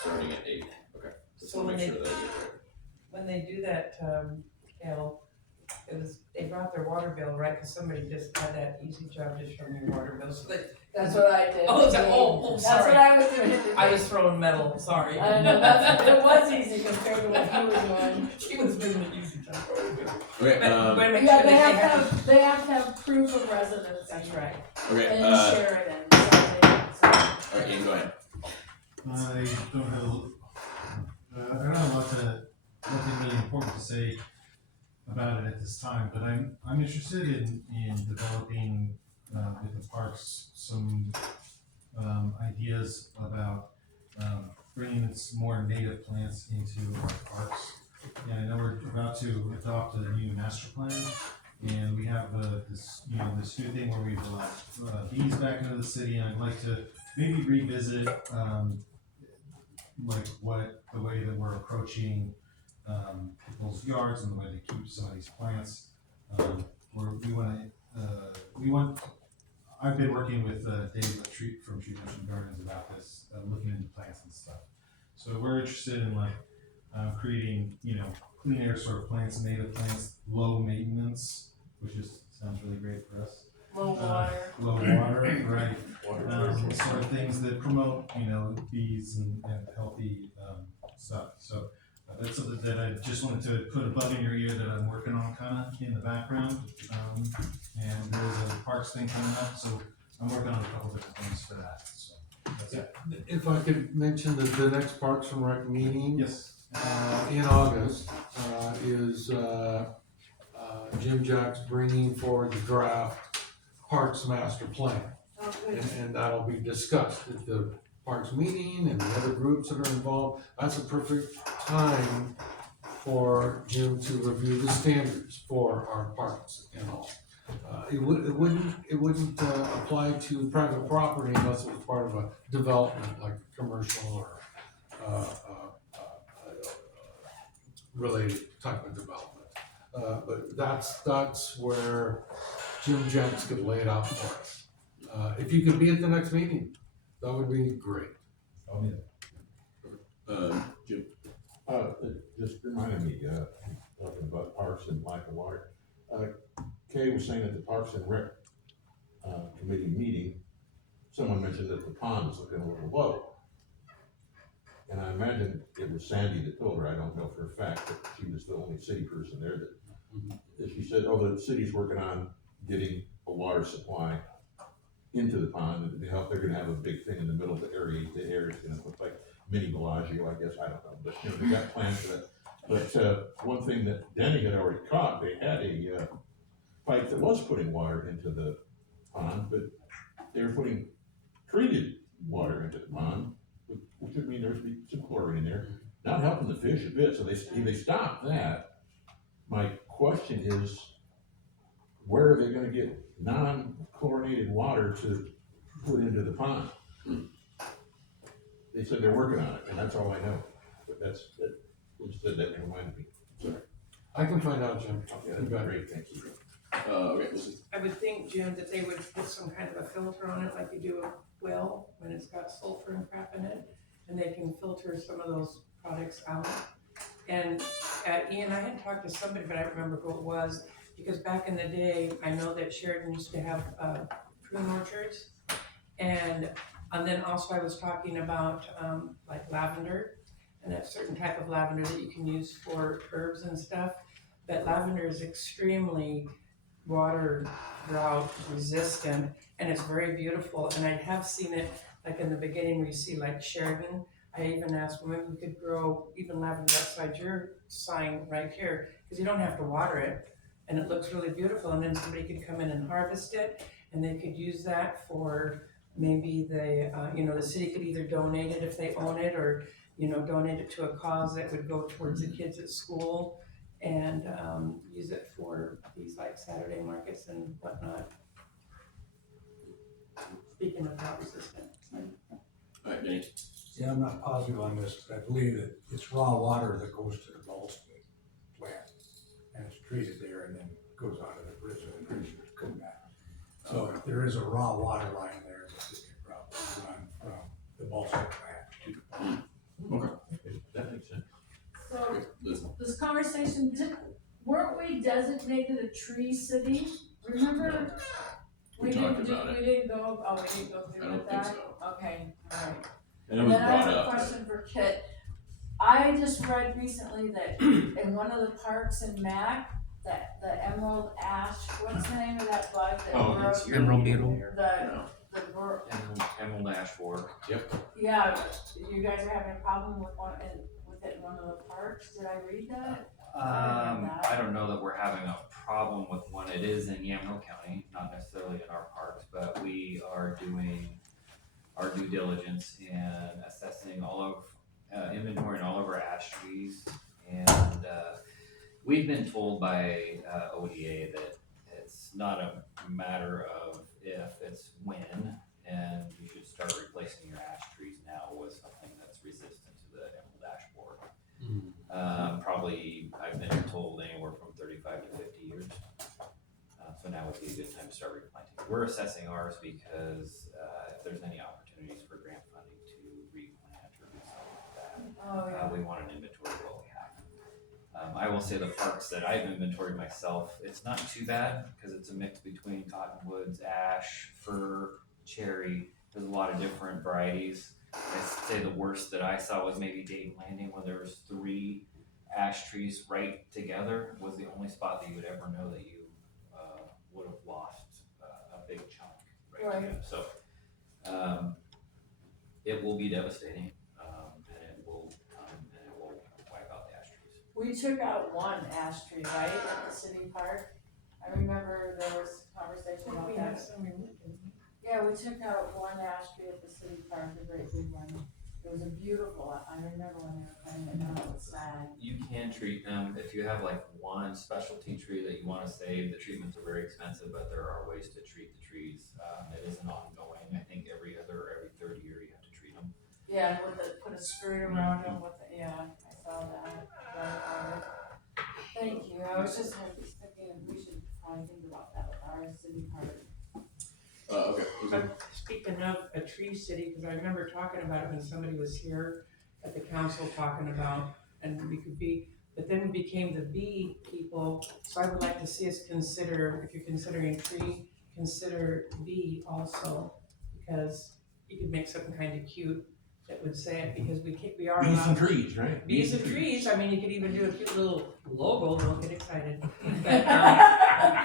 starting at 8. Okay, just So wanna when make they, sure that I get it right. when they do that, Cal, they brought their water bill, right, cause somebody just had that easy job, just showing your water bill, so they. That's what I did. Oh, That's sorry. what I was doing. I was throwing metal, sorry. I know, it was easy compared to what he was doing. She was doing an easy job. Okay, But make Yeah, sure they that have to have proof of residency. That's right. okay, In Sheridan, so alright, Ian, go ahead. I don't have a lot nothing really important to say about it at this time, but I'm interested in developing with the parks some ideas about bringing some more native plants into our parks. And I know we're about to adopt a new master plan, and we have this new thing where we've allowed bees back into the city, and I'd like to maybe revisit like what the way that we're approaching people's yards and the way they keep some of these plants. I've been working with Dave from Tree Mission Gardens about this, looking into plants and stuff. So we're interested in creating, clean air sort of plants, native plants, low maintenance, which sounds really great for us. low water. Low water, right. Sort of things that promote, bees and healthy stuff. So that's something that I just wanted to put a bug in your ear that I'm working on kind of in the background. And there's a parks thing coming up, so I'm working on a couple different things for that. So that's it. If I could mention that the next Parks and Rec meeting. Yes. In August, is Jim Jack's bringing forward the draft Parks Master Plan. Oh, good. And that'll be discussed at the Parks meeting and the other groups that are involved. That's a perfect time for Jim to review the standards for our parks and all. It wouldn't apply to private property unless it was part of a development like commercial or related type of development. But that's where Jim Jack's could lay it out for us. If you could be at the next meeting, that would be great. I'll be there. Jim. It just reminded me, talking about parks and lack of water. Kay was saying at the Parks and Rec committee meeting, someone mentioned that the pond is looking a little low. And I imagine it was Sandy that told her, I don't know for a fact, that she was the only city person there that she said, oh, the city's working on getting a water supply into the pond, and they're gonna have a big thing in the middle to aerate the air. It's gonna look like mini Bellagio, I guess, I don't know, but they got plans for that. But one thing that Denny had already caught, they had a pipe that was putting water into the pond, but they were putting treated water into the pond, which would mean there's some chlorine in there, not helping the fish a bit, so they stopped that. My question is, where are they gonna get non-chlorinated water to put into the pond? They said they're working on it, and that's all I know, but who said that reminded me, sorry. I can find out, Jim. Okay, that'd be great, thank you. Okay, listen. I would think, Jim, that they would put some kind of a filter on it like you do a well when it's got sulfur and crap in it, and they can filter some of those products out. And Ian, I had talked to somebody, but I don't remember who it was, because back in the day, I know that Sheridan used to have prune orchards. And then also I was talking about like lavender, and that certain type of lavender that you can use for herbs and stuff. But lavender is extremely water drought resistant, and it's very beautiful. And I have seen it like in the beginning where you see like Sheridan. I even asked maybe we could grow even lavender outside your sign right here, cause you don't have to water it. And it looks really beautiful, and then somebody could come in and harvest it, and they could use that for maybe the city could either donate it if they own it, or, donate it to a cause that would go towards the kids at school, and, use it for these like Saturday markets and whatnot. Speaking of drought resistant. Alright, Denny. Yeah, I'm not positive on this, but I believe that it's raw water that goes to the balsam plant. And it's treated there and then goes out of the prison and trees come back. So there is a raw water line there that you can probably run from the balsam plant to the pond. Okay, that makes sense. So, Liz. this conversation, weren't we designated a tree city? Remember? We talked about it. We didn't go I through don't with think that? so. Okay, alright. And it was Then I brought have a up. question for Kit. I just read recently that in one of the parks in Mac, that the emerald ash, what's the name of that bug that Oh, grows? it's Emerald beetle. No. The Emerald ash borer. yeah, you guys are having a problem with it in one of the parks, did I read that? I don't know that we're having a problem with one. It is in Yamhill County, not necessarily in our parks, but we are doing our due diligence and assessing all of, inventorying all of our ash trees. And, we've been told by, ODA that it's not a matter of if, it's when, and you should start replacing your ash trees now with something that's resistant to the emerald ash borer. Probably, I've been told anywhere from 35 to 50 years. So now would be a good time to start replanting. We're assessing ours because if there's any opportunities for grant funding to replant or do something like that, Oh, yeah. we want an inventory of what we have. I will say the parks that I've inventoried myself, it's not too bad because it's a mix between cottonwoods, ash, fir, cherry. There's a lot of different varieties. I'd say the worst that I saw was maybe Dayton Landing, where there was 3 ash trees right together. Was the only spot that you would ever know that you would have lost a big chunk right together. So it will be devastating, and it will wipe out the ash trees. We took out one ash tree, right, at the city park? I remember there was conversation about We have that. some removed. Yeah, we took out one ash tree at the city park, a great big one. It was a beautiful, I remember when they were cutting it down, it was sad. You can treat them if you have like one specialty tree that you want to save. The treatments are very expensive, but there are ways to treat the trees. It isn't ongoing. I think every third year you have to treat them. Yeah, and put a skirt around them yeah, I saw that. Thank you, I was just thinking, we should probably think about that with our city park. Okay. Speaking of a tree city, because I remember talking about it when somebody was here at the council talking about, and we could be, but then we became the bee people. So I would like to see us consider, if you're considering tree, consider bee also, because you could make something kind of cute that would say it, because we are. Bees and trees, right? Bees and trees, I mean, you could even do a cute little logo, don't get excited. But,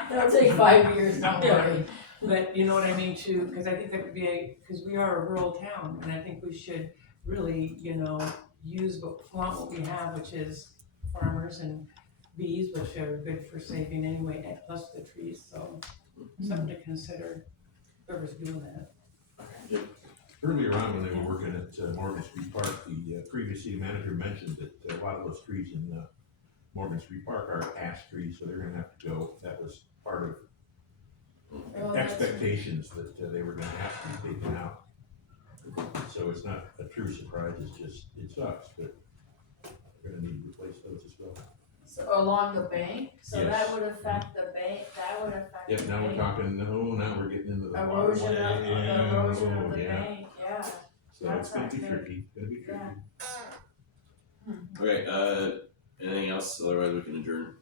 It'll take 5 years, don't worry. But you know what I mean too, because I think that would be because we are a rural town, and I think we should really, flaunt what we have, which is farmers and bees, which are good for saving anyway, and plus the trees, so something to consider, whoever's doing that. Earlier on, when they were working at Morgan Street Park, the previous city manager mentioned that a lot of those trees in Morgan Street Park are ash trees, so they're gonna have to go. That was part of expectations that they were gonna have to be taken out. So it's not a true surprise, it's just, it sucks, but we're gonna need to replace those as well. So along the bank, so Yes. that would affect the bank, that would affect the Yep, bank. now we're talking, now we're getting into the Erosion of waterway. the Yeah. bank, yeah. So it's gonna be tricky, it's gonna be tricky. Yeah. Okay, anything else? Otherwise we can adjourn.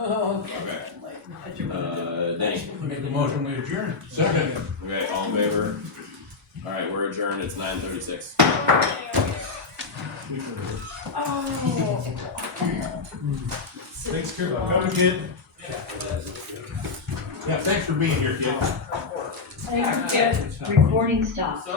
Oh, Okay. Denny. Make a motion, we adjourn. Second. Okay, all in favor? Alright, we're adjourned. It's 9:36. Oh. Thanks, Kurt. Come kid. Yeah, thanks for being here, kid. Thank you. Recording stopped.